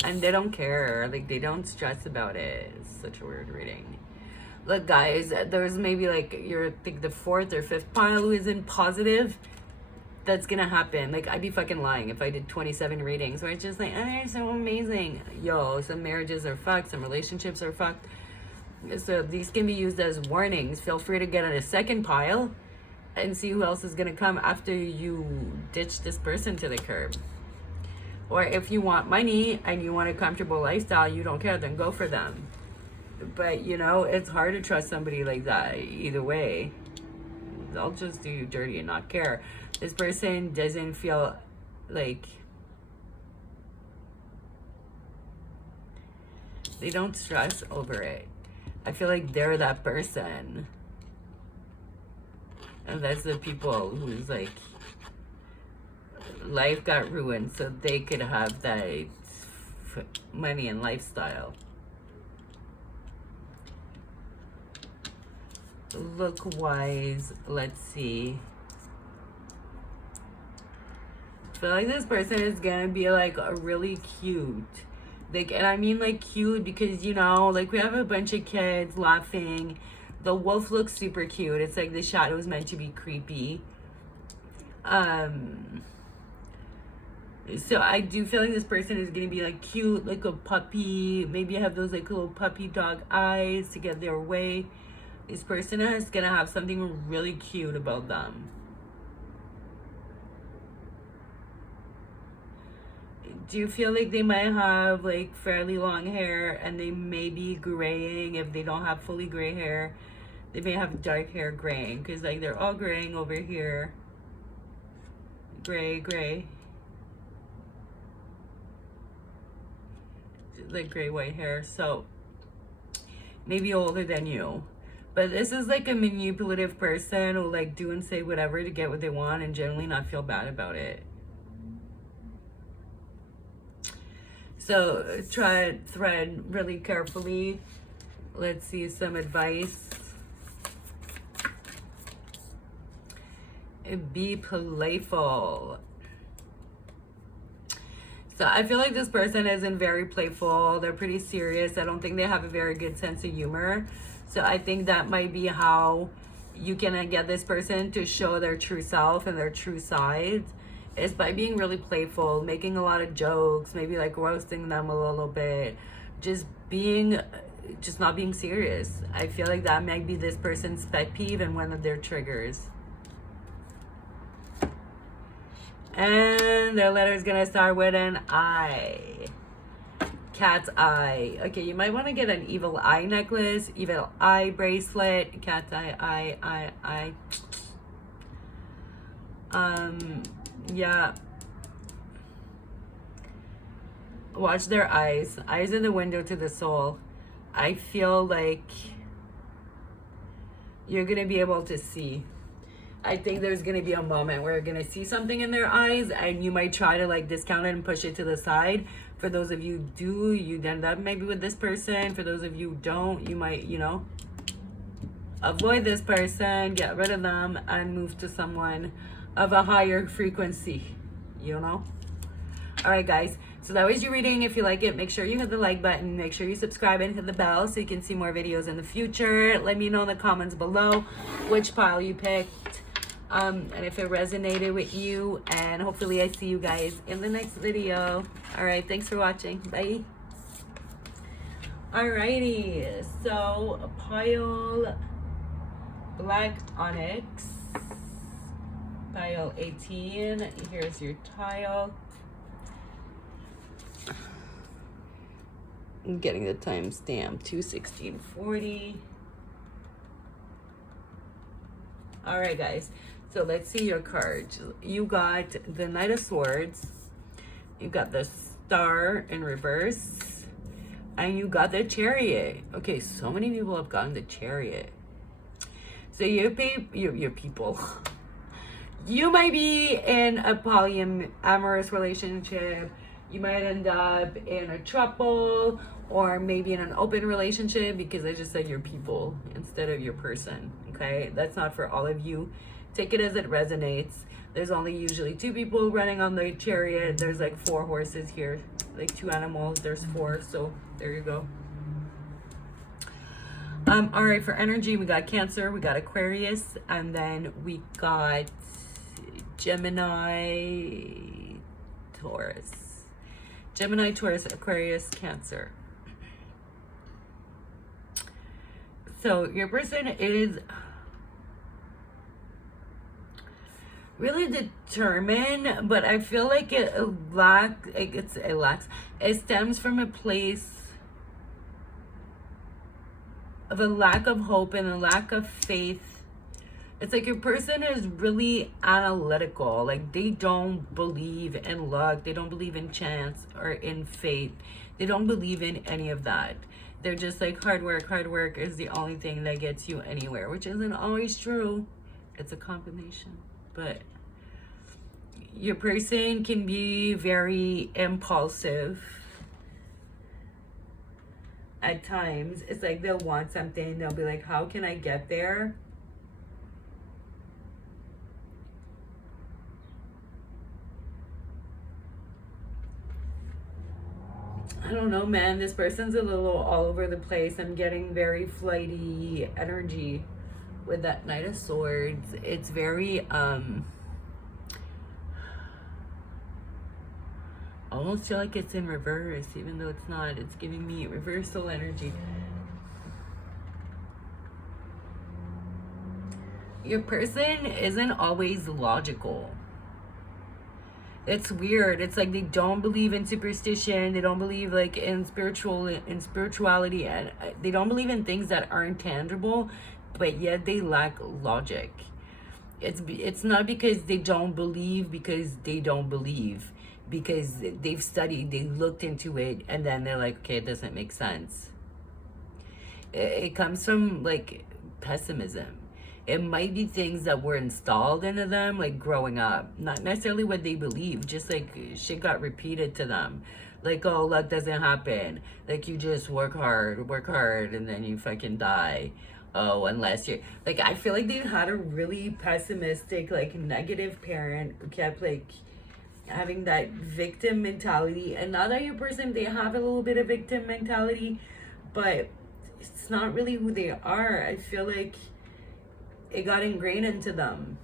And they don't care, like they don't stress about it. It's such a weird reading. Look, guys, there's maybe like you're think the 4th or 5th pile who is in positive. That's gonna happen. Like, I'd be fucking lying if I did 27 readings where it's just like, oh, they're so amazing. Yo, some marriages are fucked, some relationships are fucked. So these can be used as warnings. Feel free to get on a 2nd pile and see who else is gonna come after you ditch this person to the curb. Or if you want money and you want a comfortable lifestyle, you don't care, then go for them. But, you know, it's hard to trust somebody like that either way. They'll just do you dirty and not care. This person doesn't feel like... they don't stress over it. I feel like they're that person. And that's the people who's like... life got ruined so they could have that money and lifestyle. Look wise, let's see. I feel like this person is gonna be like a really cute, like, and I mean like cute because, you know, like we have a bunch of kids laughing. The wolf looks super cute. It's like the shadow is meant to be creepy. So I do feel like this person is gonna be like cute, like a puppy. Maybe have those like little puppy dog eyes to get their way. This person is gonna have something really cute about them. Do you feel like they might have like fairly long hair and they may be graying? If they don't have fully gray hair, they may have dark hair graying, because like they're all graying over here. Gray. Like gray white hair. So maybe older than you. But this is like a manipulative person who like do and say whatever to get what they want and generally not feel bad about it. So thread really carefully. Let's see some advice. Be playful. So I feel like this person isn't very playful. They're pretty serious. I don't think they have a very good sense of humor. So I think that might be how you can get this person to show their true self and their true sides, is by being really playful, making a lot of jokes, maybe like roasting them a little bit, just not being serious. I feel like that might be this person's pet peeve and one of their triggers. And their letter is gonna start with an I. Cat's eye. Okay, you might want to get an evil eye necklace, evil eye bracelet, cat's eye. Yeah. Watch their eyes. Eyes are the window to the soul. I feel like you're gonna be able to see. I think there's gonna be a moment where you're gonna see something in their eyes, and you might try to like discount it and push it to the side. For those of you do, you'd end up maybe with this person. For those of you who don't, you might, you know, avoid this person, get rid of them, and move to someone of a higher frequency, you know? All right, guys. So that was your reading. If you like it, make sure you hit the like button. Make sure you subscribe and hit the bell so you can see more videos in the future. Let me know in the comments below which pile you picked. And if it resonated with you, and hopefully I see you guys in the next video. All right, thanks for watching. Bye. Alrighty, so a pile Black Onyx, pile 18. Here's your tile. I'm getting the timestamp 2:16:40. All right, guys. So let's see your cards. You got the Knight of Swords. You got the Star in reverse. And you got the Chariot. Okay, so many people have gotten the Chariot. So your people. You might be in a polyamorous relationship. You might end up in a throuple, or maybe in an open relationship, because I just said your people instead of your person. Okay, that's not for all of you. Take it as it resonates. There's only usually 2 people running on the Chariot. There's like 4 horses here, like 2 animals. There's 4, so there you go. All right, for energy, we got Cancer, we got Aquarius, and then we got Gemini, Taurus. Gemini, Taurus, Aquarius, Cancer. So your person is really determined, but I feel like it stems from a place of a lack of hope and a lack of faith. It's like your person is really analytical. Like, they don't believe in luck. They don't believe in chance or in fate. They don't believe in any of that. They're just like, hard work is the only thing that gets you anywhere, which isn't always true. It's a combination. But your person can be very impulsive at times. It's like they'll want something. They'll be like, how can I get there? I don't know, man. This person's a little all over the place. I'm getting very flighty energy with that Knight of Swords. It's very, I almost feel like it's in reverse, even though it's not. It's giving me reversal energy. Your person isn't always logical. It's weird. It's like they don't believe in superstition. They don't believe like in spirituality, and they don't believe in things that aren't tangible, but yet they lack logic. It's not because they don't believe, because they don't believe, because they've studied, they looked into it, and then they're like, okay, it doesn't make sense. It comes from like pessimism. It might be things that were installed into them, like growing up. Not necessarily what they believe, just like shit got repeated to them. Like, oh, luck doesn't happen. Like, you just work hard, and then you fucking die. oh, unless you're like, I feel like they had a really pessimistic, like negative parent who kept like having that victim mentality. And now that your person, they have a little bit of victim mentality, but it's not really who they are. I feel like it got ingrained into them.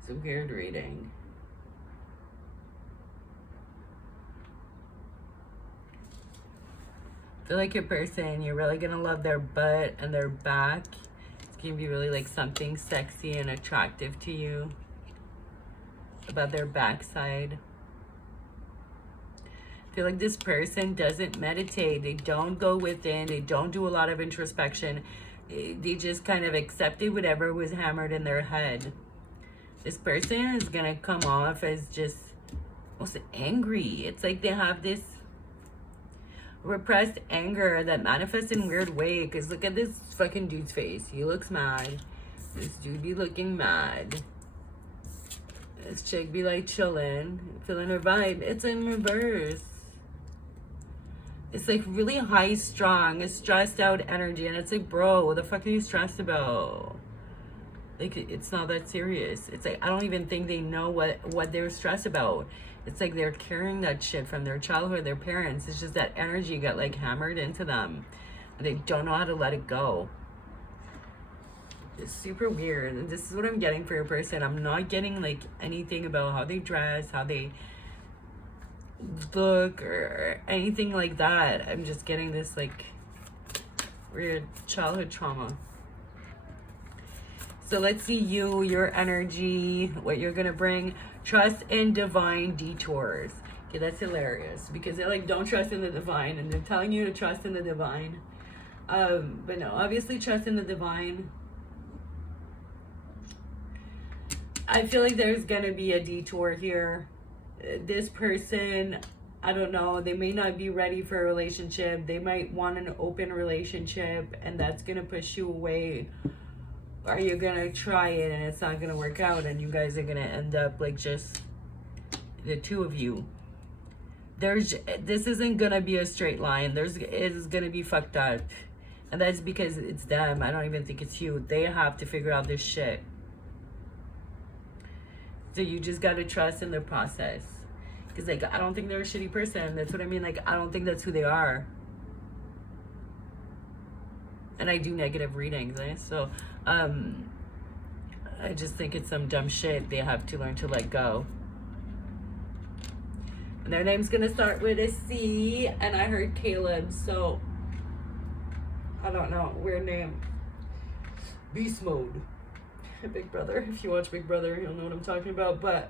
It's a weird reading. I feel like your person, you're really gonna love their butt and their back. It's gonna be really like something sexy and attractive to you about their backside. I feel like this person doesn't meditate. They don't go within. They don't do a lot of introspection. They just kind of accepted whatever was hammered in their head. This person is gonna come off as just also angry. It's like they have this repressed anger that manifests in weird way. Because look at this fucking dude's face. He looks mad. This dude be looking mad. This chick be like chilling, feeling her vibe. It's in reverse. It's like really high strung, stressed out energy. And it's like, bro, what the fuck are you stressed about? Like, it's not that serious. It's like, I don't even think they know what they're stressed about. It's like they're carrying that shit from their childhood, their parents. It's just that energy got like hammered into them. And they don't know how to let it go. It's super weird. And this is what I'm getting for your person. I'm not getting like anything about how they dress, how they look, or anything like that. I'm just getting this like weird childhood trauma. So let's see your energy, what you're gonna bring. Trust in divine detours. Okay, that's hilarious because they're like, don't trust in the divine, and they're telling you to trust in the divine. But no, obviously trust in the divine. I feel like there's gonna be a detour here. This person, I don't know, they may not be ready for a relationship. They might want an open relationship, and that's gonna push you away. Or you're gonna try it and it's not gonna work out, and you guys are gonna end up like just the two of you. This isn't gonna be a straight line. It's gonna be fucked up, and that's because it's them. I don't even think it's you. They have to figure out this shit. So you just gotta trust in the process, because like, I don't think they're a shitty person. That's what I mean. Like, I don't think that's who they are. And I do negative readings, right? So I just think it's some dumb shit they have to learn to let go. And their name's gonna start with a C, and I heard Caleb, so I don't know, weird name. Beast Mode. Big Brother. If you watch Big Brother, you'll know what I'm talking about. But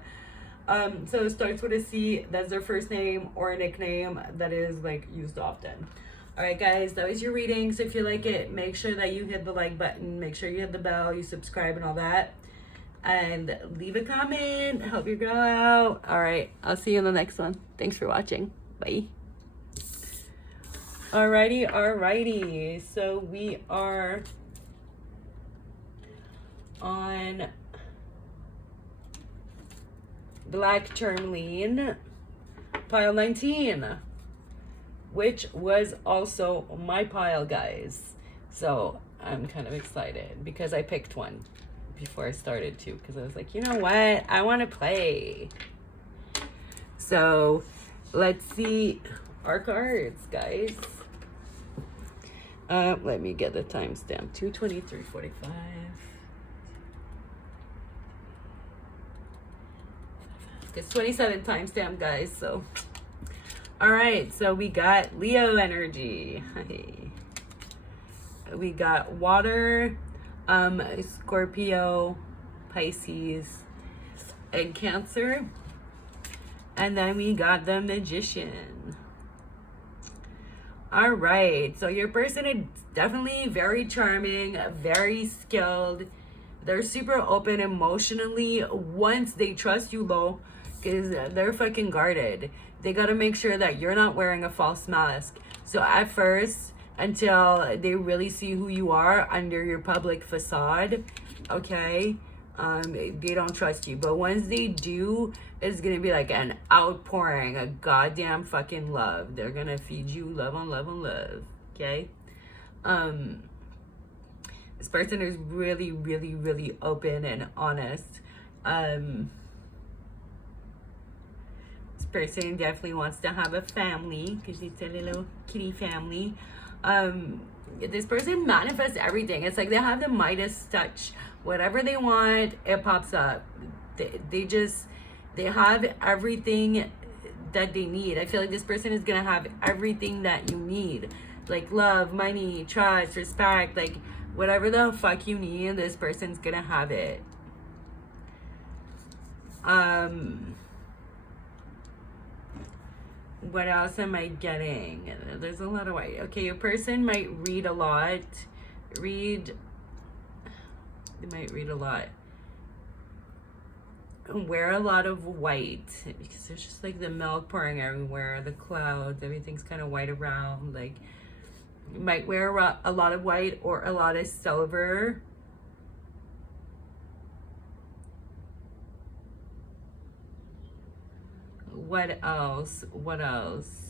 so it starts with a C. That's their first name or a nickname that is like used often. All right, guys, that was your reading. So if you like it, make sure that you hit the like button. Make sure you hit the bell, you subscribe and all that. And leave a comment. Help your girl out. All right, I'll see you in the next one. Thanks for watching. Bye. Alrighty. So we are on Black Tourmaline, pile 19. Which was also my pile, guys. So I'm kind of excited because I picked one before I started too, because I was like, you know what? I want to play. So let's see our cards, guys. Let me get the timestamp. 2:23:45. It's 27 timestamp, guys. So. All right, so we got Leo energy. We got water, Scorpio, Pisces, and Cancer. And then we got the Magician. All right, so your person is definitely very charming, very skilled. They're super open emotionally once they trust you, though, because they're fucking guarded. They got to make sure that you're not wearing a false mask. So at first, until they really see who you are under your public facade, okay, They don't trust you. But once they do, it's gonna be like an outpouring, a goddamn fucking love. They're gonna feed you love on love on love. Okay? This person is really, really, really open and honest. This person definitely wants to have a family because it's a little kitty family. This person manifests everything. It's like they have the Midas touch. Whatever they want, it pops up. They have everything that they need. I feel like this person is gonna have everything that you need, like love, money, trust, respect, like whatever the fuck you need, this person's gonna have it. What else am I getting? There's a lot of white. Okay, your person might read a lot. They might read a lot. And wear a lot of white because there's just like the milk pouring everywhere, the clouds, everything's kind of white around. Like, you might wear a lot of white or a lot of silver. What else? What else?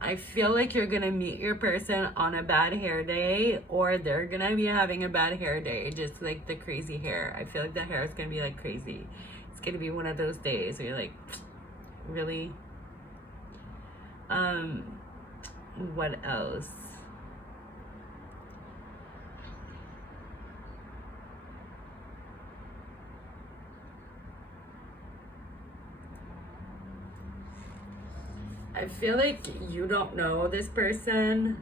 I feel like you're gonna meet your person on a bad hair day, or they're gonna be having a bad hair day, just like the crazy hair. I feel like the hair is gonna be like crazy. It's gonna be one of those days where you're like, really? What else? I feel like you don't know this person.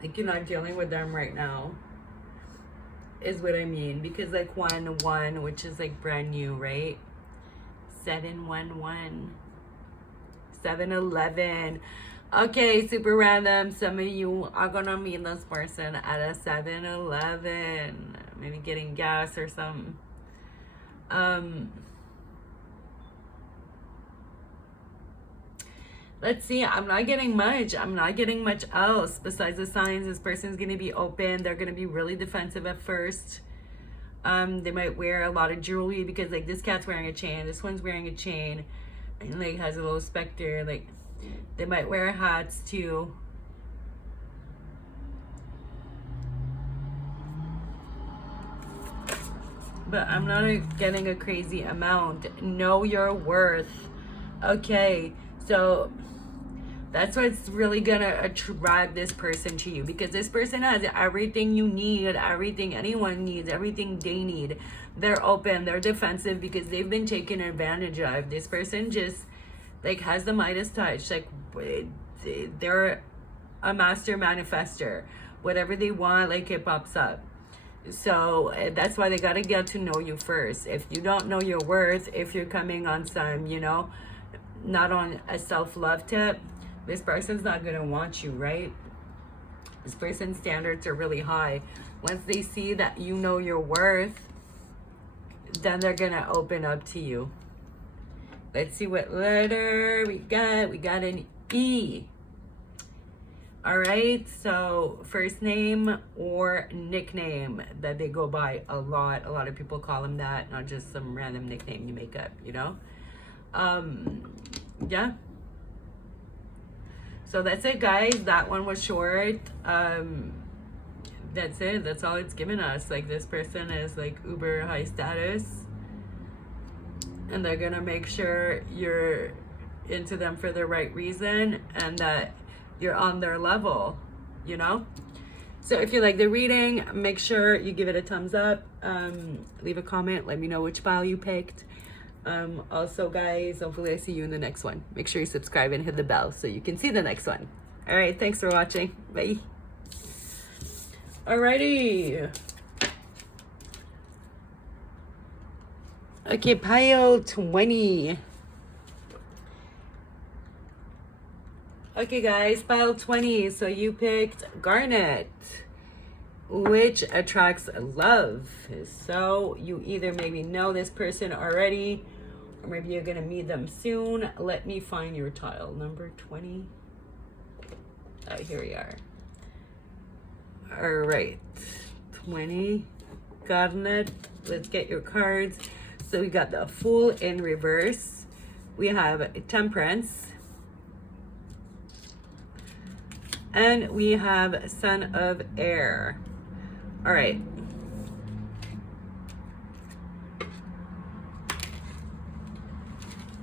Like, you're not dealing with them right now, is what I mean. Because like 1-1, which is like brand new, right? 7-1-1. 7-11. Okay, super random. Some of you are gonna meet this person at a 7-Eleven. Maybe getting gas or something. Let's see, I'm not getting much. I'm not getting much else besides the signs. This person's going to be open. They're going to be really defensive at first. They might wear a lot of jewelry because like this cat's wearing a chain. This one's wearing a chain and like has a little specter. Like, they might wear hats too. But I'm not getting a crazy amount. Know your worth. Okay, so that's what's really gonna attract this person to you, because this person has everything you need, everything anyone needs, everything they need. They're open, they're defensive because they've been taken advantage of. This person just like has the Midas touch. Like, they're a master manifester. Whatever they want, like, it pops up. So that's why they gotta get to know you first. If you don't know your worth, if you're coming on some, you know, not on a self-love tip, this person's not gonna want you, right? This person's standards are really high. Once they see that you know your worth, then they're gonna open up to you. Let's see what letter we got. We got an E. All right, so first name or nickname that they go by a lot. A lot of people call them that, not just some random nickname you make up, you know? Yeah. So that's it, guys. That one was short. That's it. That's all it's given us. Like, this person is like uber high status, and they're gonna make sure you're into them for the right reason and that you're on their level, you know? So if you like the reading, make sure you give it a thumbs up. Leave a comment. Let me know which file you picked. Also, guys, hopefully I see you in the next one. Make sure you subscribe and hit the bell so you can see the next one. All right, thanks for watching. Bye. Alrighty. Okay, pile 20. Okay, guys, pile 20. So you picked Garnet, which attracts love. So you either maybe know this person already, or maybe you're gonna meet them soon. Let me find your tile, number 20. Oh, here we are. All right, 20 Garnet. Let's get your cards. So we got the Fool in reverse. We have Temperance. And we have Son of Air. All right.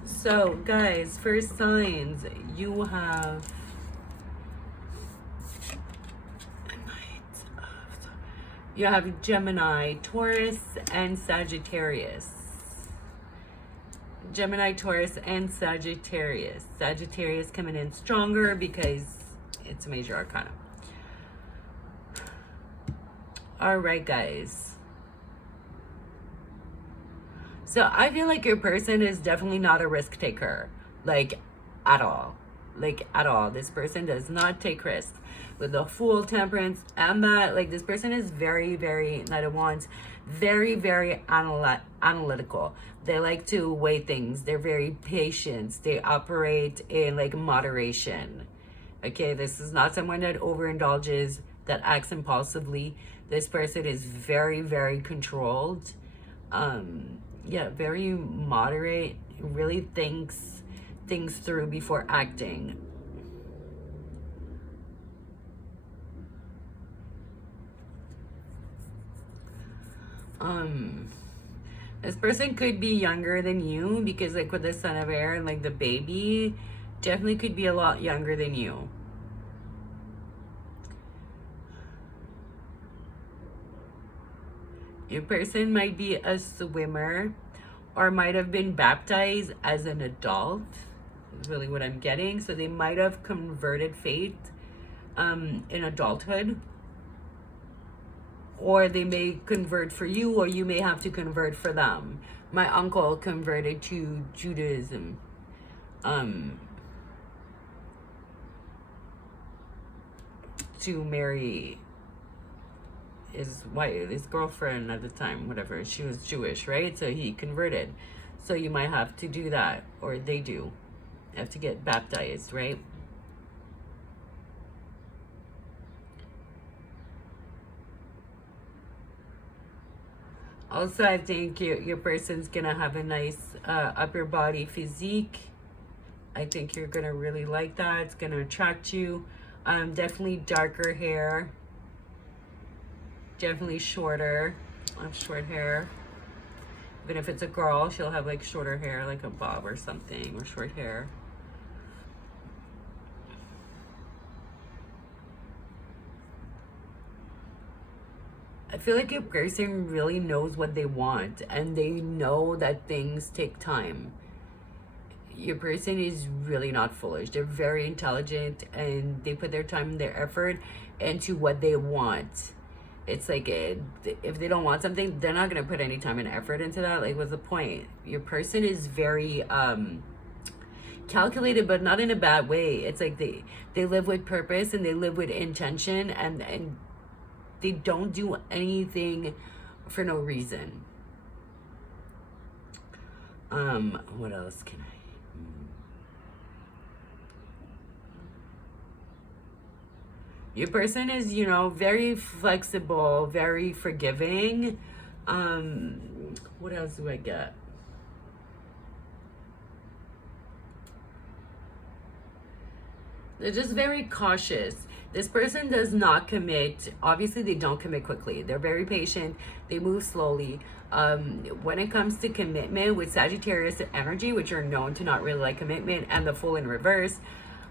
So, guys, first signs, you have Gemini, Taurus, and Sagittarius. Gemini, Taurus, and Sagittarius. Sagittarius coming in stronger because it's a major arcana. All right, guys. So I feel like your person is definitely not a risk taker, like at all. Like at all. This person does not take risks. With the Fool, Temperance, and that, like this person is very, very, Knight of Wands, very, very analytical. They like to weigh things. They're very patient. They operate in like moderation. Okay, this is not someone that overindulges, that acts impulsively. This person is very, very controlled. Yeah, very moderate, really thinks things through before acting. This person could be younger than you because like with the Son of Air and like the baby, definitely could be a lot younger than you. Your person might be a swimmer or might have been baptized as an adult, is really what I'm getting. So they might have converted faith in adulthood. Or they may convert for you, or you may have to convert for them. My uncle converted to Judaism. To marry his wife, his girlfriend at the time, whatever. She was Jewish, right? So he converted. So you might have to do that, or they do. Have to get baptized, right? Also, I think your person's gonna have a nice upper body physique. I think you're gonna really like that. It's gonna attract you. Definitely darker hair. Definitely shorter. I have short hair. Even if it's a girl, she'll have like shorter hair, like a bob or something, or short hair. I feel like your person really knows what they want, and they know that things take time. Your person is really not foolish. They're very intelligent, and they put their time and their effort into what they want. It's like if they don't want something, they're not going to put any time and effort into that. Like, what's the point? Your person is very calculated, but not in a bad way. It's like they live with purpose, and they live with intention, and they don't do anything for no reason. What else can I? Your person is, you know, very flexible, very forgiving. What else do I get? They're just very cautious. This person does not commit. Obviously, they don't commit quickly. They're very patient. They move slowly. When it comes to commitment with Sagittarius energy, which are known to not really like commitment, and the Fool in reverse,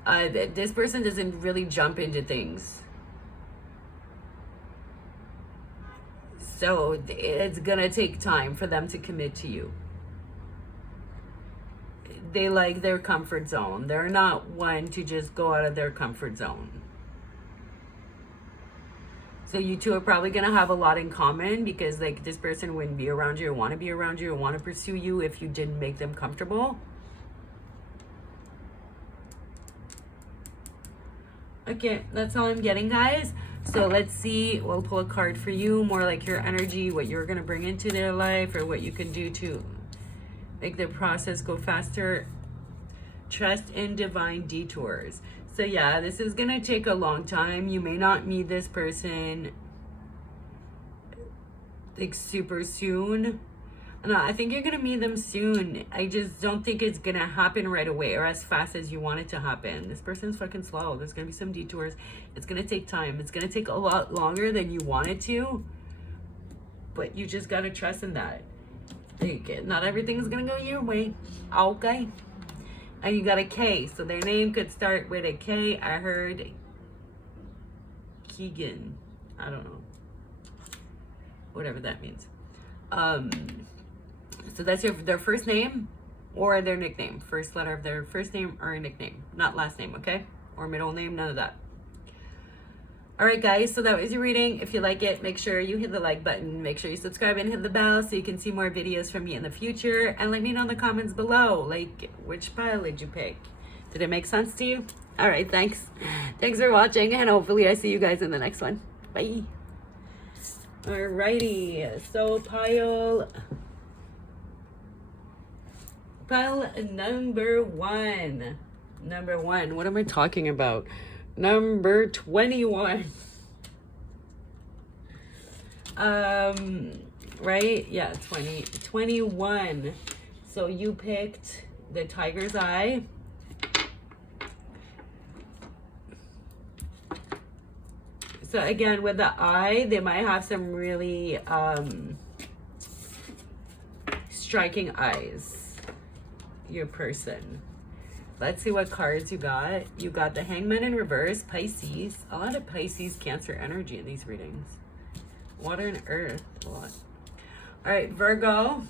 this person doesn't really jump into things. So it's gonna take time for them to commit to you. They like their comfort zone. They're not one to just go out of their comfort zone. So you two are probably gonna have a lot in common, because like this person wouldn't be around you or want to be around you or want to pursue you if you didn't make them comfortable. Okay, that's all I'm getting, guys. So let's see, we'll pull a card for you, more like your energy, what you're gonna bring into their life, or what you can do to make the process go faster. Trust in divine detours. So yeah, this is gonna take a long time. You may not meet this person like super soon. No, I think you're gonna meet them soon. I just don't think it's gonna happen right away or as fast as you want it to happen. This person's fucking slow. There's gonna be some detours. It's gonna take time. It's gonna take a lot longer than you want it to, but you just gotta trust in that. Like, not everything is gonna go your way. Okay. And you got a K, so their name could start with a K. I heard Keegan. I don't know. Whatever that means. So that's their first name or their nickname. First letter of their first name or a nickname. Not last name, okay? Or middle name, none of that. Alright guys, so that was your reading. If you like it, make sure you hit the like button. Make sure you subscribe and hit the bell so you can see more videos from me in the future. And let me know in the comments below, like, which pile did you pick? Did it make sense to you? Alright, thanks. Thanks for watching, and hopefully I see you guys in the next one. Bye. Alrighty, so pile number one. What am I talking about? Number 21. Right? Yeah, 21. So you picked the Tiger's Eye. So again, with the eye, they might have some really striking eyes. Your person. Let's see what cards you got. You got the Hangman in reverse, Pisces. A lot of Pisces, Cancer energy in these readings. Water and earth, a lot. All right, Virgo.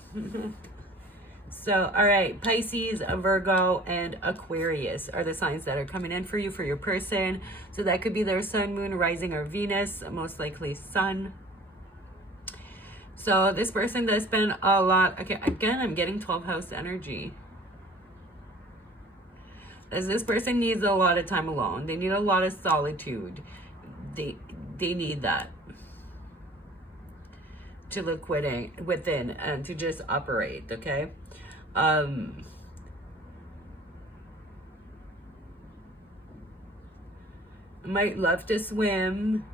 So, all right, Pisces, Virgo, and Aquarius are the signs that are coming in for you, for your person. So that could be their sun, moon, rising, or Venus, most likely sun. So this person does spend a lot. Okay, again, I'm getting 12th house energy. As this person needs a lot of time alone. They need a lot of solitude. They need that to look within and to just operate, okay? Might love to swim,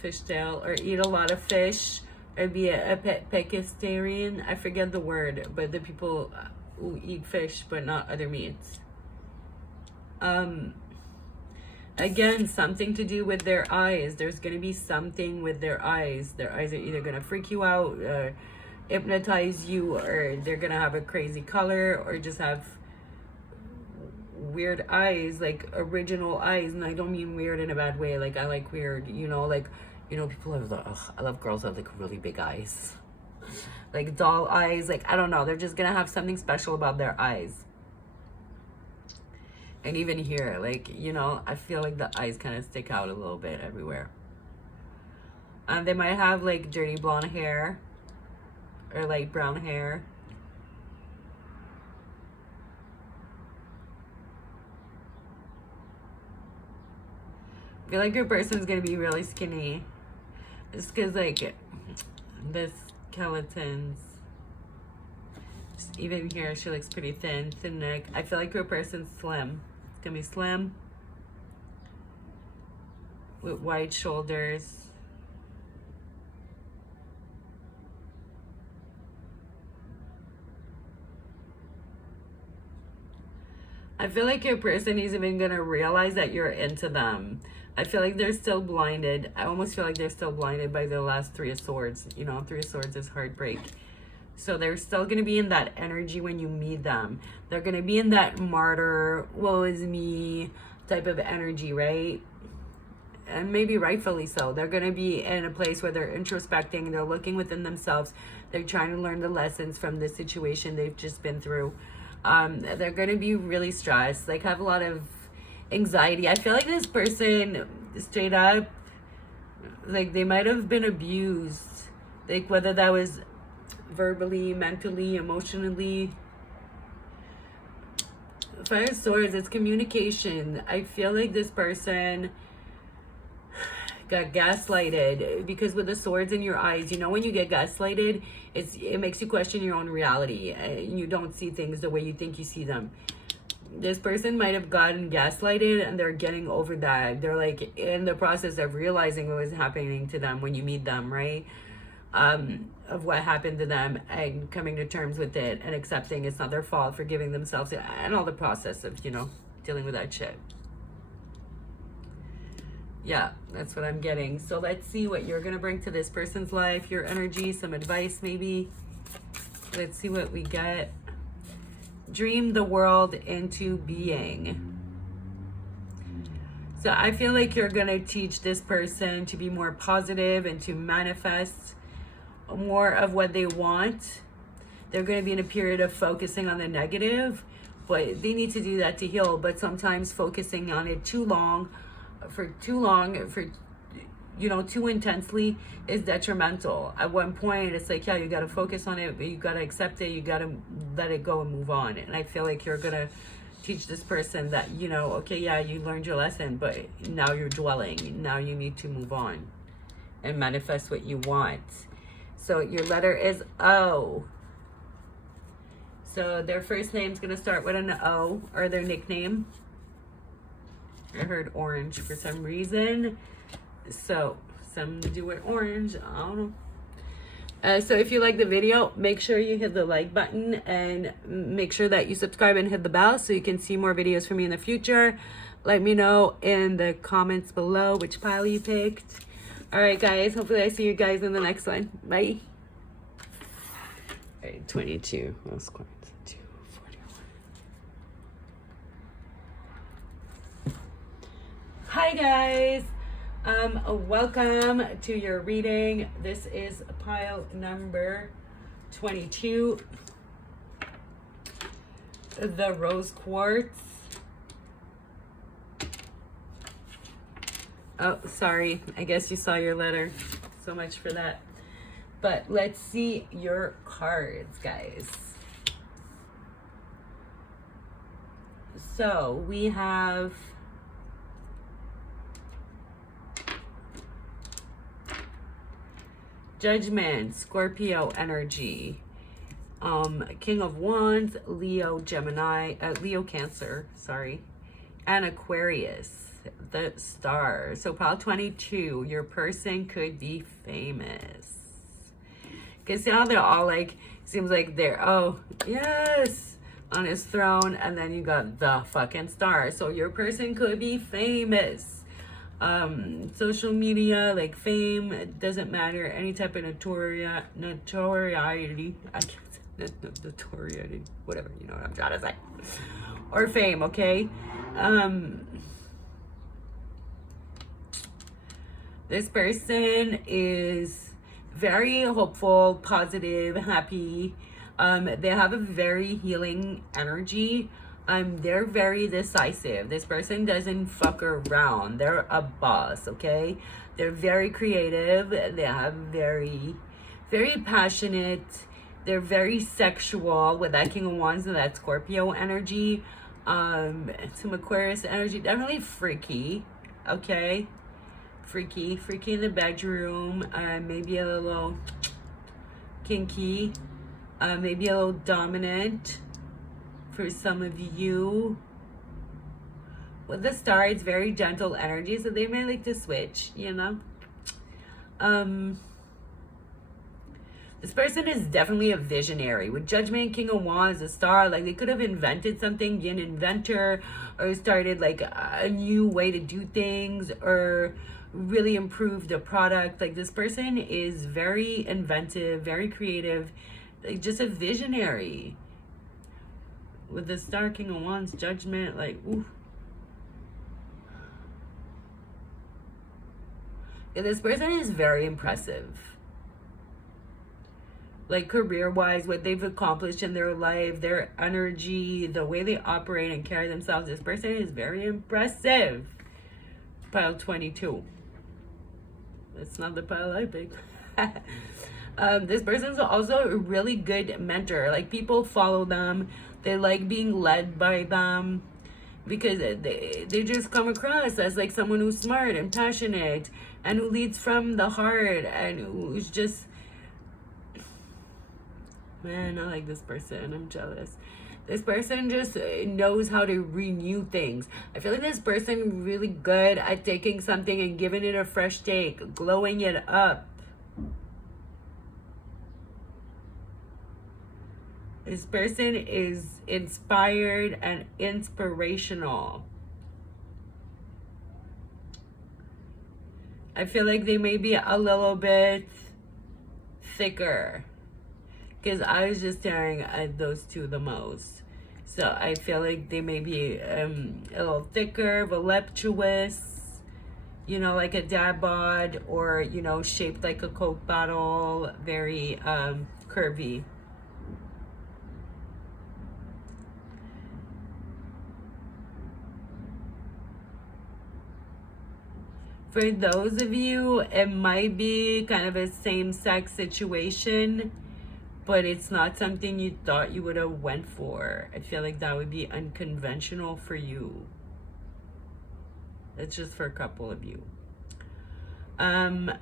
fishtail, or eat a lot of fish, or be a pescatarian. I forget the word, but the people who eat fish but not other meats. Again, something to do with their eyes. There's going to be something with their eyes. Their eyes are either going to freak you out, hypnotize you, or they're going to have a crazy color, or just have weird eyes, like original eyes. And I don't mean weird in a bad way. Like, I like weird, you know, like, you know, people have the, I love girls that have like really big eyes. Like doll eyes, like, I don't know. They're just going to have something special about their eyes. And even here, like, you know, I feel like the eyes kind of stick out a little bit everywhere. They might have like dirty blonde hair or light brown hair. I feel like your person's going to be really skinny. Just because, like, the skeletons. Just even here, she looks pretty thin neck. I feel like your person's slim. It's going to be slim. With wide shoulders. I feel like your person is even going to realize that you're into them. I feel like they're still blinded. I almost feel like they're still blinded by the last Three of Swords. You know, Three of Swords is heartbreak. So they're still going to be in that energy when you meet them. They're going to be in that martyr, woe is me type of energy, right? And maybe rightfully so. They're going to be in a place where they're introspecting. They're looking within themselves. They're trying to learn the lessons from the situation they've just been through. They're going to be really stressed. Like, have a lot of anxiety. I feel like this person, straight up, like, they might have been abused. Like, whether that was verbally, mentally, emotionally. Five of Swords, it's communication. I feel like this person got gaslighted, because with the swords in your eyes, you know, when you get gaslighted, it makes you question your own reality. You don't see things the way you think you see them. This person might have gotten gaslighted and they're getting over that. They're like in the process of realizing what was happening to them when you meet them, right? Of what happened to them and coming to terms with it and accepting it's not their fault, forgiving themselves, and all the process of, you know, dealing with that shit. Yeah, that's what I'm getting. So let's see what you're going to bring to this person's life, your energy, some advice maybe. Let's see what we get. Dream the world into being. So I feel like you're going to teach this person to be more positive and to manifest more of what they want. They're going to be in a period of focusing on the negative, but they need to do that to heal. But sometimes focusing on it for you know, too intensely is detrimental. At one point it's like, yeah, you got to focus on it, but you got to accept it, you got to let it go and move on. And I feel like you're going to teach this person that, you know, okay, yeah, you learned your lesson, but now you're dwelling. Now you need to move on and manifest what you want. So your letter is O. So their first name's going to start with an O, or their nickname. I heard orange for some reason. So something to do with orange. I don't know. So if you like the video, make sure you hit the like button and make sure that you subscribe and hit the bell so you can see more videos from me in the future. Let me know in the comments below which pile you picked. All right, guys. Hopefully I see you guys in the next one. Bye. All right, 22. That's quite 241. Hi, guys. Welcome to your reading. This is pile number 22. The rose quartz. Oh, sorry. I guess you saw your letter. So much for that. But let's see your cards, guys. So we have Judgment, Scorpio energy, King of Wands, Leo, Gemini, Leo, Cancer, sorry, and Aquarius. The Star. So pile 22, your person could be famous. Because now they're all like, seems like they're, oh, yes, on his throne. And then you got the fucking Star. So your person could be famous. Social media, like fame, it doesn't matter. Any type of notoriety. I can't say notoriety. Whatever, you know what I'm trying to say. Or fame, okay? This person is very hopeful, positive, happy. They have a very healing energy. They're very decisive. This person doesn't fuck around. They're a boss, okay? They're very creative. They have very passionate. They're very sexual with that King of Wands and that Scorpio energy. Some Aquarius energy. Definitely freaky, okay? Freaky in the bedroom, maybe a little kinky, maybe a little dominant for some of you. With the Star, it's very gentle energy, so they may like to switch, you know. This person is definitely a visionary. With Judgment, King of Wands, a Star, like they could have invented something, be an inventor, or started like a new way to do things, or really improve the product. Like this person is very inventive, very creative, like just a visionary. With the Star, King of Wands, Judgment, like ooh. Yeah, this person is very impressive. Like career-wise, what they've accomplished in their life, their energy, the way they operate and carry themselves. This person is very impressive. Pile 22. It's not the pile I picked. This person's also a really good mentor. Like people follow them. They like being led by them because they just come across as like someone who's smart and passionate and who leads from the heart and who's just, man, I like this person. I'm jealous. This person just knows how to renew things. I feel like this person really good at taking something and giving it a fresh take, glowing it up. This person is inspired and inspirational. I feel like they may be a little bit thicker, because I was just staring at those two the most. So I feel like they may be a little thicker, voluptuous, you know, like a dad bod, or, you know, shaped like a Coke bottle, very curvy. For those of you, it might be kind of a same-sex situation, but it's not something you thought you would have went for. I feel like that would be unconventional for you. That's just for a couple of you. I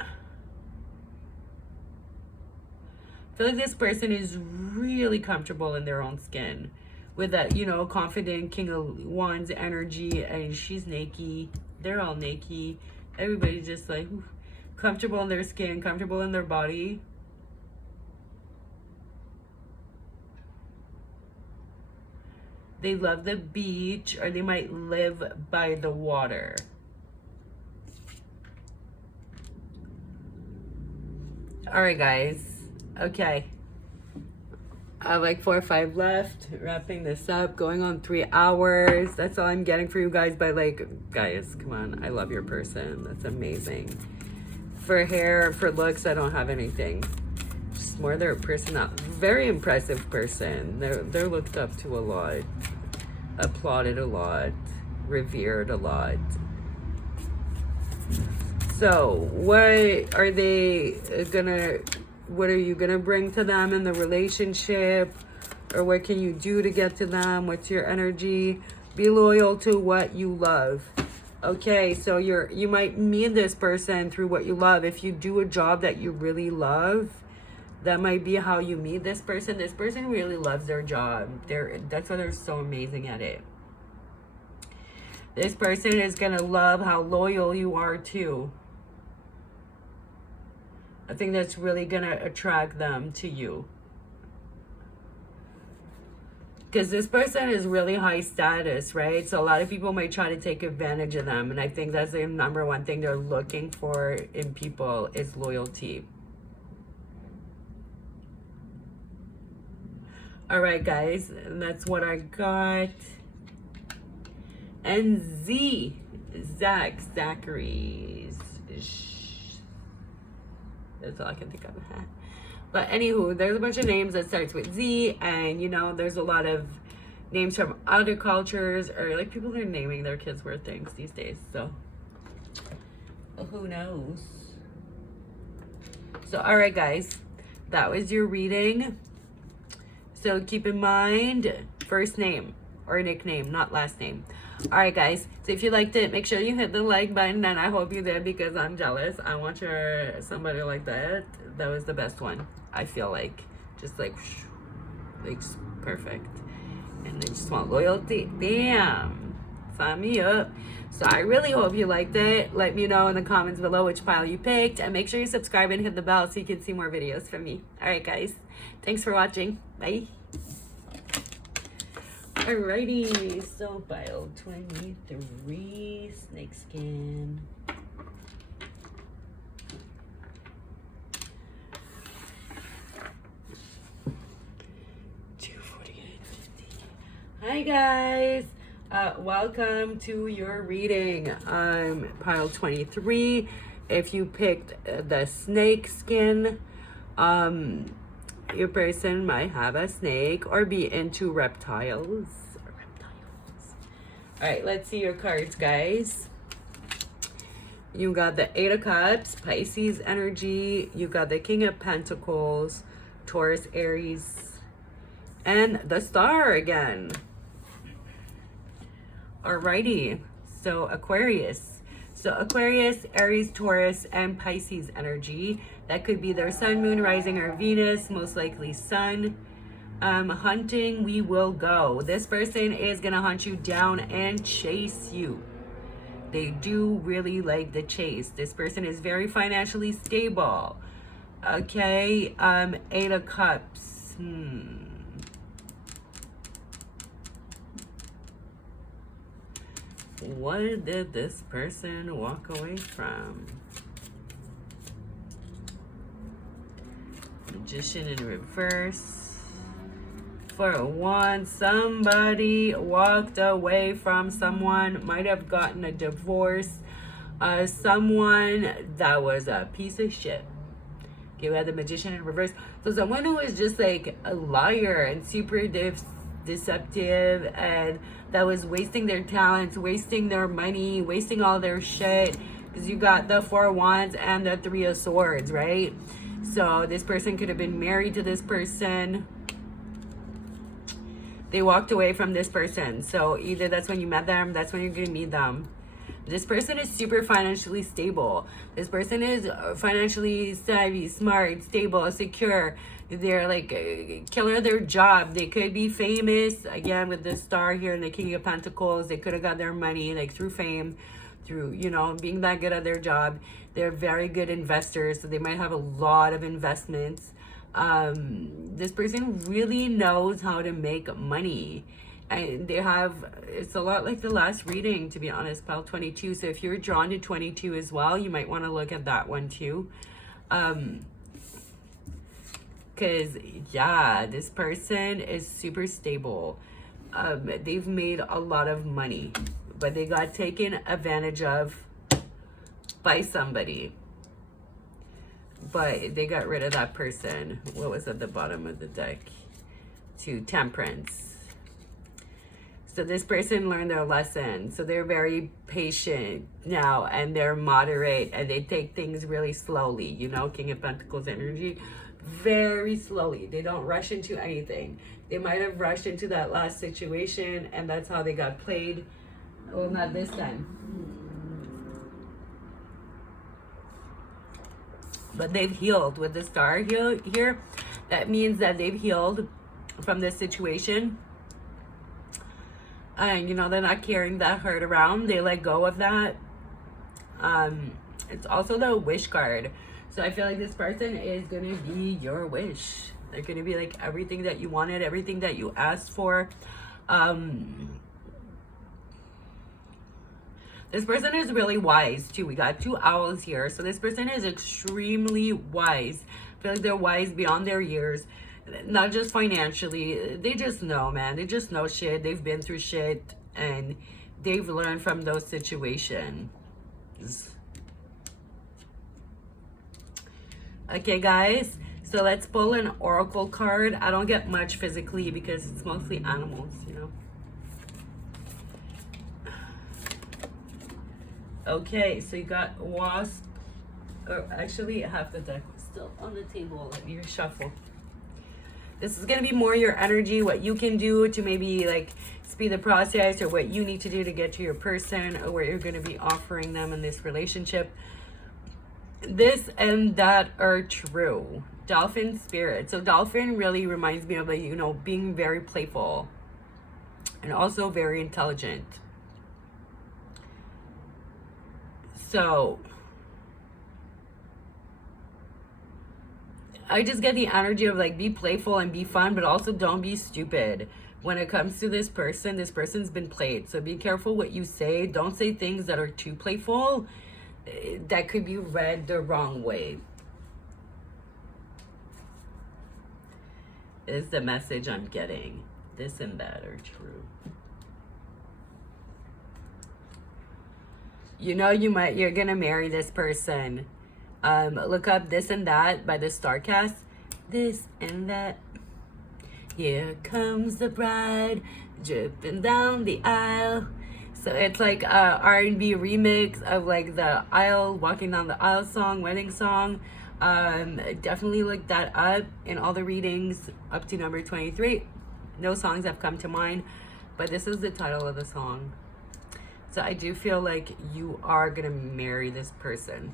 feel like this person is really comfortable in their own skin, with that, you know, confident King of Wands energy, and she's naked. They're all naked. Everybody's just like comfortable in their skin, comfortable in their body. They love the beach, or they might live by the water. All right, guys. Okay. I have like 4 or 5 left. Wrapping this up, going on 3 hours. That's all I'm getting for you guys. But like, guys, come on. I love your person. That's amazing. For hair, for looks, I don't have anything. Just more their personality. Very impressive person. They're looked up to a lot, applauded a lot, revered a lot. So what are they gonna? What are you gonna bring to them in the relationship, or what can you do to get to them? What's your energy? Be loyal to what you love. Okay, so you might meet this person through what you love. If you do a job that you really love, that might be how you meet this person. This person really loves their job. That's why they're so amazing at it. This person is gonna love how loyal you are too. I think that's really gonna attract them to you. Because this person is really high status, right? So a lot of people might try to take advantage of them. And I think that's the #1 thing they're looking for in people is loyalty. All right, guys. And that's what I got. And Zachary's. That's all I can think of. But anywho, there's a bunch of names that starts with Z, and you know, there's a lot of names from other cultures, or like people are naming their kids weird things these days. So who knows? So all right, guys, that was your reading. So keep in mind, first name or nickname, not last name. All right, guys, so if you liked it, make sure you hit the like button, and I hope you did, because I'm jealous. I want somebody like that. That was the best one, I feel like. Just like just perfect. And I just want loyalty. Bam! Sign me up. So I really hope you liked it. Let me know in the comments below which pile you picked, and make sure you subscribe and hit the bell so you can see more videos from me. All right, guys, thanks for watching. Bye. Alrighty, so pile 23, Snakeskin. Hi guys, welcome to your reading. I'm pile 23. If you picked the Snakeskin, your person might have a snake or be into reptiles. All right, let's see your cards, guys. You got the 8 of Cups, Pisces energy. You got the King of Pentacles, Taurus, Aries, and the Star again. Alrighty, so Aquarius. So Aquarius, Aries, Taurus, and Pisces energy. That could be their Sun, Moon, Rising, or Venus, most likely Sun. Hunting we will go. This person is gonna hunt you down and chase you. They do really like the chase. This person is very financially stable. Okay, 8 of Cups. What did this person walk away from? Magician in reverse. For one, somebody walked away from someone, might have gotten a divorce. Someone that was a piece of shit. Okay, we had the Magician in reverse. So someone who is just like a liar and super deceptive, and that was wasting their talents, wasting their money, wasting all their shit. Because you got the 4 of Wands and the 3 of Swords, right? So this person could have been married to this person. They walked away from this person. So either that's when you met them, that's when you're going to meet them. This person is super financially stable. This person is financially savvy, smart, stable, secure. They're like a killer at their job. They could be famous. Again, with the star here and the King of Pentacles, they could have got their money like through fame, through, you know, being that good at their job. They're very good investors, so they might have a lot of investments. This person really knows how to make money. And they have, it's a lot like the last reading, to be honest, pile 22. So if you're drawn to 22 as well, you might want to look at that one too. Because, yeah, this person is super stable. They've made a lot of money, but they got taken advantage of by somebody. But they got rid of that person. What was at the bottom of the deck? To Temperance. So this person learned their lesson. So they're very patient now, and they're moderate, and they take things really slowly. You know, King of Pentacles energy, very slowly. They don't rush into anything. They might have rushed into that last situation, and that's how they got played. Well, not this time. But they've healed with the star here. That means that they've healed from this situation. And, you know, they're not carrying that hurt around. They let go of that. It's also the wish card. So I feel like this person is going to be your wish. They're going to be like everything that you wanted, everything that you asked for. This person is really wise too. We got 2 owls here. So this person is extremely wise. I feel like they're wise beyond their years. Not just financially. They just know, man. They just know shit. They've been through shit. And they've learned from those situations. Okay, guys. So let's pull an oracle card. I don't get much physically because it's mostly animals, you know. Okay, so you got wasp. Or actually, half the deck was still on the table. Let me shuffle. This is going to be more your energy, what you can do to maybe like speed the process, or what you need to do to get to your person, or what you're going to be offering them in this relationship. This and that are true. Dolphin spirit. So dolphin really reminds me of, like, you know, being very playful and also very intelligent. So I just get the energy of like, be playful and be fun, but also don't be stupid. When it comes to this person's been played. So be careful what you say. Don't say things that are too playful. That could be read the wrong way. Is the message I'm getting. This and that are true. You know, you're gonna marry this person. Look up This and That by the Starcast. This and that. Here comes the bride, dripping down the aisle. So it's like a R&B remix of like the aisle, walking down the aisle song, wedding song. Definitely look that up in all the readings up to number 23. No songs have come to mind, but this is the title of the song. So I do feel like you are gonna marry this person.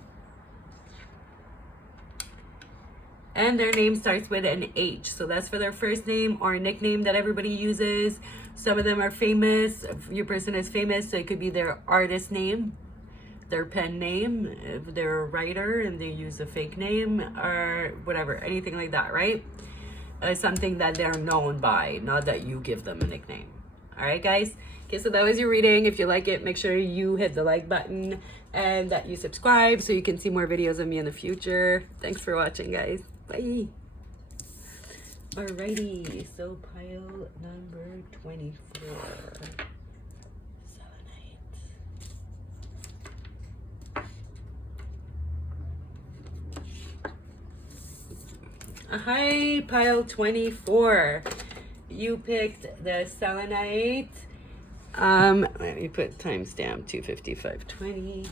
and their name starts with an H. So that's for their first name or a nickname that everybody uses. Some of them are famous. If your person is famous, so it could be their artist name, their pen name, if they're a writer and they use a fake name or whatever, anything like that, right? Something that they're known by, not that you give them a nickname. All right, guys? Okay, so that was your reading. If you like it, make sure you hit the like button and that you subscribe so you can see more videos of me in the future. Thanks for watching, guys. Bye. Alrighty, so pile number 24. Selenite. Hi, pile 24. You picked the Selenite. Let me put timestamp 2:55:20.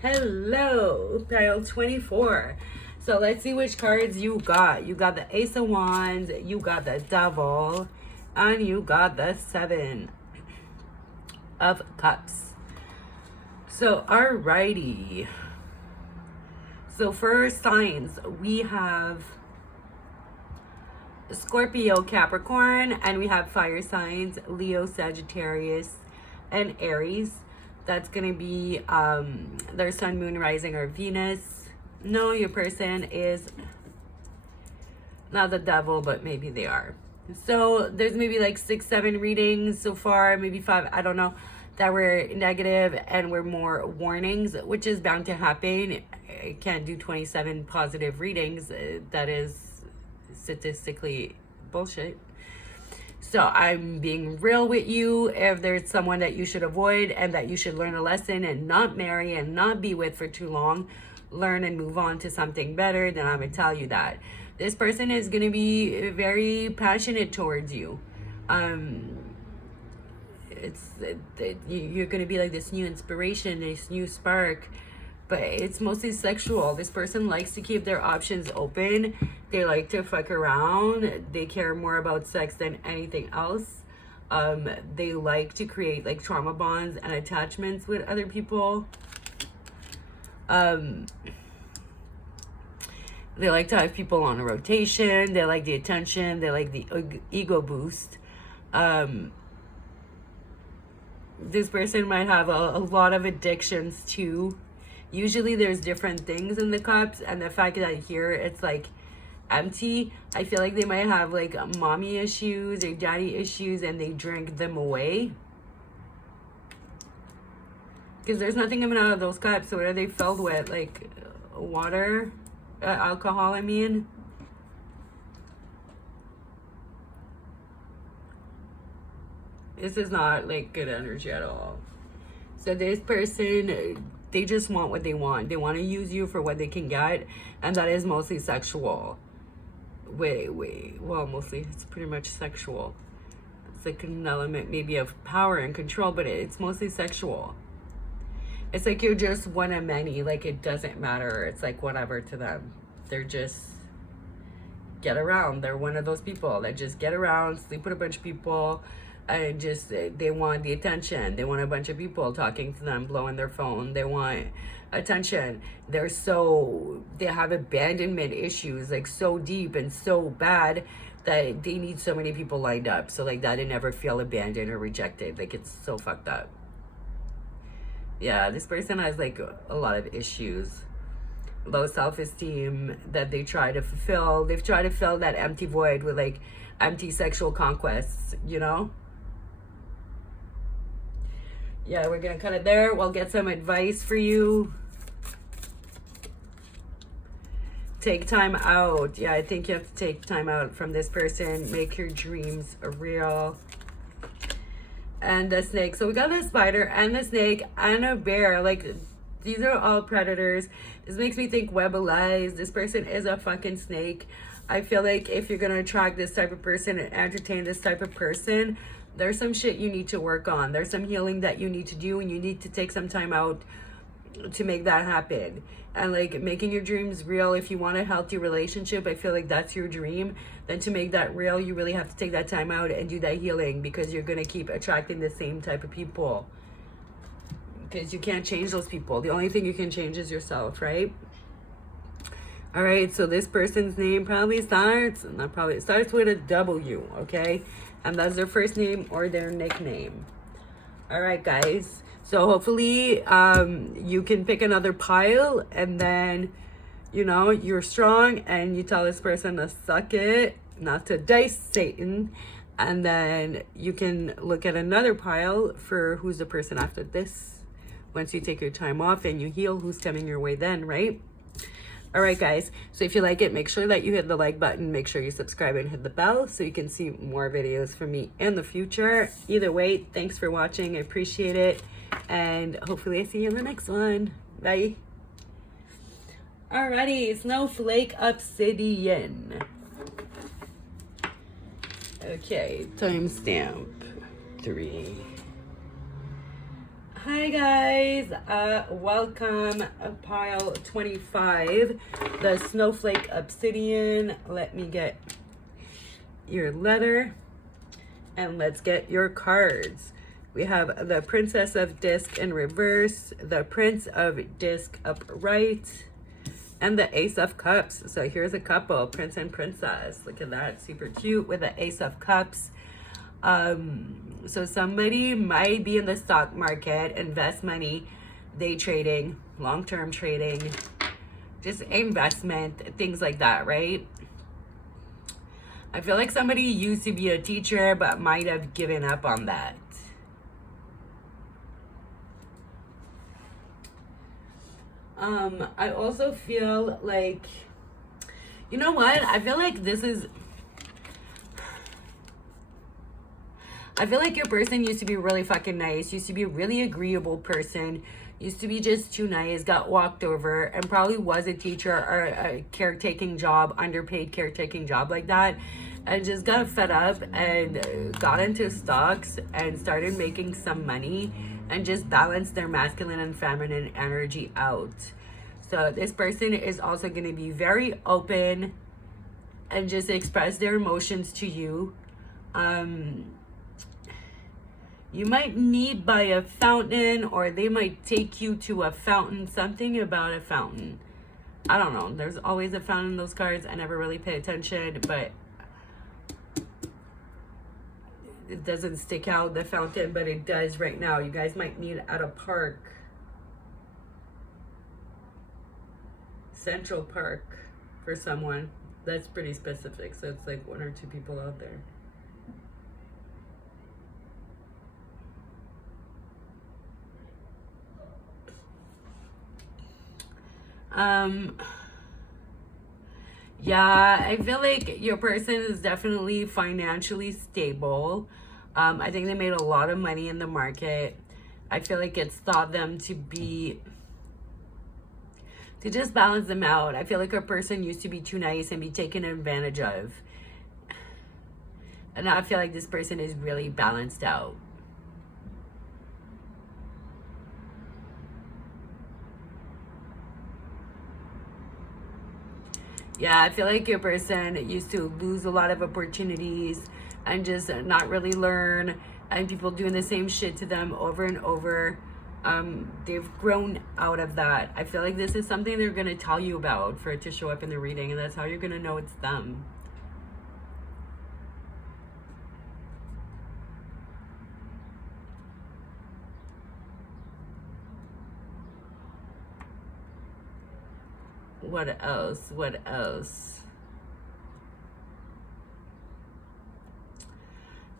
Hello, pile 24. So let's see which cards you got. You got the Ace of Wands, you got the Devil, and you got the Seven of Cups. So, alrighty. So for signs, we have Scorpio, Capricorn, and we have fire signs, Leo, Sagittarius, and Aries. That's going to be their sun, moon, rising, or Venus. No, your person is not the Devil, but maybe they are. So there's maybe like 6, 7 readings so far, maybe 5, I don't know, that were negative and were more warnings, which is bound to happen. I can't do 27 positive readings. That is statistically bullshit. So I'm being real with you. If there's someone that you should avoid and that you should learn a lesson and not marry and not be with for too long, learn and move on to something better, then I'm gonna tell you that this person is gonna be very passionate towards you. You're gonna be like this new inspiration, this new spark, but it's mostly sexual. This person likes to keep their options open. They like to fuck around. They care more about sex than anything else. They like to create like trauma bonds and attachments with other people. They like to have people on a rotation. They like the attention. They like the ego boost. This person might have a lot of addictions too. Usually there's different things in the cups, and the fact that here it's like empty, I feel like they might have like mommy issues or daddy issues, and they drink them away. Because there's nothing coming out of those cups. So what are they filled with? Like water? Alcohol, I mean. This is not like good energy at all. So this person, they just want what they want. They want to use you for what they can get, and that is mostly sexual. Well, mostly it's pretty much sexual. It's like an element maybe of power and control, but it's mostly sexual. It's like you're just one of many. Like it doesn't matter. It's like whatever to them. They're just get around. They're one of those people that just get around, sleep with a bunch of people, and just they want the attention. They want a bunch of people talking to them, blowing their phone. They want attention. They have abandonment issues, like so deep and so bad that they need so many people lined up. So like that, they never feel abandoned or rejected. Like it's so fucked up. Yeah, this person has like a lot of issues. Low self-esteem that they try to fulfill. They've tried to fill that empty void with like empty sexual conquests, you know? Yeah, we're gonna cut it there. We'll get some advice for you. Take time out. Yeah, I think you have to take time out from this person. Make your dreams real. And the snake. So we got the spider and the snake and a bear. Like, these are all predators. This makes me think Opalized. This person is a fucking snake. I feel like if you're gonna attract this type of person and entertain this type of person, there's some shit you need to work on. There's some healing that you need to do, and you need to take some time out to make that happen. And like making your dreams real. If you want a healthy relationship, I feel like that's your dream. Then to make that real, you really have to take that time out and do that healing, because you're gonna keep attracting the same type of people. because you can't change those people. The only thing you can change is yourself, right? All right, so this person's name probably starts, not probably, it starts with a W, okay? And that's their first name or their nickname. All right, guys. So hopefully you can pick another pile, and then, you know, you're strong and you tell this person to suck it, not to dice Satan. And then you can look at another pile for who's the person after this. Once you take your time off and you heal, who's coming your way then, right? All right, guys. So if you like it, make sure that you hit the like button. Make sure you subscribe and hit the bell so you can see more videos from me in the future. Either way, thanks for watching. I appreciate it. And hopefully I see you in the next one. Bye. Alrighty, Snowflake Obsidian. Okay, timestamp 3. Hi guys, welcome pile 25, the Snowflake Obsidian. Let me get your letter and let's get your cards. We have the Princess of Disc in reverse, the Prince of Disc upright, and the Ace of Cups. So here's a couple, Prince and Princess. Look at that, super cute with the Ace of Cups. So somebody might be in the stock market, invest money, day trading, long-term trading, just investment, things like that, right? I feel like somebody used to be a teacher but might have given up on that. I also feel like, you know what? I feel like I feel like your person used to be really fucking nice, used to be a really agreeable person, used to be just too nice, got walked over, and probably was a teacher or a caretaking job, underpaid caretaking job like that, and just got fed up and got into stocks and started making some money and just balanced their masculine and feminine energy out. So this person is also going to be very open and just express their emotions to you. You might need by a fountain, or they might take you to a fountain, something about a fountain. I don't know. There's always a fountain in those cards. I never really pay attention, but it doesn't stick out, the fountain, but it does right now. You guys might meet at a park. Central Park for someone. That's pretty specific. So it's like 1 or 2 people out there. Yeah, I feel like your person is definitely financially stable. I think they made a lot of money in the market. I feel like it's taught them to just balance them out. I feel like a person used to be too nice and be taken advantage of. And I feel like this person is really balanced out. Yeah, I feel like your person used to lose a lot of opportunities and just not really learn, and people doing the same shit to them over and over. They've grown out of that. I feel like this is something they're going to tell you about for it to show up in the reading, and that's how you're going to know it's them. What else? What else?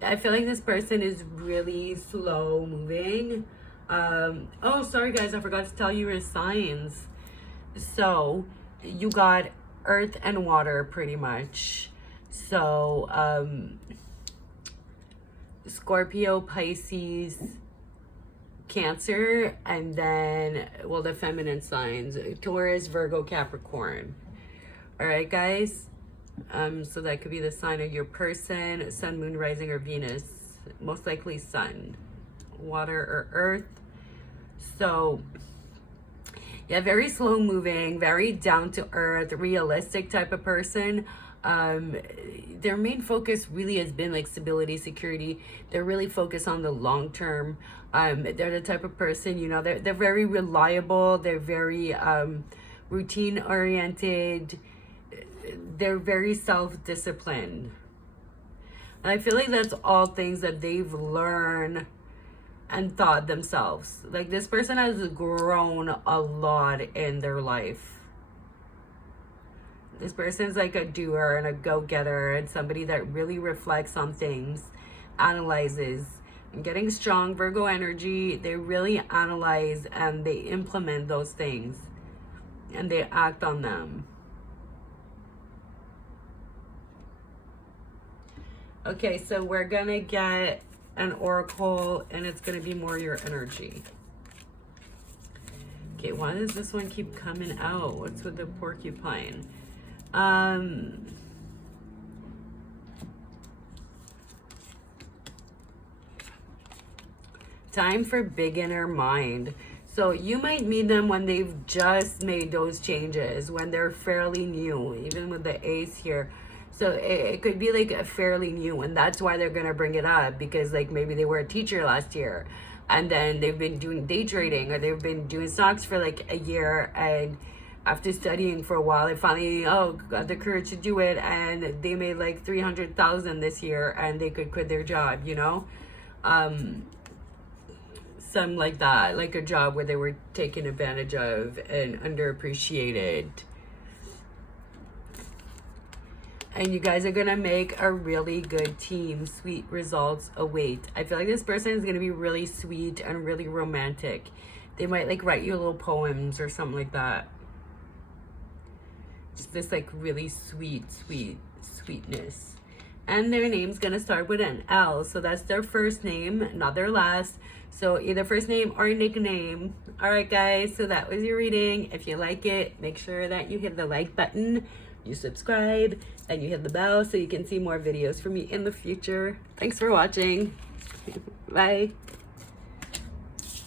I feel like this person is really slow moving. Oh, sorry guys, I forgot to tell you your signs. So you got earth and water pretty much. So Scorpio, Pisces, Cancer, and then, well, the feminine signs, Taurus, Virgo, Capricorn. All right, guys. So that could be the sign of your person, sun, moon, rising, or Venus. Most likely sun, water, or earth. So, yeah, very slow moving, very down to earth, realistic type of person. Their main focus really has been like stability, security. They're really focused on the long term. They're the type of person, you know, they're very reliable. They're very routine oriented. They're very self-disciplined. And I feel like that's all things that they've learned and thought themselves. Like this person has grown a lot in their life. This person's like a doer and a go-getter and somebody that really reflects on things, analyzes. And getting strong Virgo energy, they really analyze and they implement those things and they act on them. Okay, so we're gonna get an oracle and it's gonna be more your energy. Okay, why does this one keep coming out? What's with the porcupine? Time for beginner mind. So you might meet them when they've just made those changes, when they're fairly new, even with the ace here. So it could be like a fairly new, and that's why they're gonna bring it up, because like maybe they were a teacher last year and then they've been doing day trading or they've been doing stocks for like a year, and after studying for a while they finally got the courage to do it, and they made like 300,000 this year and they could quit their job, you know. Some like that, like a job where they were taken advantage of and underappreciated. And you guys are gonna make a really good team. Sweet results await. I feel like this person is gonna be really sweet and really romantic. They might like write you little poems or something like that. Just this like really sweetness. And their name's gonna start with an L, so that's their first name, not their last. So either first name or nickname. All right, guys, so that was your reading. If you like it, make sure that you hit the like button, you subscribe, and you hit the bell so you can see more videos from me in the future. Thanks for watching. Bye.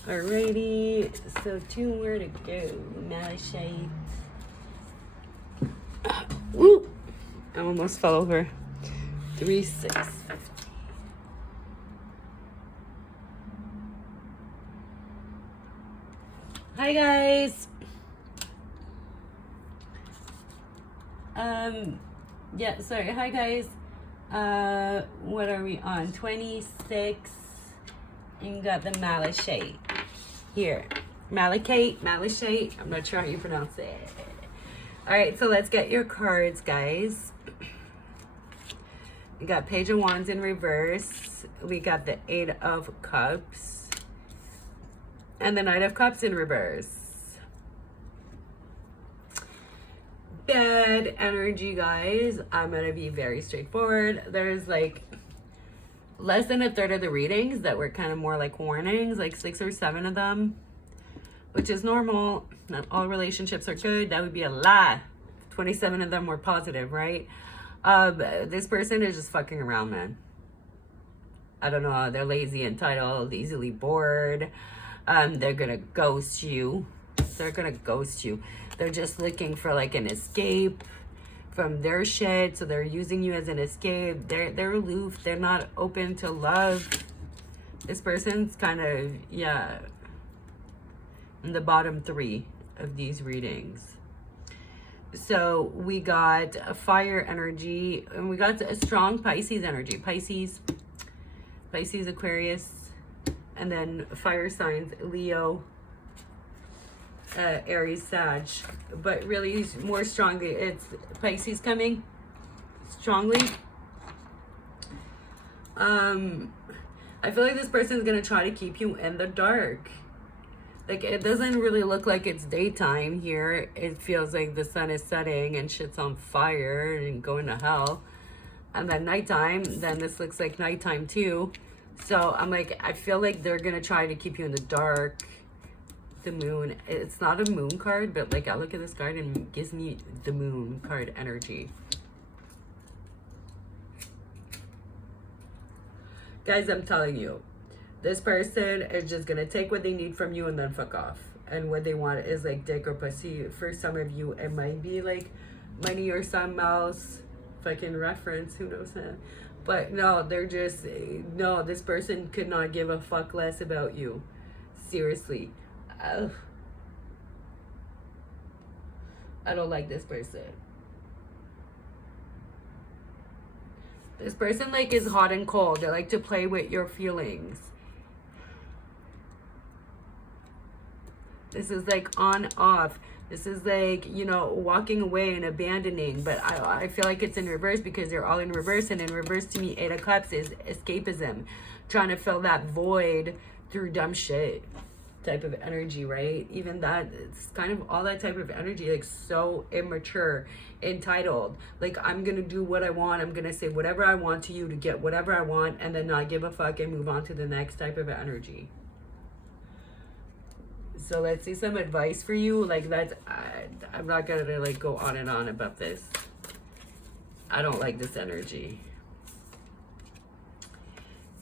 Alrighty, so 2 more to go. Malachite. Woo! I almost fell over. 3, 6. Hi guys. Yeah, sorry. Hi guys. What are we on? 26. You got the Malachite here. Malachite. I'm not sure how you pronounce it. All right, so let's get your cards, guys. We got Page of Wands in reverse. We got the 8 of Cups. And the Knight of Cups in reverse. Bad energy, guys. I'm going to be very straightforward. There's like less than a third of the readings that were kind of more like warnings, like 6 or 7 of them, which is normal. Not all relationships are good. That would be a lie. 27 of them were positive, right? This person is just fucking around, man. I don't know. They're lazy, entitled, easily bored. They're gonna ghost you. They're just looking for like an escape from their shit, so they're using you as an escape. They're aloof. They're not open to love. This person's kind of, yeah, in the bottom 3 of these readings. So we got a fire energy, and we got a strong Pisces energy. Pisces, Aquarius, and then fire signs, Leo, Aries, Sag. But really more strongly, it's Pisces coming strongly. I feel like this person is going to try to keep you in the dark. Like, it doesn't really look like it's daytime here. It feels like the sun is setting and shit's on fire and going to hell. And then nighttime, then this looks like nighttime too. So I'm like, I feel like they're going to try to keep you in the dark. The moon, it's not a moon card, but like I look at this card and it gives me the moon card energy. Guys, I'm telling you, this person is just going to take what they need from you and then fuck off. And what they want is like dick or pussy. For some of you, it might be like money or something else. fucking reference. Who knows that? But no, they're just, no, this person could not give a fuck less about you. Seriously. Ugh. I don't like this person. This person like is hot and cold. They like to play with your feelings. This is like on off. This is like, you know, walking away and abandoning. But I feel like it's in reverse because they're all in reverse. And in reverse to me, 8 of Cups is escapism. Trying to fill that void through dumb shit type of energy, right? Even that, it's kind of all that type of energy, like so immature, entitled. Like, I'm gonna do what I want. I'm gonna say whatever I want to you to get whatever I want and then not give a fuck and move on to the next type of energy. So let's see some advice for you. Like, that's, I'm not gonna like go on and on about this. I don't like this energy.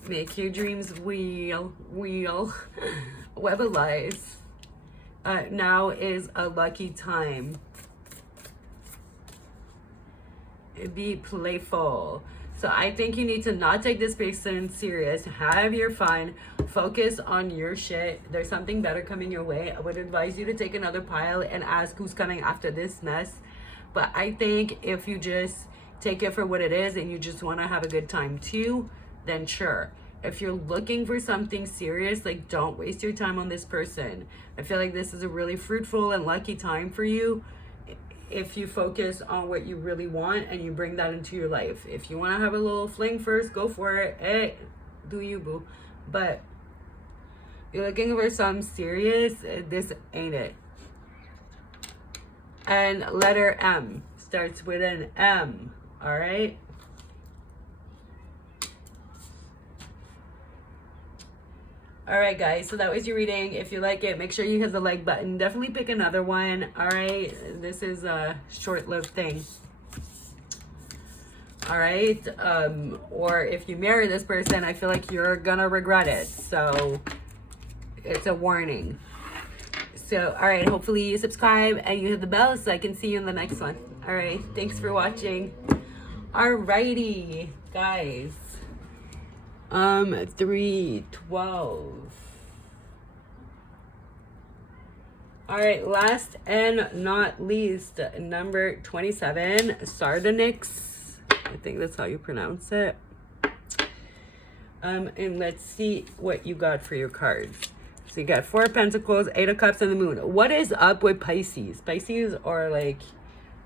Make your dreams real. Opalized. Now is a lucky time. Be playful. So I think you need to not take this person serious. Have your fun. Focus on your shit. There's something better coming your way. I would advise you to take another pile and ask who's coming after this mess. But I think if you just take it for what it is and you just want to have a good time too, then sure. If you're looking for something serious, like, don't waste your time on this person. I feel like this is a really fruitful and lucky time for you if you focus on what you really want and you bring that into your life. If you want to have a little fling first, go for it. Hey, do you, boo. But you're looking for something serious, this ain't it. And letter M starts with an M, all right? All right, guys, so that was your reading. If you like it, make sure you hit the like button. Definitely pick another one. All right, this is a short-lived thing. All right, or if you marry this person, I feel like you're gonna regret it. So it's a warning. So, all right, hopefully you subscribe and you hit the bell so I can see you in the next one. All right, thanks for watching. All righty, guys. 312. All right, last and not least, number 27, Sardonyx. I think that's how you pronounce it. And let's see what you got for your cards. So you got 4 of Pentacles, 8 of Cups, and the Moon. What is up with Pisces? Pisces are like,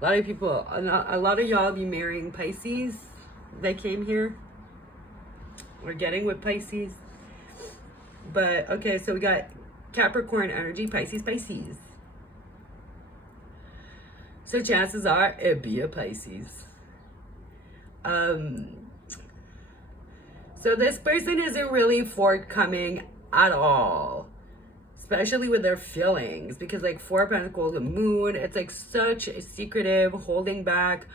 a lot of people, a lot of y'all be marrying Pisces that came here. We're getting with Pisces. But, okay, so we got Capricorn energy, Pisces. So chances are it'd be a Pisces. So this person isn't really forthcoming at all. Especially with their feelings. Because, like, 4 of Pentacles, the Moon, it's like such a secretive, holding back,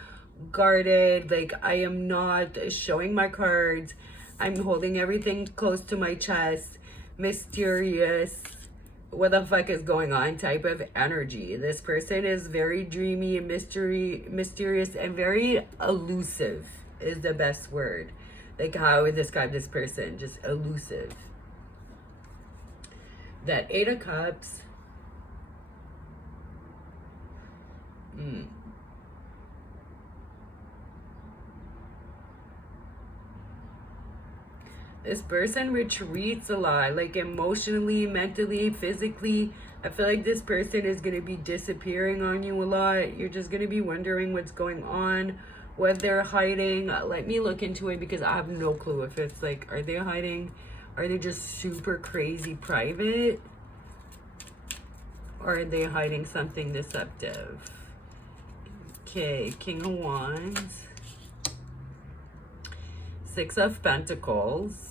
guarded. Like, I am not showing my cards. I'm holding everything close to my chest. Mysterious. What the fuck is going on type of energy. This person is very dreamy, mysterious, and very elusive is the best word. Like, how I would describe this person. Just elusive. That 8 of Cups. This person retreats a lot, like emotionally, mentally, physically. I feel like this person is going to be disappearing on you a lot. You're just going to be wondering what's going on, what they're hiding. Let me look into it because I have no clue if it's like, are they hiding? Are they just super crazy private? Or are they hiding something deceptive? Okay, King of Wands. 6 of Pentacles.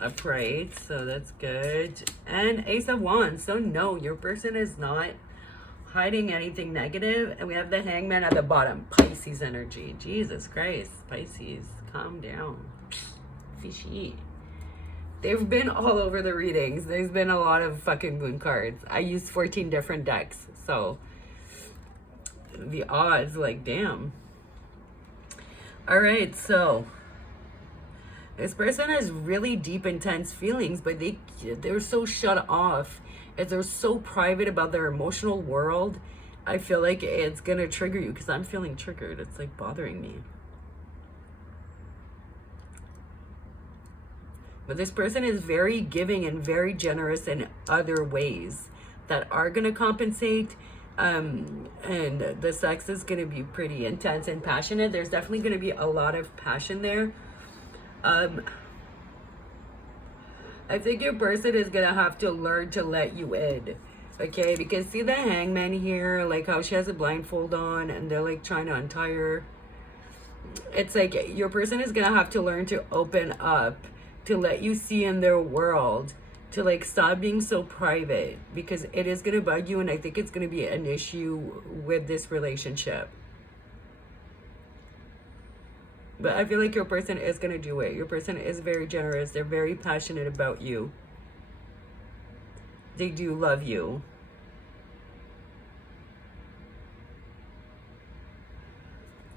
Upright, so that's good. And Ace of Wands. So no, your person is not hiding anything negative. And we have the Hangman at the bottom. Pisces energy. Jesus Christ. Pisces, calm down. Fishy. They've been all over the readings. There's been a lot of fucking moon cards. I used 14 different decks. So the odds, like, damn. All right, so this person has really deep, intense feelings, but they're so shut off and they're so private about their emotional world. I feel like it's gonna trigger you because I'm feeling triggered. It's like bothering me. But this person is very giving and very generous in other ways that are gonna compensate. And the sex is gonna be pretty intense and passionate. There's definitely gonna be a lot of passion there. I think your person is gonna have to learn to let you in, okay? Because see the hangman here, like how she has a blindfold on and they're like trying to untie her. It's like your person is gonna have to learn to open up, to let you see in their world, to like stop being so private, because it is gonna bug you and I think it's gonna be an issue with this relationship. But I feel like your person is going to do it. Your person is very generous. They're very passionate about you. They do love you.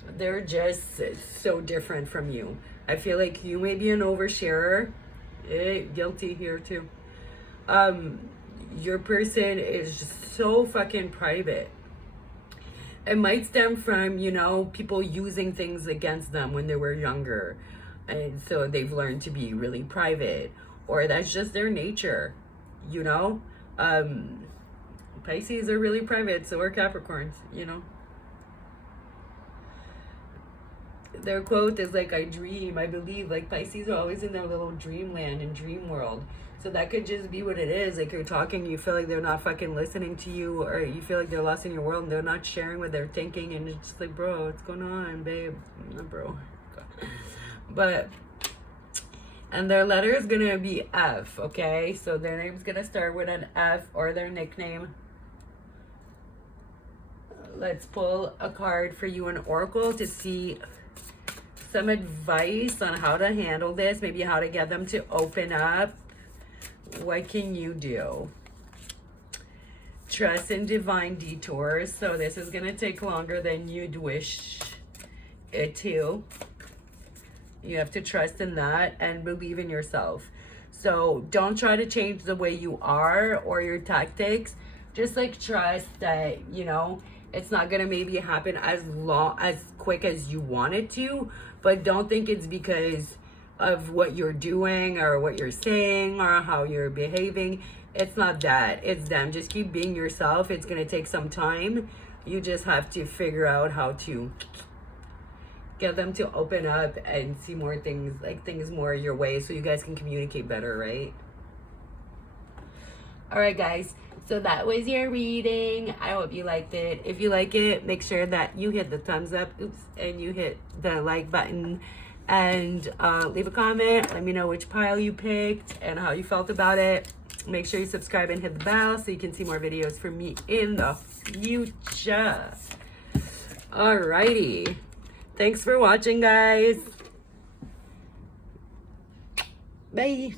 They're just so different from you. I feel like you may be an oversharer. Guilty here too. Your person is just so fucking private. It might stem from, you know, people using things against them when they were younger. And so they've learned to be really private. Or that's just their nature, you know? Pisces are really private, so are Capricorns, you know? Their quote is like, I dream, I believe. Like Pisces are always in their little dreamland and dream world. So that could just be what it is. Like you're talking, you feel like they're not fucking listening to you, or you feel like they're lost in your world and they're not sharing what they're thinking, and it's just like, bro, what's going on, babe? No, bro. But, and their letter is gonna be F, okay? So their name's gonna start with an F or their nickname. Let's pull a card for you, an oracle, to see some advice on how to handle this, maybe how to get them to open up. What can you do? Trust in divine detours. So this is going to take longer than you'd wish it to. You have to trust in that and believe in yourself. So don't try to change the way you are or your tactics. Just like trust that, you know, it's not going to maybe happen as quick as you want it to, but don't think it's because of what you're doing or what you're saying or how you're behaving. It's not that. It's them. Just keep being yourself. It's going to take some time. You just have to figure out how to get them to open up and see more things, like things more your way, so you guys can communicate better, right? All right, guys. So that was your reading. I hope you liked it. If you like it, make sure that you hit the thumbs up, and you hit the like button. And leave a comment. Let me know which pile you picked and how you felt about it. Make sure you subscribe and hit the bell so you can see more videos from me in the future. Alrighty. Thanks for watching, guys. Bye.